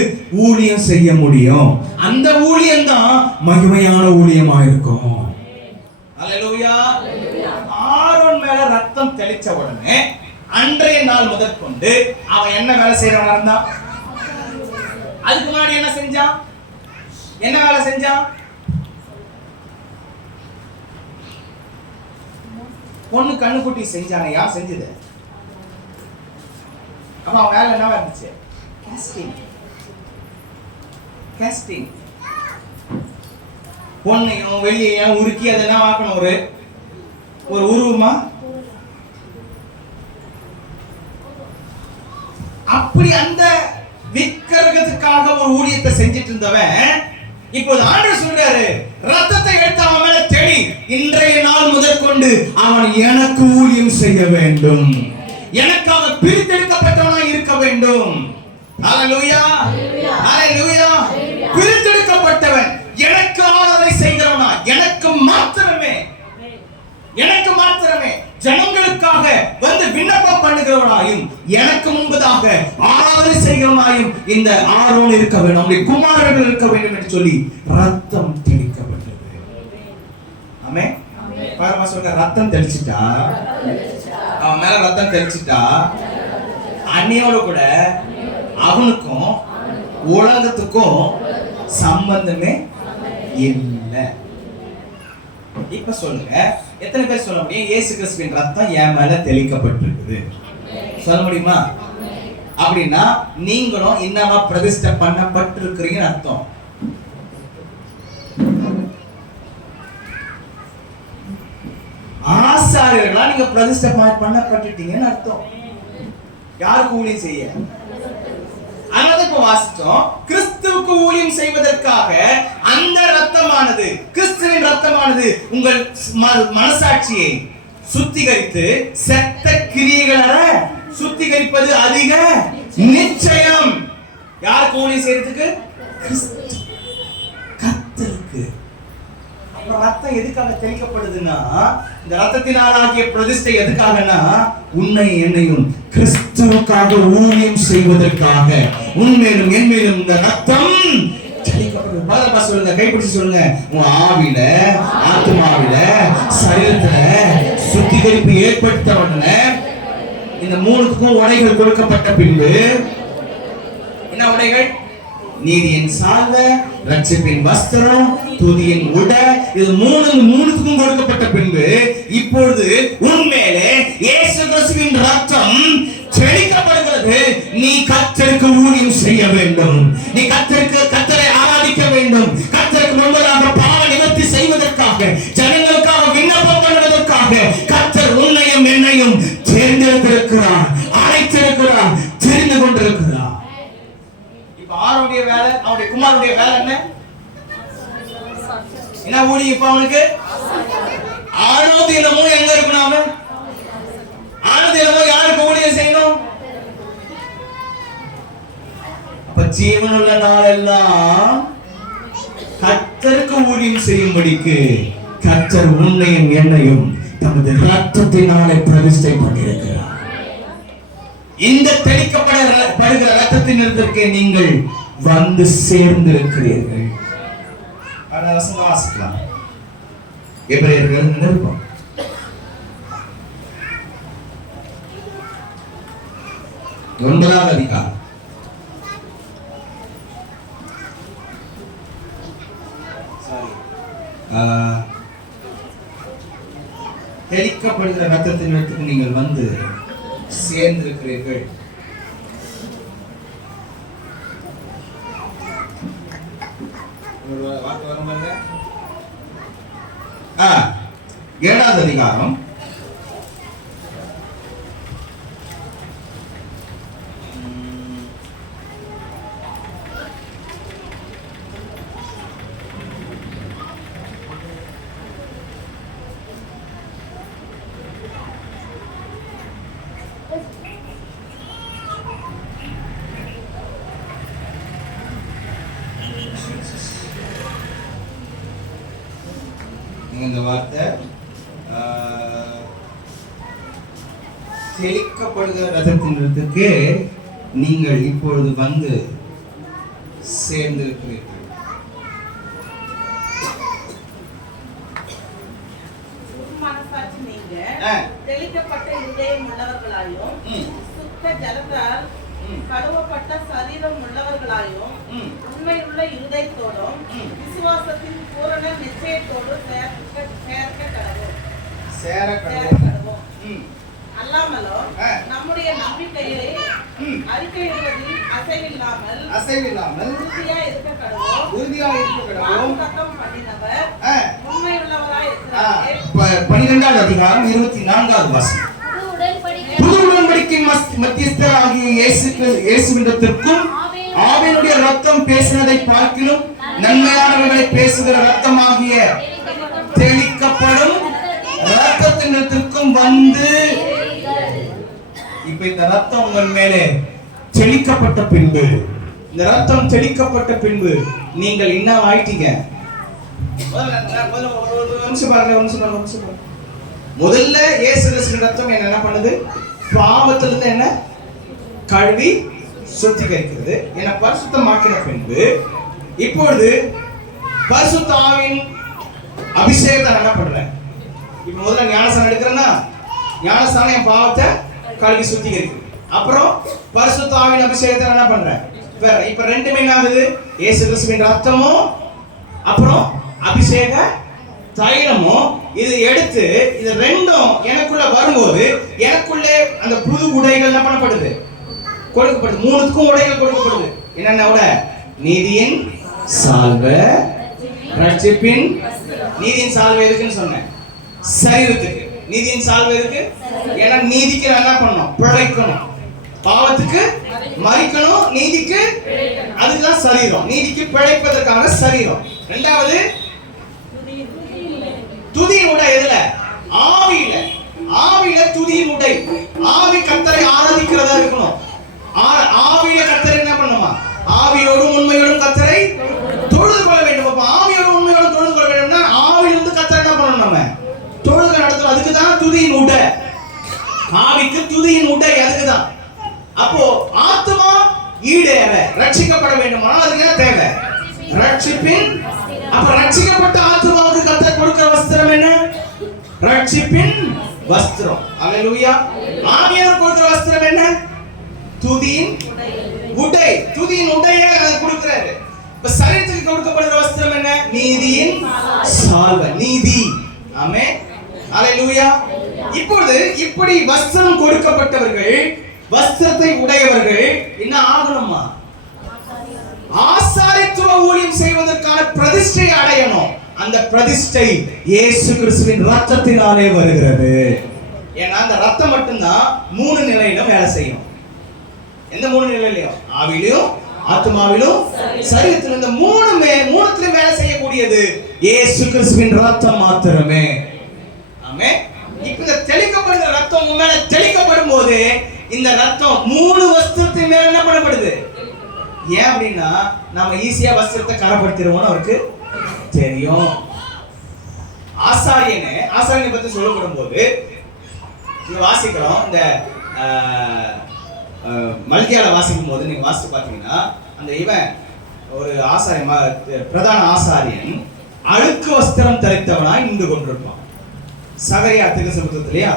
ஊழியம் செய்ய முடியும். அந்த ஊழியம் தான் மகிமையான ஊழியமா இருக்கும். அல்லேலூயா. ஆரோன் மேல ரத்தம் தெளிச்ச உடனே அன்றைய நாள் முதற்கொண்டு அவன் என்ன வேலை செய்யறவனா இருந்தான்? அதுக்கு முன்னாடி என்ன செஞ்சான்? என்ன வேலை செஞ்சான்? பொண்ணு கண்ணுக்குட்டி செஞ்சானே. யார் செஞ்சது? அப்ப அவன் வேலை என்ன இருந்துச்சு? கேஸ்டிங். பொண்ணையும் வெள்ளியையும் உருக்கி அதை என்ன ஆக்கணும்? ஒரு உருவமா. அப்படி அந்த விக்கிரகத்துக்காக ஒரு ஊழியத்தை செஞ்சிட்டு இருந்தவன் இப்போது ஆண்டவர் சொல்றாரு, ரத்தத்தை எடுத்து அவன் மேல தெளி. இன்றைய நாள் முதற்கொண்டு அவன் எனக்கு ஊழியம் செய்ய வேண்டும், எனக்காக பிரித்தெடுக்கப்பட்டவனாய் இருக்க வேண்டும். ஹalleluya. ஹalleluya. பிரித்தெடுக்கப்பட்டவன், எனக்கு ஆராதனை செய்கிறவனா, எனக்கு மாத்திரமே ஜனங்களுக்காக வந்து விண்ணப்பம் பண்ணுகிறவனாயும் எனக்கு முன்பதாக ஆராதனை செய்கிறவனாயும் இந்த ஆரோன் இருக்க வேண்டும், நம்முடைய குமாரர்கள் இருக்க வேண்டும் என்று சொல்லி ரத்தம் தெளிக்கப்பட்டது. ஆமென். பாருங்க சொல்ற, ரத்தம் தெளிச்சிட்டா, அவன் மேல ரத்தம் தெளிச்சிட்டா அன்னியோட கூட அவனுக்கும் உலகத்துக்கும் சம்பந்தமே இல்லை. இப்ப சொல்லுங்க, எத்தனை பேர் சொல்ல முடியும் இயேசு கிறிஸ்துவின் ரத்தம் என் மேல தெளிக்கப்பட்டிருக்குது? சொல்ல முடியுமா? அப்படின்னா நீங்களும் இன்னமா பிரதிஷ்டை பண்ணப்பட்டிருக்கிறீங்கன்னு அர்த்தம். ஆசாரியர்களா நீங்க பிரதிஷ்டை பண்ணப்பட்டுட்டீங்கன்னு அர்த்தம். யாருக்கு ஊழியம் செய்ய? அதனால வாசிச்சோம், கிறிஸ்துவுக்கு ஊழியம் செய்வதற்காக அந்த ரத்தமானது, கிறிஸ்துவின் ரத்தமானது உங்கள் மனசாட்சியை சுத்திகரித்து செத்த கிரியைகளை சுத்திகரிப்பது அதிக நிச்சயம். யாருக்கு ஊழியம் செய்யறதுக்கு? கர்த்தருக்கு. அப்ப ரத்தம் எதுக்காக தெளிக்கப்படுதுன்னா, இந்த ரத்தத்தினாலாகிய பிரதிஷ்டை எதுக்காகனா உன்னை என்னையும் கிறிஸ்துவுக்காக ஊழியம் செய்வதற்காக உண்மையிலும் என்மையிலும் இந்த ரத்தம் தெளிக்கப்படுது. பாதப்பா சொல்லுங்க, கைப்பிடிச்சு சொல்லுங்க, உன் ஆவில ஆத்மாவில சரீரத்துல சுத்திகரிப்பு ஏற்படுத்த உடனே இந்த மூணுக்கும் உடைகள் கொடுக்கப்பட்ட பின்பு, என்ன உடைகள்? நீதியின் சால்வை, ரட்சிப்பின் வஸ்திரம், துதியின் உடை, இது மூணுக்கும் கொடுக்கப்பட்ட பின்பு இப்பொழுது உண்மையிலே இயேசு கிறிஸ்துவின் ரத்தம் தெளிக்கப்படுகிறது. நீ கர்த்தருக்கு ஊழியம் செய்ய வேண்டும், நீ கர்த்தரை ஆராதிக்க வேண்டும், கர்த்தருக்கு முன்பதாக பாவ நிவர்த்தி செய்வதற்காக, ஜனங்களுக்காக விண்ணப்பம் பண்ணுவதற்காக கர்த்தர் உன்னையும் என்னையும் தேர்ந்தெடுத்திருக்கிறார், அழைத்திருக்கிறார், தெரிந்து கொண்டிருக்கிறார். இப்ப ஆரோடைய வேலை, அவருடைய குமாரனுடைய வேலை என்ன ஊழியம்? இப்ப அவனுக்கு ஆனோதினமும் எங்க இருக்கணும்? அவன் ஆனோதினமும் யாருக்கு ஊழியம் செய்யணும்? அப்ப ஜீவனுள்ள நாளெல்லாம் கர்த்தருக்கு ஊழியம் செய்யும்படிக்கு கர்த்தர் உன்னையும் என்னையும் தமது ரத்தத்தினாலே பிரதிஷ்டை பண்ணியிருக்கிறார். இந்த தெளிக்கப்படுகிற ரத்தத்தினருக்கு நீங்கள் வந்து சேர்ந்திருக்கிறீர்கள். வாசிக்கலாம். எபிரேயர்கள் நிருபம் 9ஆம் அதிகாரம். தெளிக்கப்படுகிற ரத்தத்தினருக்கு நீங்கள் வந்து சேர்ந்திருக்கிறீர்கள். வார்த்தை வரும் பாருங்க. 7ஆம் அதிகாரம் இந்த வார்த்தை தெளிக்கப்படுகிற ரத்தத்தினருக்கு நீங்கள் இப்பொழுது வந்து சேர்ந்திருக்கிறீர்கள். மனசாட்சி நீங்க தெளிக்கப்பட்ட இதயம் உள்ளவர்களாயும் சுத்த ஜலத்தால் கழுவப்பட்ட சரீரம் உள்ளவர்களாயும் உண்மையுள்ள இருதயத்தோடும் விசுவாசத்தின் பூரண நிச்சயத்தோடு சேரக்கடவோம். அல்லாமலும் நம்முடைய நம்பிக்கையை அறிக்கையிடுவதில் அசைவில்லாமல் உறுதியா இருக்க கடவோம். வாக்குத்தத்தம் பண்ணினவர் உண்மையுள்ளவராய் இருக்கிறார். 12ஆம் அதிகாரம் 24ஆவது வசனம். புது உடன்படிக்கையின் மத்தியஸ்தராகிய இயேசுவினிடத்திற்கும் ஆவினுடைய ரத்தம் பேசினதை பார்க்கிலும் நன்மையானவர்களை பேசுகிற ரத்தமாகிய தெளிக்கப்படும் ரத்தத்தினத்திற்கும் வந்து. இப்ப இந்த ரத்தம் உங்கள் மேலே தெளிக்கப்பட்ட பின்பு, இந்த ரத்தம் தெளிக்கப்பட்ட பின்பு நீங்கள் என்ன ஆயிட்டீங்க? முதல்ல இயேசு கிறிஸ்துவின் ரத்தம் என்ன பண்ணுது? பாவத்திலிருந்து என்ன கழுவி சுத்திகரிக்கிறது, என்ன பரிசுத்தமாக்கின பின்பு இப்பொழுது பரிசுத்த ஆவியின் அபிஷேகத்தை என்ன பண்றேன்? இப்ப முதல்ல ஞானஸ்நானம் எடுக்கிறேன்னா, ஞானஸ்நானம் என் பாவத்தை கழுவி சுத்திகரிக்குது. அப்புறம் பரிசுத்த ஆவியின் அபிஷேகத்தை என்ன பண்றேன்? இப்ப ரெண்டுமே என்ன ஆகுது? இயேசு கிறிஸ்துவின் ரத்தமும் அப்புறம் அபிஷேக தைலமும் இது எடுத்து இது ரெண்டும் எனக்குள்ள வரும்போது எனக்குள்ளே அந்த புது உடைகள் என்ன பண்ணப்படுது? கொடுக்கப்படுது. மூணுத்துக்கும் உடைகள் கொடுக்கப்படுது. என்னென்ன உடை? நீதியின் சால்வை, ரட்சிப்பின். நீதியின் சால்வை எதுக்குன்னு சொன்னேன்? சரீரத்துக்கு. நீதியின் சால்வை எதுக்கு? ஏன்னா நீதிக்கு என்ன பண்ணணும்? பிழைக்கணும். பாவத்துக்கு மரிக்கணும், நீதிக்கு அதுதான் சரீரம். நீதிக்கு பிழைப்பதற்காக சரீரம். இரண்டாவது துதியின் உடை. எதுல? ஆவியில. ஆவியில துதியின் உடை. ஆவி கர்த்தரை ஆராதிக்கிறதா இருக்கணும். ஆவியில கர்த்தரை என்ன பண்ணணுமா? ஆவியோடும் உண்மையோடும் கர்த்தரை தொழுது கொள்ள வேண்டும். அப்ப ஆவியோடும் உண்மையோடும் தொழுது கொள்ள வேண்டும்னா ஆவியிலிருந்து கர்த்தரை என்ன பண்ணணும்? நம்ம தொழுது நடத்தணும். அதுக்கு தான் துதியின் உடை. ஆவிக்கு துதியின் உடை அதுக்குதான். அப்போ ஆத்மா ஈடேற ரட்சிக்கப்பட வேண்டுமானால் அதுக்கு என்ன தேவை? ரட்சிப்பின். அப்ப ரட்சிக்கப்பட்ட ஆத்மாவுக்கு கர்த்தர் கொடுக்கிற வஸ்திரம் என்ன? ரட்சிப்பின் வஸ்திரம். அல்லேலூயா. ஆவியானவர் கொடுக்கிற வஸ்திரம் என்ன? துதியின் உடை. துதியின் உடையை அவர் கொடுக்கிறாரு. இப்ப சரீரத்துக்கு கொடுக்கப்படுகிற வஸ்திரம் என்ன? நீதியின் சால்வை. நீதி. ஆமென். அல்லேலூயா. இப்பொழுது இப்படி வஸ்திரம் கொடுக்கப்பட்டவர்கள், வஸ்திரத்தை உடையவர்கள் என்ன ஆகணுமா? ஆசாரித்துவ ஊழியம் செய்வதற்கான பிரதிஷ்டை அடையணும். அந்த பிரதிஷ்டை இயேசு கிறிஸ்துவின் ரத்தத்தினாலே வருகிறது. ஏன்னா அந்த ரத்தம் மட்டும்தான் 3 நிலையிலும் வேலை செய்யும். எந்த 3 நிலையிலும்? ஆவியிலும், ஆத்மாவிலும், சரீரத்திலும். இந்த மூணுத்திலும் வேலை செய்யக்கூடியது இயேசு கிறிஸ்துவின் ரத்தம் மாத்திரமே. ஆமென். இப்ப இந்த தெளிக்கப்படுகிற ரத்தம் மேல தெளிக்கப்படும் போது இந்த ரத்தம் 3 வஸ்திரத்தின் மேல என்ன பண்ணப்படுது? ஏன் அப்படின்னா நம்ம ஈஸியா வஸ்திரத்தை கரப்படுத்திடுவோம்னு அவருக்கு தெரியும். ஆசாரியனை பத்தி சொல்லப்படும் போது நீங்க வாசிக்கிறோம். இந்த மல்கியால வாசிக்கும் போது நீங்க வாசித்து பாத்தீங்கன்னா அந்த இவன் ஒரு பிரதான ஆசாரியன் அழுக்கு வஸ்திரம் தரித்தவனாய் நின்று கொண்டிருப்பான். சகரியா தீர்க்கதரிசி இல்லையா?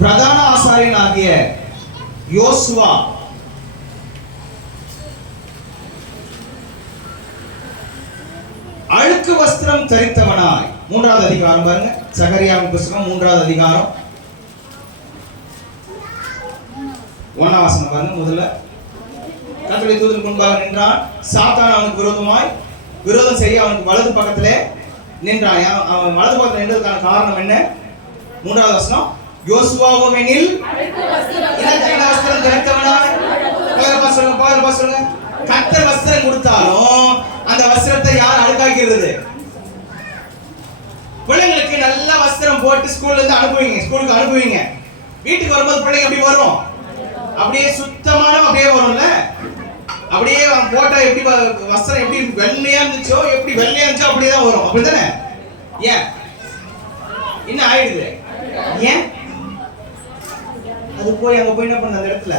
பிரதான ஆசாரியன் ஆகிய யோசுவா அழுக்கு வஸ்திரம் தரித்தவனாய், 3வது அதிகாரம் பாருங்க. சகரியாவின் புத்தகம் 3வது அதிகாரம் 1ஆம் வசனம் பாருங்க. முதல்ல கர்த்தருடைய தூதன் முன்பாக நின்றான். சாத்தான் அவனுக்கு விரோதம் செய்ய அவனுக்கு வலது பக்கத்திலே நின்றான். அவன் வலது பக்கத்தில் நின்றதுக்கான காரணம் என்ன? 3வது வசனம். யோசுவாவும் எனில் வஸ்திரம் தரித்தவனாய். சொல்லுங்க. கர்த்தர் வஸ்திரம் கொடுத்தாலும் அந்த வஸ்திரத்தை யார் அழுக்காக்கிறது? பிள்ளைங்களுக்கு நல்ல வஸ்திரம் போட்டு ஸ்கூல்ல இருந்து ஸ்கூலுக்கு அனுப்புவீங்க. வீட்டுக்கு வரும்போது பிள்ளைங்க எப்படி வரும்? அப்படியே சுத்தமான அப்படியே வரும்ல. அப்படியே போட்டா எப்படி வஸ்திரம் எப்படி வெள்ளையா இருந்துச்சோ, எப்படி வெள்ளையா இருந்துச்சோ அப்படியேதான் வரும். அப்படிதானே? ஏன் என்ன ஆயிடுது? ஏன் அது போய் அங்க போய் என்ன பண்ண? அந்த இடத்துல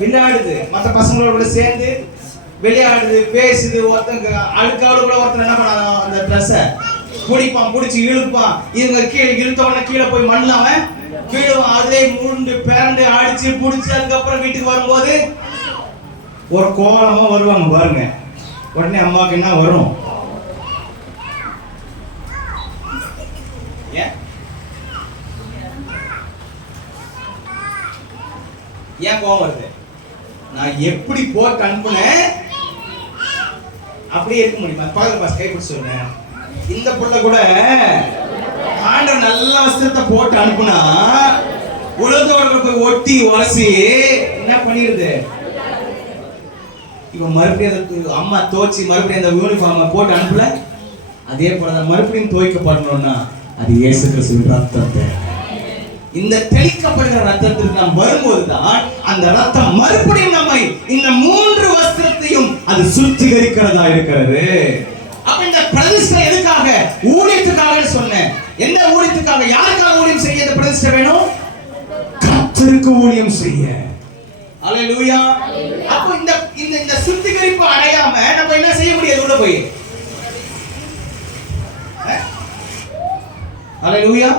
விளையாடுது, மற்ற பசங்களோட சேர்ந்து விளையாடுது, பேசுது. ஒருத்தங்க அழுக்காவோட கூட ஒருத்தர் என்ன பண்ண? அந்த ட்ரெஸ்ஸை பிடிச்சு இழுப்பான். இவங்க கீழே இழுத்த உடனே கீழே போய் மண்ணில் அவன் கீழுவான். அதிலே முண்டு பேரண்டு அடிச்சு பிடிச்சி அதுக்கப்புறம் வீட்டுக்கு வரும்போது ஒரு கோலமா வருவாங்க பாருங்க. உடனே அம்மாவுக்கு என்ன வரும்? ஏன் கோபம் வருது? நான் எப்படி போட்டு அனுப்புனேன் அப்படியே இருக்க முடியுமா? பக்கத்துல பாஸ் கை பிடிச்சு சொன்னேன். இந்த புள்ள கூட ஆண்டவர் நல்ல வஸ்திரத்தை போட்டு அனுப்புனா உலகத்தோட போய் ஒட்டி உரசி என்ன பண்ணிருது? இப்ப மறுபடியும் அம்மா தோச்சி மறுபடியும் அந்த யூனிஃபார்மை போட்டு அனுப்பல. அதே போல மறுபடியும் துவைக்கப்படணும்னா அது இயேசு கிறிஸ்துவின் ரத்தத்தை. இந்த தெளிக்கப்படுகிற ரத்தத்திற்கு நாம் வரும்போதுதான் அந்த ரத்தம் மறுபடியும் நம்மை இந்த 3 வஸ்திரத்தையும் அது சுத்திகரிக்கிறதா இருக்கிறது. அப்ப இந்த பிரதிஷ்டை எதுக்காக? ஊழியத்துக்காக சொன்னேன். எந்த ஊழியத்துக்காக? யாருக்காக ஊழியம் செய்ய இந்த பிரதிஷ்டை வேணும்? கர்த்தருக்கு ஊழியம் செய்ய. அல்லேலூயா. அப்ப இந்த சுத்திகரிப்பு அடையாம நம்ம என்ன செய்ய முடியாது? உள்ள போய் ஹalleluya.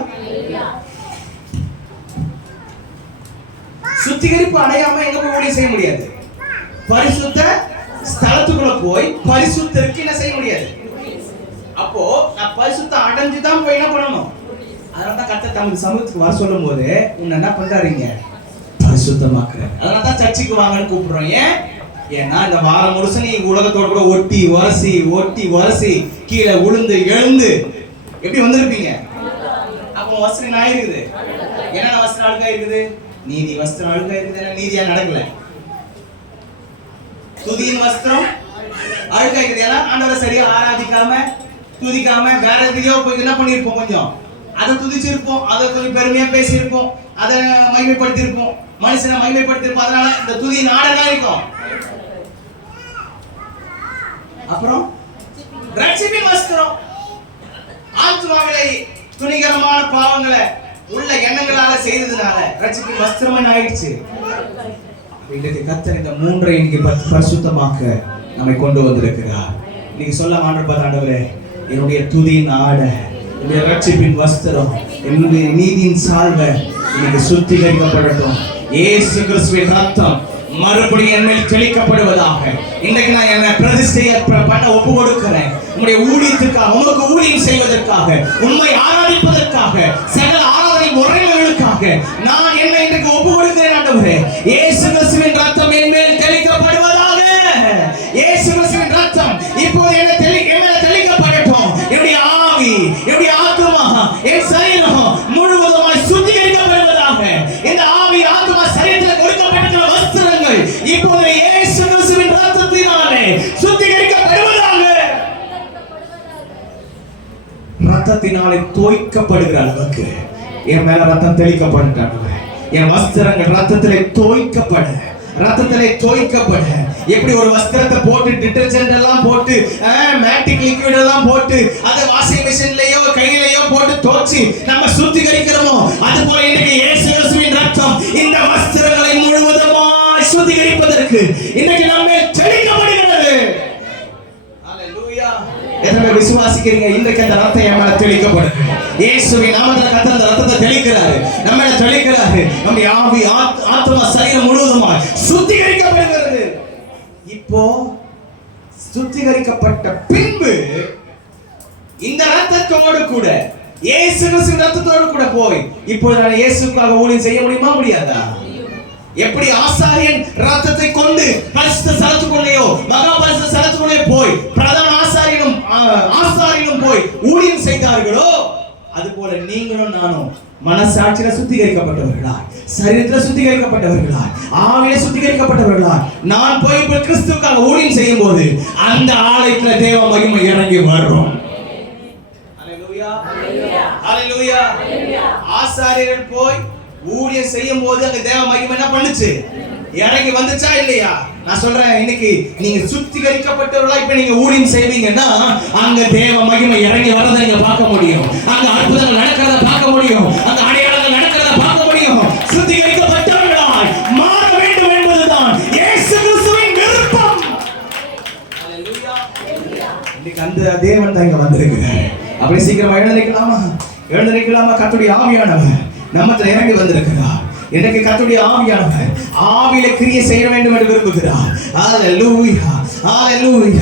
சுத்திகரிப்பு அடையாம எங்க போய் ஊழியம் செய்ய முடியாது. பரிசுத்த ஸ்தலத்துக்குள்ள போய் பரிசுத்தருக்கு என்ன செய்ய முடியாது. அப்போ நான் பரிசுத்தம் அடைஞ்சு தான் போய் என்ன பண்ணணும். அதனால தான் கர்த்தர் தமது சமூகத்துக்கு வர சொல்லும் போது உன்னை என்ன பண்றாருங்க, பரிசுத்தமாக்குறாரு. அதனால தான் சர்ச்சுக்கு வாங்கன்னு கூப்பிடுறோம். ஏன்னா இந்த வாரம் முழுசு நீ உலகத்தோட கூட ஒட்டி வரசி கீழே உளுந்து எழுந்து எப்படி வந்திருப்பீங்க. அப்போ வஸ்திரம் ஆயிருக்குது. என்னென்ன வஸ்திரம் அழுக்கா இருக்குது, நீதி வஸ்திரம் அழுக்கா இருக்குது. நீதியா நடக்கல. துதியின் வஸ்திரம் அழுக்கா இருக்குது. ஏன்னா ஆண்டவரை சரியா ஆராதிக்காம துதிக்காம வேற எதுலயோ போய் என்ன பண்ணிருப்போம், கொஞ்சம் அதை துதிச்சிருப்போம், அதை கொஞ்சம் பெருமையா பேசியிருப்போம், அதை மகிமைப்படுத்தி இருப்போம், மனுஷனை மகிமைப்படுத்தி இருப்போம். அதனால இந்த துதி நாடகம் இருக்கும். அப்புறம் ரட்சிப்பின் வஸ்திரம் ஆத்மாவிலே துணிகரமான பாவங்களை உள்ள எண்ணங்களால செய்ததுனால ரட்சிப்பின் வஸ்திரம் ஆயிடுச்சு. இன்னைக்கு கர்த்தர் இந்த மூன்றை இன்னைக்கு பரிசுத்தமாக்க நம்மை கொண்டு வந்திருக்கிறார். நீங்க சொல்ல ஆண்டவரே, என்னுடைய துதியின் ஆடை, என்னுடைய ரட்சிப்பின் வஸ்திரம், என்னுடைய நீதியின் சால்வை இன்னைக்கு சுத்திகரிக்கப்படட்டும். இயேசு கிறிஸ்துவின் ரத்தம் மறுபடியும் என் மேல் தெளிக்கப்படுவதாக. இன்றைக்கு நான் என்னை பிரதிஷ்டை பண்ண ஒப்பு கொடுக்கிறேன். உங்களுடைய ஊழியத்துக்காக, உங்களுக்கு ஊழியம் செய்வதற்காக, உண்மை ஆராதிப்பதற்காக, சகல ஆராதனை முறைகளுக்காக நான் என்னை இன்றைக்கு ஒப்பு கொடுக்கிறேன். ஆண்டவரே, இயேசு கிறிஸ்துவின் ரத்தம் என் மேல் தெளிக்கப்படுவதாக. இயேசு கிறிஸ்துவின் ரத்தம் இப்போது என் மேல் தெளிக்கப்படட்டும். என்னுடைய ஆவி, என்னுடைய ஆத்மா, என் சரீரம் முழுவதுமாய் சுத்திகரிக்கப்படுவதாக. இந்த ஆவி, ஆத்மா, சரீரத்தில் கொடுக்கப்பட்ட வஸ்திரங்கள் இப்போது இயேசு கிறிஸ்துவின் ரத்தத்தினாலே சுத்திகரிக்கப்படுவதாக. ரத்தத்தினாலே தோய்க்கப்படுகிற அளவுக்கு என் மேல ரத்தம் தெளிக்கப்பட்டாங்க. என் வஸ்திரங்கள் ரத்தத்திலே தோய்க்கப்பட எப்படி ஒரு வஸ்திரத்தை போட்டு டிடர்ஜென்ட் எல்லாம் போட்டு மேட்டிக் லிக்விட் எல்லாம் போட்டு அதை வாஷிங் மெஷின்லயோ கையிலயோ போட்டு தோச்சி நம்ம சுத்திகரிக்கிறோமோ, அது போல இன்னைக்கு இயேசு கிறிஸ்துவின் ரத்தம் இந்த வஸ்திரங்களை முழுவதுமாய் சுத்திகரிப்பதற்கு இன்னைக்கு நம்ம தெளிக்கப்படுகிறது. ஹalleluya. எத்தனை விசுவாசிக்கிறீங்க? இன்றைக்கு அந்த ரத்தம் என் மேல தெளிக்கப்படுது. இயேசுவின் நாமத்தில் கர்த்தர் அந்த ரத்தத்தை தெளிக்கிறாரு, நம்ம மேல தெளிக்கிறாரு. நம்முடைய ஆவி, ஆத்மா, சரீரம் முழுவதுமாய் சுத்திகரிக்கப்படுகிறது. இப்போ சுத்திகரிக்கப்பட்ட பின்பு இந்த ரத்தத்தோடு கூட, இயேசு கிறிஸ்துவின் ரத்தத்தோடு கூட போய் இப்போ நான் இயேசுக்காக ஊழியம் செய்ய முடியுமா, முடியாதா? எப்படி ஆசாரியன் ரத்தத்தை கொண்டு பரிசுத்த ஸ்தலத்துக்குள்ளேயோ மகா பரிசுத்த ஸ்தலத்துக்குள்ளே போய் பிரதான ஆசாரியனும் போய் ஊழியம் செய்தார்களோ, அது போல நீங்களும் நானும் மனசாட்சியில சுத்திகரிக்கப்பட்டவர்களா, சரீரத்துல சுத்திகரிக்கப்பட்டவர்களா, ஆவியில சுத்திகரிக்கப்பட்டவர்களா நான் போய் கிறிஸ்துவுக்காக ஊழியம் செய்யும் போது அந்த ஆலயத்துல தேவ மகிமை இறங்கி வரும். ஹalleluya, ஹalleluya. ஆசாரியர்கள் போய் ஊழியம் செய்யும் போது அங்க தேவ மகிமை என்ன பண்ணுச்சு, இறங்கி வந்துச்சா இல்லையா? நான் சொல்றேன், இன்னைக்கு நீங்க சுத்திகரிக்கப்பட்டவர்களா இப்ப நீங்க ஊழியம் செய்வீங்கன்னா அங்க தேவ மகிமை இறங்கி வரதை நீங்க பார்க்க முடியும். அங்க அற்புதங்கள் நடக்கிறத பார்க்க முடியும். அங்க அடையாளங்கள் நடக்கிறத பார்க்க முடியும். சுத்திகரிக்கப்பட்டவர்களாய் மாற வேண்டும் என்பதுதான் இயேசு கிறிஸ்துவின் விருப்பம். ஹalleluya. இன்னைக்கு அந்த தேவன் தான் இங்க வந்திருக்கிறார். அப்படியே சீக்கிரமா எழுந்திருக்கலாமா? கர்த்தருடைய ஆவியானவர் நம்மத்துல இறங்கி வந்திருக்கிறார். எனக்கு கர்த்தருடைய ஆவியானவர் ஆவியிலே கிரியை செய்ய வேண்டும் என்று விரும்புகிறார். ஹalleluya, ஹalleluya.